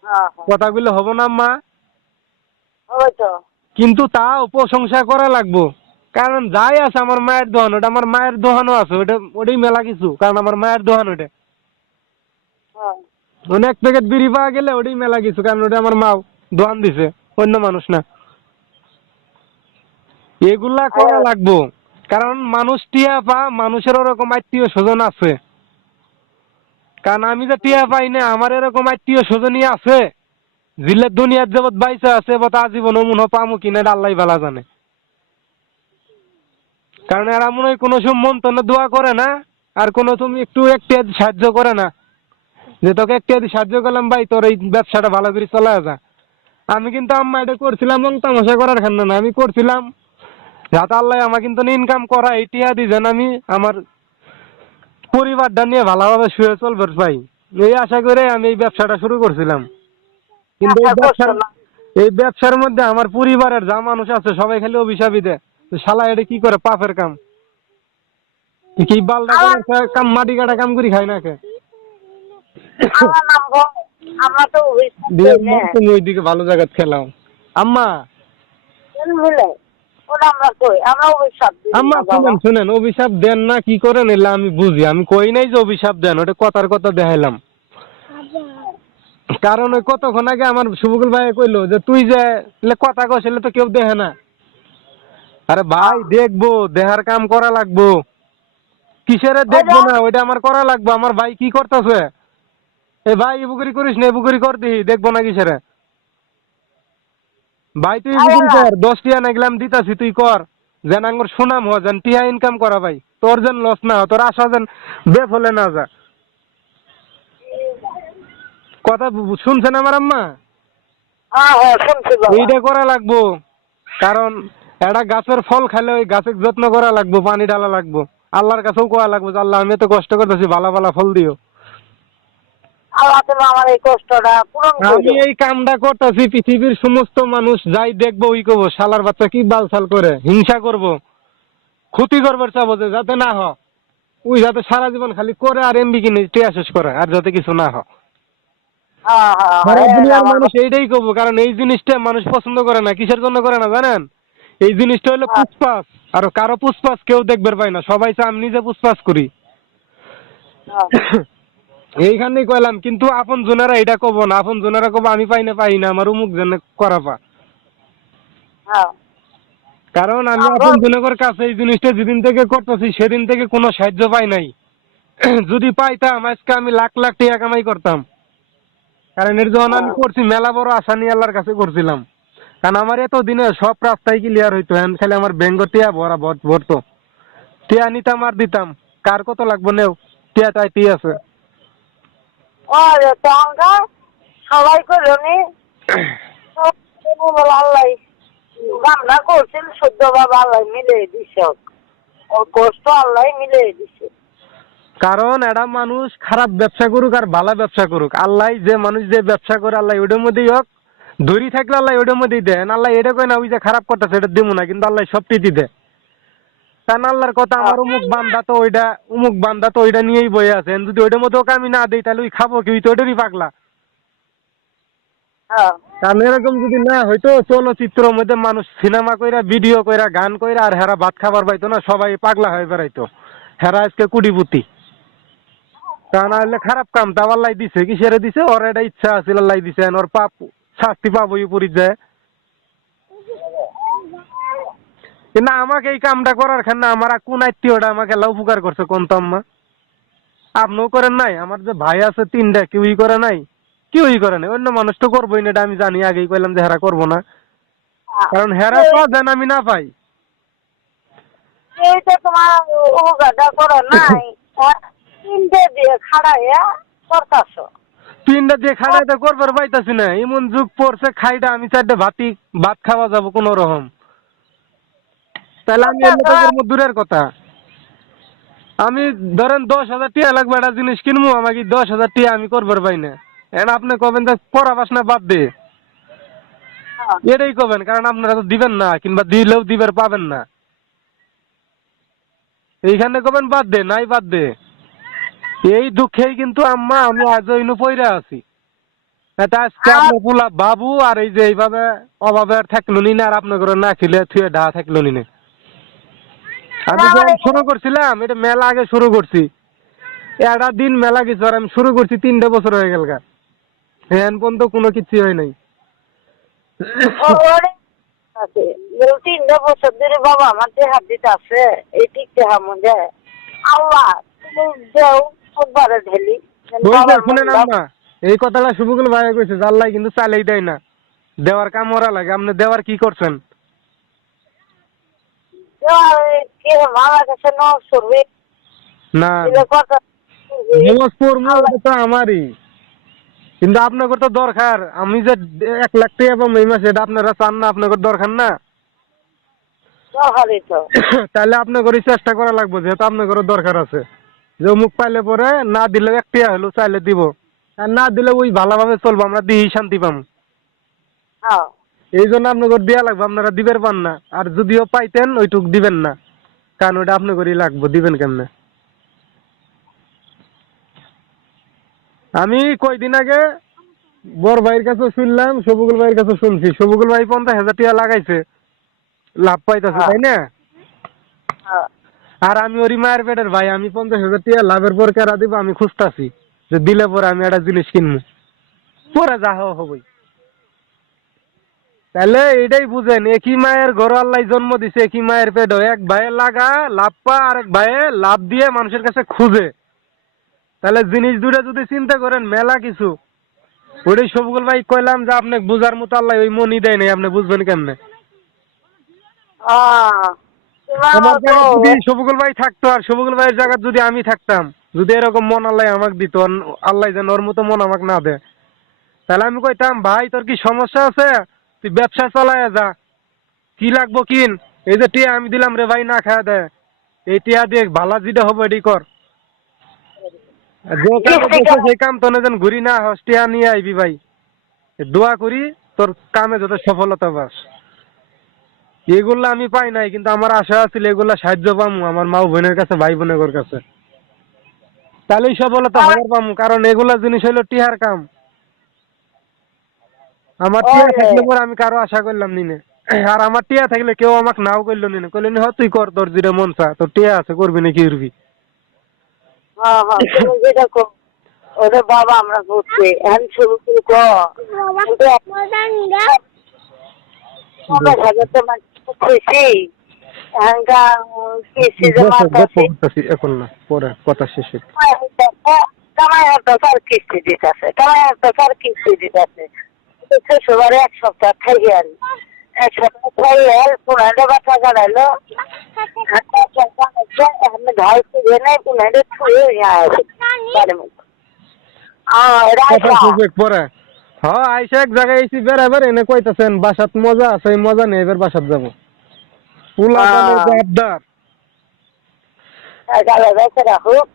হ্যাঁ কথাগুলো হবো না মা? ওই তো কিন্তু তাও প্রশংসা করা লাগবো, কারণ যাই আছে আমার মায়ের দোকান, ওটা আমার মায়ের দোকানও আছে, ওটাই মেলা কিছু, কারণ আমার মায়ের দোকান ওটা। হ্যাঁ অনেক প্যাকেট বিড়ি পাওয়া গেলে ওটাই মেলা কিছু, কারণ ওটা আমার মাও দোকান দিছে, অন্য মানুষ না। এগুলা করা লাগবো, কারণ মানুষ টিয়া পা, মানুষের ওরকম আত্মীয় স্বজন আছে, কারণ আমি যে টিয়া পাই না, আমার এরকম আত্মীয় স্বজনই আছে, জিল্লের দুনিয়ার জগৎ বাইসা আছে এবার আজীবন মনে পামু কিনা এটা আল্লাহ ভালা জানে। কারণ এরা মনে হয় কোনো সময় মন তনে দোয়া করে না, আর কোনো তুমি একটু সাহায্য করে না, যে তোকে একটু সাহায্য করলাম ভাই তোর এই ব্যবসাটা ভালো করে চলা যা। আমি কিন্তু আম্মা এটা করছিলাম এবং তামাশা করার খান্না না, আমি করছিলাম যাতে আল্লাহ আমার কিন্তু ইনকাম করা এই টিয়া দিয়েছেন, আমি আমার পরিবারটা নিয়ে ভালোভাবে শুয়ে চলবে ভাই, এই আশা করে আমি এই ব্যবসাটা শুরু করছিলাম। কিন্তু এই ব্যবসার মধ্যে আমার পরিবারের যা মানুষ আছে সবাই খালি অভিশাপই দেয়, শালা এটা কি করে পাপের কাম, কি বালটা করে কাম, মাটি কাটা কাম করি খাই না কে আমার নাম গো, আমরা তো দিয়ে তুমি ওইদিকে ভালো জায়গা খেলাও। আম্মা বুঝলে ওটা আমরা কই, আমরা অভিশাপ দিই আম্মা না বাবা। শুনেন শুনেন, অভিশাপ দেন না কি করেন এলে আমি বুঝি, আমি কই নাই যে অভিশাপ দেন, ওটা কথার কথা দেখাইলাম। কারণ ওই কতক্ষণ আগে আমার শুভকুল ভাই কইলো যে তুই যে কথা কইলে তো কেউ দেখে না। আরে ভাই দেখবো, দেহার কাম করা লাগবো, কিসের দেখবো না, ওইটা আমার করা লাগবো। আমার ভাই কি করতেছে, এ ভাই ইবুকুরি করিস না, ইবুকুরি কর দিহি, দেখবো না কিসের ভাই, তুই ইবুকুরি কর, 10 টিয়া না গেলাম দিতাছি, তুই কর, যেন আঙ্গুর সুনাম হয়, যেন টিয়া ইনকাম করা ভাই, তোর যেন লস না হয়, তোর আশা যেন বেফলে না যা। কথা শুনছেন আমার আম্মা? হ্যাঁ হ্যাঁ শুনছি বাবা। এইটা করা লাগবো, কারণ একটা গাছের ফল খাইলে ওই গাছের যত্ন করা লাগবো, পানি ঢালা লাগবো, আল্লাহর কাছেও কোয়া লাগবো যে আল্লাহ আমি তো কষ্ট করতেছি, ভালো ভালো ফল দিও। আল্লাহ তুমি আমার এই কষ্টটা পূরণ আমি করো। এই কামটা করতেছি, পৃথিবীর সমস্ত মানুষ যাই দেখবো ওই করবো, শালার বাচ্চা কি বালছাল করে, হিংসা করবো, ক্ষতি করবার চাবো, যে যাতে না হ, ওই যাতে সারা জীবন খালি করে আর এমবি কিনে টিয়া শেষ করে, আর যাতে কিছু না হয়। হ্যাঁ হ্যাঁ সারা হ্যাঁ দুনিয়ার আমার মানুষ এইটাই করবো, কারণ এই জিনিসটা মানুষ পছন্দ করে না, কিসের জন্য করে না জানেন? এই জিনিসটা হলো পুষ্পাস, আর কারো পুষ্পাস কেউ দেখবে পায় না, সবাই চায় আমি নিজে পুষ্পাস করি। এইখানেই কইলাম, কিন্তু আপন জনেরা এটা কব না, আপন জনেরা কব আমি পাই না আমার অমুক জনে করা পা। হ্যাঁ কারণ আমি আপন জনকের কাছে এই জিনিসটা যেদিন থেকে করতেছি সেদিন থেকে কোনো সাহায্য পাই নাই। যদি পাইতাম আজকে আমি লাখ লাখ টাকা কামাই করতাম, কারণ এর যখন আমি করছি মেলা বড় আশা নিয়ে আল্লাহর কাছে করছিলাম, কারণ আমার এত দিনে সব রাস্তায় ক্লিয়ার হইতো, এখন খালি আমার ব্যাঙ্গ টিয়া ভরা ভরতো, টিয়া নিতাম আর দিতাম, কার কত লাগবো নেও, টিয়া টাইটি আছে। ওরে তখনটা সবাই করলো নি আল্লাহ রান্না করছিল সদ্য বাবা, আল্লাহ মিলে দিছে, ওর কষ্ট আল্লাহ মিলে দিছে। কারণ এটা মানুষ খারাপ ব্যবসা করুক আর ভালো ব্যবসা করুক, আল্লাহ যে মানুষ যে ব্যবসা করে আল্লাহ ওইটার মধ্যেই হোক, ধরি থাকলে আল্লাহ ওইটার মধ্যেই দেন, আল্লাহ এটা কয় না ওই যে খারাপ করতেছে এটা দিব না, কিন্তু আল্লাহ সবটি দেয়। কারণ আল্লাহর কথা আমার অমুক বান্দা তো ওইটা, অমুক বান্দা তো ওইটা নিয়েই বয়ে আছেন, যদি ওইটার মধ্যে ওকে আমি না দিই তাহলে ওই খাবো কি, ওই তো ওইটারই পাগলা। কারণ এরকম যদি না হয়তো চলচ্চিত্রের মধ্যে মানুষ সিনেমা কইরা, ভিডিও কইরা, গান কইরা আর হেরা ভাত খাবার পাইতো না, সবাই পাগলা হয়ে বেড়াইতো, হেরা আজকে কুড়িপুতি। তা না হলে খারাপ কাম তা আল্লাহ দিছে, কিসেরে দিছে? ওর এটা ইচ্ছা আছিল, আল্লাহ দিছে, ওর পাপ শাস্তি পাবই উপরি যায়। কিন্তু আমাকে এই কামটা করার খান না, আমার কোন আত্মীয়টা আমাকে আল্লাহ উপকার করছে কোন তো আম্মা? আপনিও করেন নাই, আমার যে ভাই আছে 3টা, কেউই করে নাই, কেউই করে নাই। অন্য মানুষ তো করবোই না, এটা আমি জানি, আগেই কইলাম যে হেরা করবো না, কারণ হেরা তো যেন আমি না পাই। এইটা তোমার উপকারটা করো নাই, তিনটে দিয়ে খাড়াইয়া করতাছো। 3টা দিয়ে খাড়াইতে করবার পাইতাছি না, এমন যুগ পড়ছে খাইটা আমি 4টে ভাত খাওয়া যাবো কোন রকম। তাহলে আমি এমনি তো করবো দূরের কথা। আমি ধরেন 10,000 টাকা লাগবে একটা জিনিস কিনবো, আমাকে 10,000 টাকা আমি করবার পাই না। এখন আপনি কবেন যে পড়াবাসনা বাদ দে, এটাই কবেন, কারণ আপনারা তো দিবেন না, কিংবা দিলেও দিবার পাবেন না। এইখানে কবেন বাদ দে, নাই বাদ দে। এই দুঃখেই কিন্তু আম্মা আমি আজও ইনু পইরা আছি। এটা আজকে আপনার পোলা বাবু আর এই যে এইভাবে অভাবে আর থাকলো নি না, আর আপনার ঘরে না খেলে থুয়ে ঢা থাকলো নি না। আমি যখন শুরু করছিলাম, এটা মেলা আগে শুরু করছি, একটা দিন মেলা কিছু, আর আমি শুরু করছি 3টে বছর হয়ে গেল গা, এখন পর্যন্ত কোনো কিছু হয় নাই। আছে 3 বছর ধরে বাবা আমার যে হাত দিতে আছে এই ঠিক দেহা মধ্যে আল্লাহ তুমি দেও সববারে ঢেলি ওই যে শুনেন আম্মা, এই কথাটা শুভগুল ভাই কইছে, আল্লাহ কিন্তু চালেই দেয় না, দেওয়ার কাম ওরা লাগে। আপনি দেওয়ার কি করছেন? কে মারা গেছে ন সরবে না, কথা নামাজ পড়বো এটা তো আমারই, কিন্তু আপনাকে তো দরকার। আমি যে 1 লাখ টাকা পাবো এই মাসে, এটা আপনারা চান না? আপনাকে দরকার না? দরকারই তো। তাহলে আপনাকে চেষ্টা করা লাগবে, যেহেতু আপনাকে দরকার আছে। যে মুখ পাইলে পরে না দিলেও 1 টাকা হলো চাইলে দিব, আর না দিলে ওই ভালোভাবে চলবো, আমরা দিয়েই শান্তি পাবো। হ্যাঁ এই জন্য আপনাকে দেওয়া লাগবে, আপনারা দিবের পান না। আর যদিও পাইতেন ওইটুক দিবেন না, কারণ ওইটা আপনাকে লাগবে, দিবেন কেমনে? আমি কয়দিন আগে বড় ভাইয়ের কাছে শুনলাম, সবুগুল ভাইয়ের কাছে শুনছি, সবুগুল ভাই 50,000 টাকা লাগাইছে, লাভ পাইতেছে, তাই না? হ্যাঁ আর আমি ওরি মায়ের পেটের ভাই, আমি 50,000 টাকা লাভের পর কেরা দিব আমি খুঁজতাছি, যে দিলে পরে আমি একটা জিনিস কিনবো, পরে যা হবই। তাহলে এটাই বুঝেন, একই মায়ের ঘর আল্লাহ জন্ম দিছে, একই মায়ের পেট, এক ভাইয়ে লাগা লাভ পা, আর এক ভাইয়ে লাভ দিয়ে মানুষের কাছে খুঁজে। তাহলে জিনিস দুটো যদি চিন্তা করেন, মেলা কিছু। ওইটাই সবগুল ভাই কইলাম যে আপনাকে বুঝার মতো আল্লাহ ওই মনি দেয় নাই, আপনি বুঝবেন কেমনে? আমার জায়গায় যদি সবগুল ভাই থাকতো, আর সবগুল ভাইয়ের জায়গায় যদি আমি থাকতাম, যদি এরকম মন আল্লাহ আমাকে দিত, আল্লাহ যেন ওর মতো মন আমাকে না দেয়, তাহলে আমি কইতাম ভাই তোর কি সমস্যা আছে, তুই ব্যবসা চালায় যা, কি লাগবো কিন, এই যে টিয়া আমি দিলাম রে ভাই, না খাওয়া দেয়, এই টিয়া দিয়ে ভালো যেটা হবে এটি কর। যে কাম সেই কাম তো যেন ঘুরি না হস, টিয়া নিয়ে আইবি ভাই, দোয়া করি তোর কামে যত সফলতা পাস। এগুলা আমি পাই নাই, কিন্তু আমার আশা আছিল এগুলা সাহায্য পামু আমার মা বোনের কাছে, ভাই বোনের কাছে, তাহলেই সফলতা হবার পামু। কারণ এগুলা জিনিস হইলো টিহার কাম। আমার টিয়া থাকলে পরে আমি কারো আশা করলাম নিনে, আর আমার টিয়া থাকলে কেউ আমাকে নাও করলো নিনে, কইলেন হ তুই কর, তোর যেটা মন চা, তোর টিয়া আছে, করবি না কি করবি। হ্যাঁ হ্যাঁ তুমি যেটা ওরে বাবা আমরা করছি এখন শুরু শুরু এখন না, পরে কথা শেষ। কামাই একটা স্যার কিস্তি দিতেছে, কামাই একটা স্যার কিস্তি দিতেছে, সবারে 1 সপ্তাহ খাইয়ে আনি, 1 সপ্তাহ খাইয়ে পুনাটা বাচ্চা কাটাইলো, ঘাস তুলে নেই পুনাটা ছুঁয়ে পরে হ্যাঁ আইসা এক জায়গায় এসি বেড়াবার, এনে কইতাছেন বাসাত মজা আছে, মজা নেই, এবার বাসাত যাবো। পোলা আবদার রাখুক,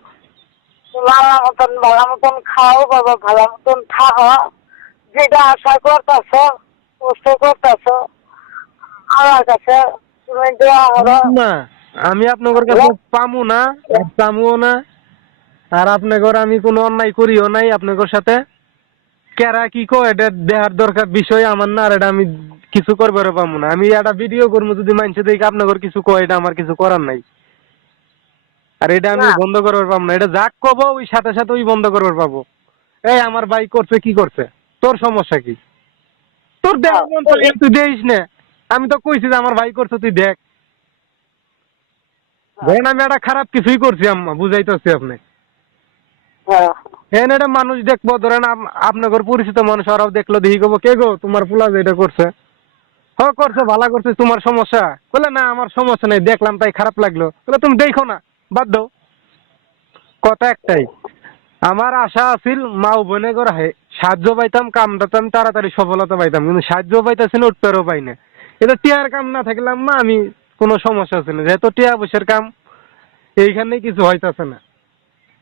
ভালো মতন ভালো মতন খাও বাবা, ভালো মতন থাকো, যেটা আশা করতেছ কষ্ট করতেছ আমার কাছে তুমি দেওয়া হলো না। আমি আপনাদের কাছে পামু না, চামুও না, আর আপনাদের আমি কোনো অন্যায় করিও নাই আপনাদের সাথে। কেরা কি কো এটা দেখার দরকার বিষয় আমার না, আর এটা আমি কিছু করবার পামু না। আমি একটা ভিডিও করবো, যদি মানুষে দেখি আপনাদের কিছু কয়, এটা আমার কিছু করার নাই। আর এটা আমি না। বন্ধ করবার পাবো না, এটা যাক কব ওই সাথে সাথে ওই বন্ধ করবার পাবো। এই আমার ভাই করছে কি করছে, তোর সমস্যা কি? তোর দেখ মন চায় তুই দেখিস না, আমি তো কইছি যে আমার ভাই করছে তুই দেখ। ধরেন আমি একটা খারাপ কিছুই করছি আম্মা, বুঝাইতেছি আপনি। হ্যাঁ হ্যাঁ এটা মানুষ দেখবো, ধরেন আপনাদের পরিচিত মানুষ ওরাও দেখলো, দেখি কব কে গো তোমার পোলা যে এটা করছে, হ করছে ভালো করছে, তোমার সমস্যা? বলে না আমার সমস্যা নেই, দেখলাম তাই খারাপ লাগলো। বলে তুমি দেখো না, বাদ দাও। কথা একটাই, আমার আশা আছিল মা ও বোনে করে সাহায্য পাইতাম, কামটাতে আমি তাড়াতাড়ি সফলতা পাইতাম, কিন্তু সাহায্য পাইতেছি না, উঠতেও পাই না। এটা টিয়ার কাম না থাকলাম মা আমি কোনো সমস্যা আছে না, যেহেতু টিয়া বসের কাম এইখানে কিছু হইতাছে না।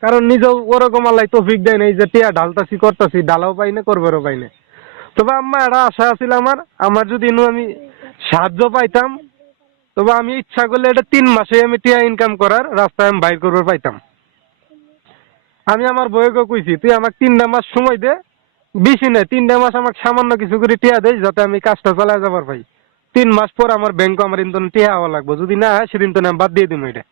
কারণ নিজেও ওরকম আল্লাহ তৌফিক দেয় নাই যে টিয়া ঢালতাছি করতাছি, ডালাও পাই না করবারও পাই না। তবে আম্মা একটা আশা আছিল আমার, আমার যদি আমি সাহায্য পাইতাম, তবে আমি ইচ্ছা করলে এটা 3 মাসে আমি টিয়া ইনকাম করার রাস্তায় আমি বাইর করবার পাইতাম। আমি আমার বউকে কইছি তুই আমাকে 3টা মাস সময় দে, বেশি না 3টা মাস আমাকে সামান্য কিছু করে টিয়া দেয় যাতে আমি কাজটা চালাই যাবার পাই। 3 মাস পর আমার ব্যাংক আমার ইন্তন টিয়া হওয়া লাগবে, যদি না হয় সেদিন তো আমি বাদ দিয়ে দিব এটা।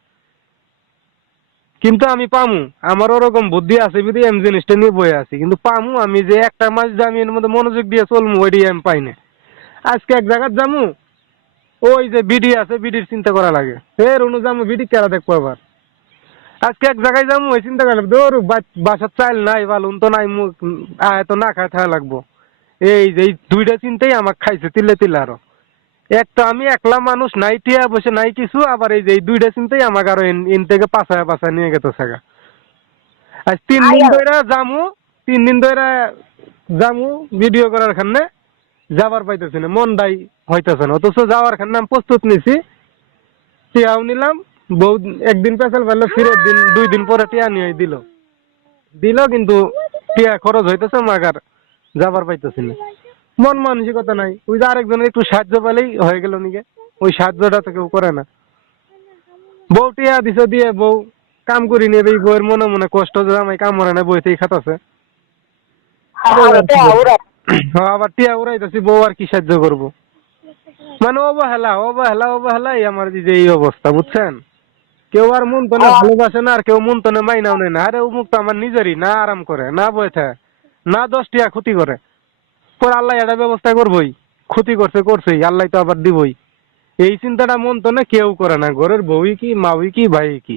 কিন্তু আমি পামু, আমার ওরকম বুদ্ধি আছে বিধি আমি জিনিসটা নিয়ে বয়ে আছি, কিন্তু পামু আমি যে একটা মাস যে আমি এর মধ্যে মনোযোগ দিয়ে চলমু ওইটাই আমি পাই না। আজকে এক জায়গায় যামু, ওই যে বিডি আছে বিডির চিন্তা করা লাগে, ফের অনু যামু বিডি কেরা দেখবো আবার। আজকে এক জায়গায় যাবো ওই চিন্তা করলাম ধর বাসার চাল নাই বালুন তো নাই, মুখ তো না খায় থাকা লাগবো। এই যে এই 2টা চিন্তাই আমাকে খাইছে তিলে তিলে। আরো একটা আমি একলা মানুষ, নাই টিয়া বসে নাই কিছু, আবার এই যে এই 2টা চিন্তাই আমাকে আরো ইন থেকে পাছায় পাছায় নিয়ে গেছে সাগা। আজ 3 দিন ধরে যামু, 3 দিন ধরে যামু ভিডিও করার খানে, যাবার পাইতেছি না, মন দাই হইতেছে না, অথচ যাওয়ার খানে আমি প্রস্তুত নিছি, টিয়াও নিলাম। বউ একদিন পেছাল ফেললো, ফিরে 2 দিন পরে টিয়া নিয়ে দিল কিন্তু টিয়া খরচ হইতেছে মাগার যাবার পাইতেছি না। মন মানসিকতা নাই, ওই যে আরেকজনের একটু সাহায্য পেলেই হয়ে গেল নিকে, ওই সাহায্যটা তো কেউ করে না। বউ টিয়া দিছে দিয়ে বউ কাম করি নেবে, বউয়ের মনে মনে কষ্ট যে আমি কাম করে না, বইতেই খাতাছে। আবার টিয়া উড়াইতেছি, বউ আর কি সাহায্য করবো, মানে অবহেলা অবহেলা অবহেলাই আমার যে এই অবস্থা, বুঝছেন? কেউ আর মন তো না ভালোবাসে না, আর কেউ মন তো না মাইনাও নেই না। আরে অমুক তো আমার নিজেরই না, আরাম করে না, বয়ে থাকে না, 10 টিয়া ক্ষতি করে, পর আল্লাহ এটা ব্যবস্থা করবোই, ক্ষতি করছে করছেই, আল্লাহ তো আবার দিবই। এই চিন্তাটা মন তো না কেউ করে না, ঘরের বউই কি মাউই কি ভাই কি।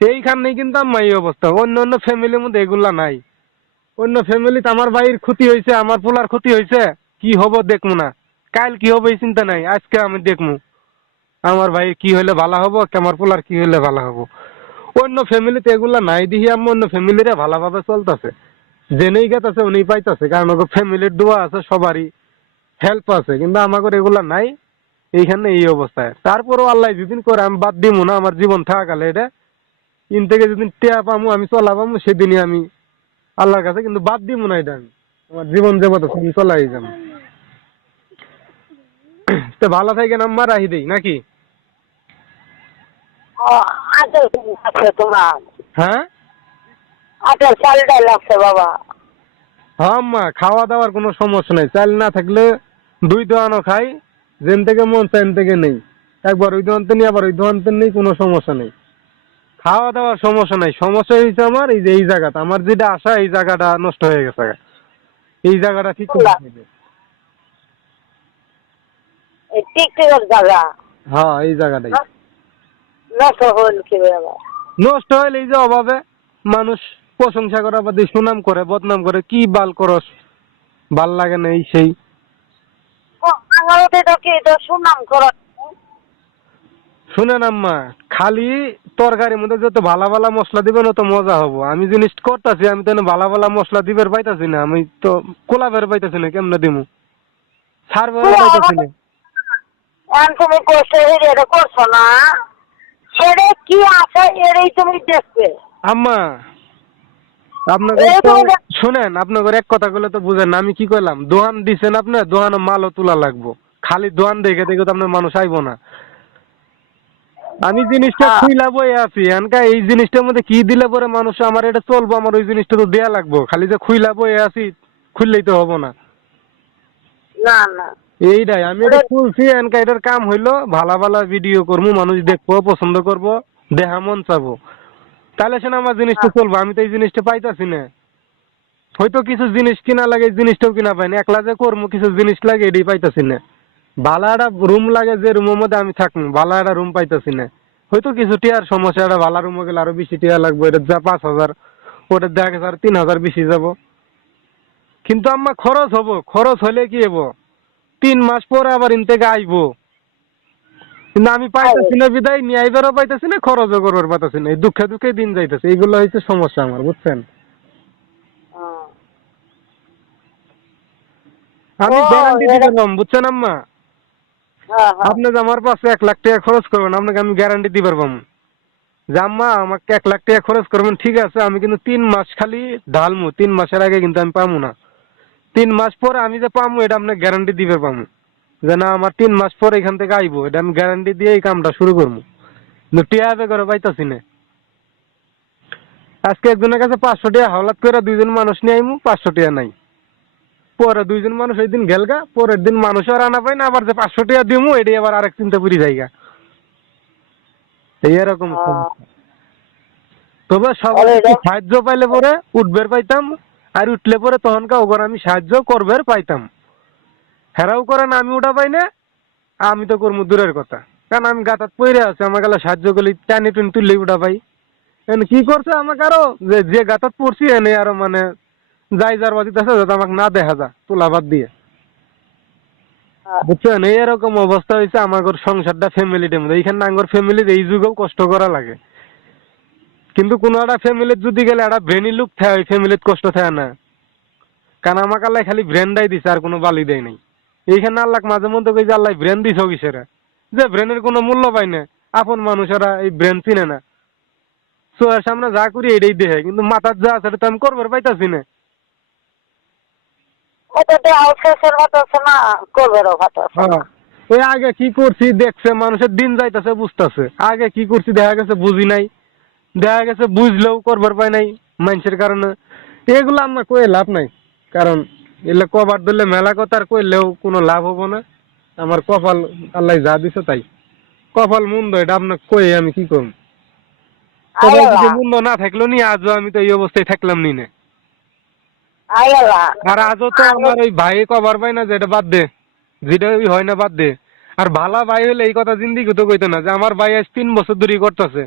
এইখানেই কিন্তু আমার এই অবস্থা, অন্য অন্য ফ্যামিলির মধ্যে এগুলা নাই। অন্য ফ্যামিলিতে আমার ভাইয়ের ক্ষতি হয়েছে, আমার পোলার ক্ষতি হয়েছে, কি হবো দেখমু না, কাল কি হবে এই চিন্তা নাই, আজকে আমি দেখমু আমার ভাই কি হইলে ভালো হবো, আমার পোলার কি হইলে ভালো হবো। অন্য ফ্যামিলিতে এগুলা নাই দেখি আমি অন্য ফ্যামিলিরা ভালোভাবে চলতেছে, জেনেই গেতেছে উনি পাইতেছে, কারণ ওকে ফ্যামিলির দোয়া আছে, সবারই হেল্প আছে, কিন্তু আমাকে এগুলা নাই। এইখানে এই অবস্থায়, তারপরও আল্লাহ যেদিন করে আমি বাদ দিব না, আমার জীবন থাকাকালে এটা ইন থেকে যেদিন টেয়া পামু আমি চলা পামু, সেদিনই আমি আল্লাহর কাছে কিন্তু বাদ দিব না, এটা আমি আমার জীবন যাবত আমি চলাই যাবো। তো ভালো থাকেন আম্মা, রাহি দেই নাকি? আছে তোমার হ্যাঁ চালটাই লাগছে বাবা। হ্যাঁ আম্মা, খাওয়া দাওয়ার কোনো সমস্যা নেই, চাল না থাকলে 2 দোয়ানো খাই, যেন থেকে মন চান থেকে নেই, একবার ওই দোয়ানতে নেই আবার ওই দোয়ানতে নেই, কোনো সমস্যা নেই, খাওয়া দাওয়ার সমস্যা নাই। সমস্যা হয়েছে আমার এই যে এই জায়গাটা, আমার যেটা আশা এই জায়গাটা নষ্ট হয়ে গেছে, এই জায়গাটা ঠিক করতে হবে। টিকটিকের জায়গা হ্যাঁ এই জায়গাটাই নষ্ট হল কি বাবা। নষ্ট হইলে এই যে অভাবে মানুষ প্রশংসা করা বাদে সুনাম করে বদনাম করে, কি বাল করস ভাল লাগে না এই সেই। আঙালতে তো কি তো সুনাম কর। শুনেন আম্মা, খালি তরকারির মধ্যে যত ভালো ভালো মশলা দিবেন অত মজা হবো। আমি জিনিস করতেছি, আমি তো ভালো ভালো মশলা দিবের পাইতাছি না, আমি তো কোলা বের পাইতাছি না, কেমনে দিমু সার বের পাইতাছি না। তুমি কষ্ট এটা করছো না, সেটা কি আছে এটাই তুমি দেখবে আম্মা আপনাকে শুনেন, আপনাকে এক কথা বলে তো বুঝেন না, আমি কি কইলাম, দোয়ান দিছেন আপনি, দোয়ানো মালও তোলা লাগবো, খালি দোয়ান দেখে দেখে তো আপনার মানুষ আইবো না। আমি জিনিসটা খুইলা বয়ে আছি এনকা, এই জিনিসটার মধ্যে কি দিলে পরে মানুষ আমার এটা চলবো, আমার ওই জিনিসটা তো দেয়া লাগবো, খালি যে খুইলা বয়ে আছি খুললেই তো হবো না। না না এইটাই আমি এটা খুলছি এনকা, এটার কাম হইলো ভালো ভালো ভিডিও করবো, মানুষ দেখবো পছন্দ করবো, দেহা মন চাবো। তাহলে সে না আমার জিনিসটা চলবো, আমি তো এই জিনিসটা পাইতাছি না। হয়তো কিছু জিনিস কিনা লাগে, এই জিনিসটাও কিনা পাই না, একলা যে করবো কিছু জিনিস লাগে এটাই পাইতাছি না। ভালো একটা রুম লাগে, যে রুমের মধ্যে আমি থাকবো ভালো একটা রুম পাইতাছি না। হয়তো কিছু টিয়ার সমস্যা, একটা ভালো রুমে গেলে আরো বেশি টিয়া লাগবে, এটা যা 5,000, ওটা 1,000 3,000 বেশি যাব। কিন্তু আমার খরচ হবো, খরচ হলে কি হবো, 3 মাস পরে আবার ইন থেকে আইবো, কিন্তু আমি পাইতেছি না বিদায়, নিয়ে আইবারও পাইতেছি না, খরচও করবার পাইতেছি না, এই দুঃখে দুঃখে দিন যাইতেছে। এইগুলো হচ্ছে সমস্যা আমার, বুঝছেন? আমি গ্যারান্টি দিলাম, বুঝছেন আম্মা, আপনি যে আমার পাশে 1 লাখ টাকা খরচ করবেন, আপনাকে আমি গ্যারান্টি দিবার পাবো যে আম্মা আমাকে 1 লাখ টাকা খরচ করবেন, ঠিক আছে, আমি কিন্তু 3 মাস খালি ঢালমু, 3 মাসের আগে কিন্তু আমি পাবো না। 3 মাস পরে আমি যে পাবো এটা আপনাকে গ্যারান্টি দিবার পাবো, যে না আমার 3 মাস পরে এখান থেকে আইবো, এটা আমি গ্যারান্টি দিয়ে এই কামটা শুরু করবো। কিন্তু টিয়া আবে করে পাইতাছি না। আজকে একজনের কাছে 500 টাকা হাওলাত করে 2 জন মানুষ নিয়ে আইমু, 500 টাকা নাই। পরে 2 জন মানুষ ওই দিন গেলগা, পরের দিন মানুষ আর আনা পাই না, আবার যে 500 টাকা দিমু এটাই আবার আরেক চিন্তা পুরি যাইগা। এই এরকম তবে সবার সাহায্য পাইলে পরে উঠবের পাইতাম, আর উঠলে পরে তখন ওগর আমি সাহায্য করবের পাইতাম। হেরাও করে না, আমি ওটা পাই না, আমি তো করবো দূরের কথা, কারণ আমি গাতাত পইরে আছি, আমার গেলে সাহায্য করলে টানি টুনি তুললেই ওটা পাই। এনে কি করছে আমাকে আরো, যে গাতাত পড়ছি এনে আরো মানে যাই যার বাজিত আছে যাতে আমাকে না দেখা যা, তোলা বাদ দিয়ে, বুঝছেন? এই এরকম অবস্থা হয়েছে আমার সংসারটা, ফ্যামিলিটার মধ্যে। এইখানে আঙ্গর ফ্যামিলির এই যুগেও কষ্ট করা লাগে, কিন্তু কোনো একটা ফ্যামিলির যদি গেলে একটা ব্রেনি লুক থাকে, ওই ফ্যামিলির কষ্ট থাকে না, কারণ আমাকে আল্লাহ খালি ব্রেনটাই দিছে, আর কোনো বালি দেয় নাই। এইখানে আল্লাহ মাঝে মধ্যে কই যে আল্লাহ ব্রেন দিছ কিসেরা, যে ব্রেনের কোনো মূল্য পায় না, আপন মানুষেরা এই ব্রেন চিনে না, চোখের সামনে যা করি এটাই দেখে, কিন্তু মাথার যা আছে তো আমি করবার পাইতাছি না। ওই আগে কি করছি দেখছে, মানুষের দিন যাইতেছে বুঝতেছে, আগে কি করছি দেখা গেছে বুঝি নাই, দেখা গেছে বুঝলেও করবার পাই নাই মানুষের কারণে। এগুলো আমার কয়ে লাভ নাই, কারণ এগুলো কবার ধরলে মেলা কথা, আর কইলেও কোনো লাভ হবো না। আমার কপাল আল্লাহ যা দিছে তাই, কপাল মুন্দ, এটা আপনাকে কয়ে আমি কি করব? কপাল যদি মুন্দ না থাকলো নি আজও আমি তো এই অবস্থায় থাকলাম নি না। আর আজও তো আমার ওই ভাই কবার পাই না, যেটা বাদ দে, যেটা ওই হয় না বাদ দে। আর ভালা ভাই হলে এই কথা জিন্দিগি তো কইতো না যে আমার ভাই আজ 3 বছর ধরে করতেছে,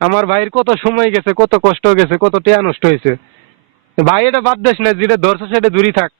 আমার ভাইয়ের কত সময় গেছে, কত কষ্ট গেছে, কত টেয়া নষ্ট হয়েছে। ভাই এটা বাদ দেস না, যেটা ধরছে সেটা দূরই থাক।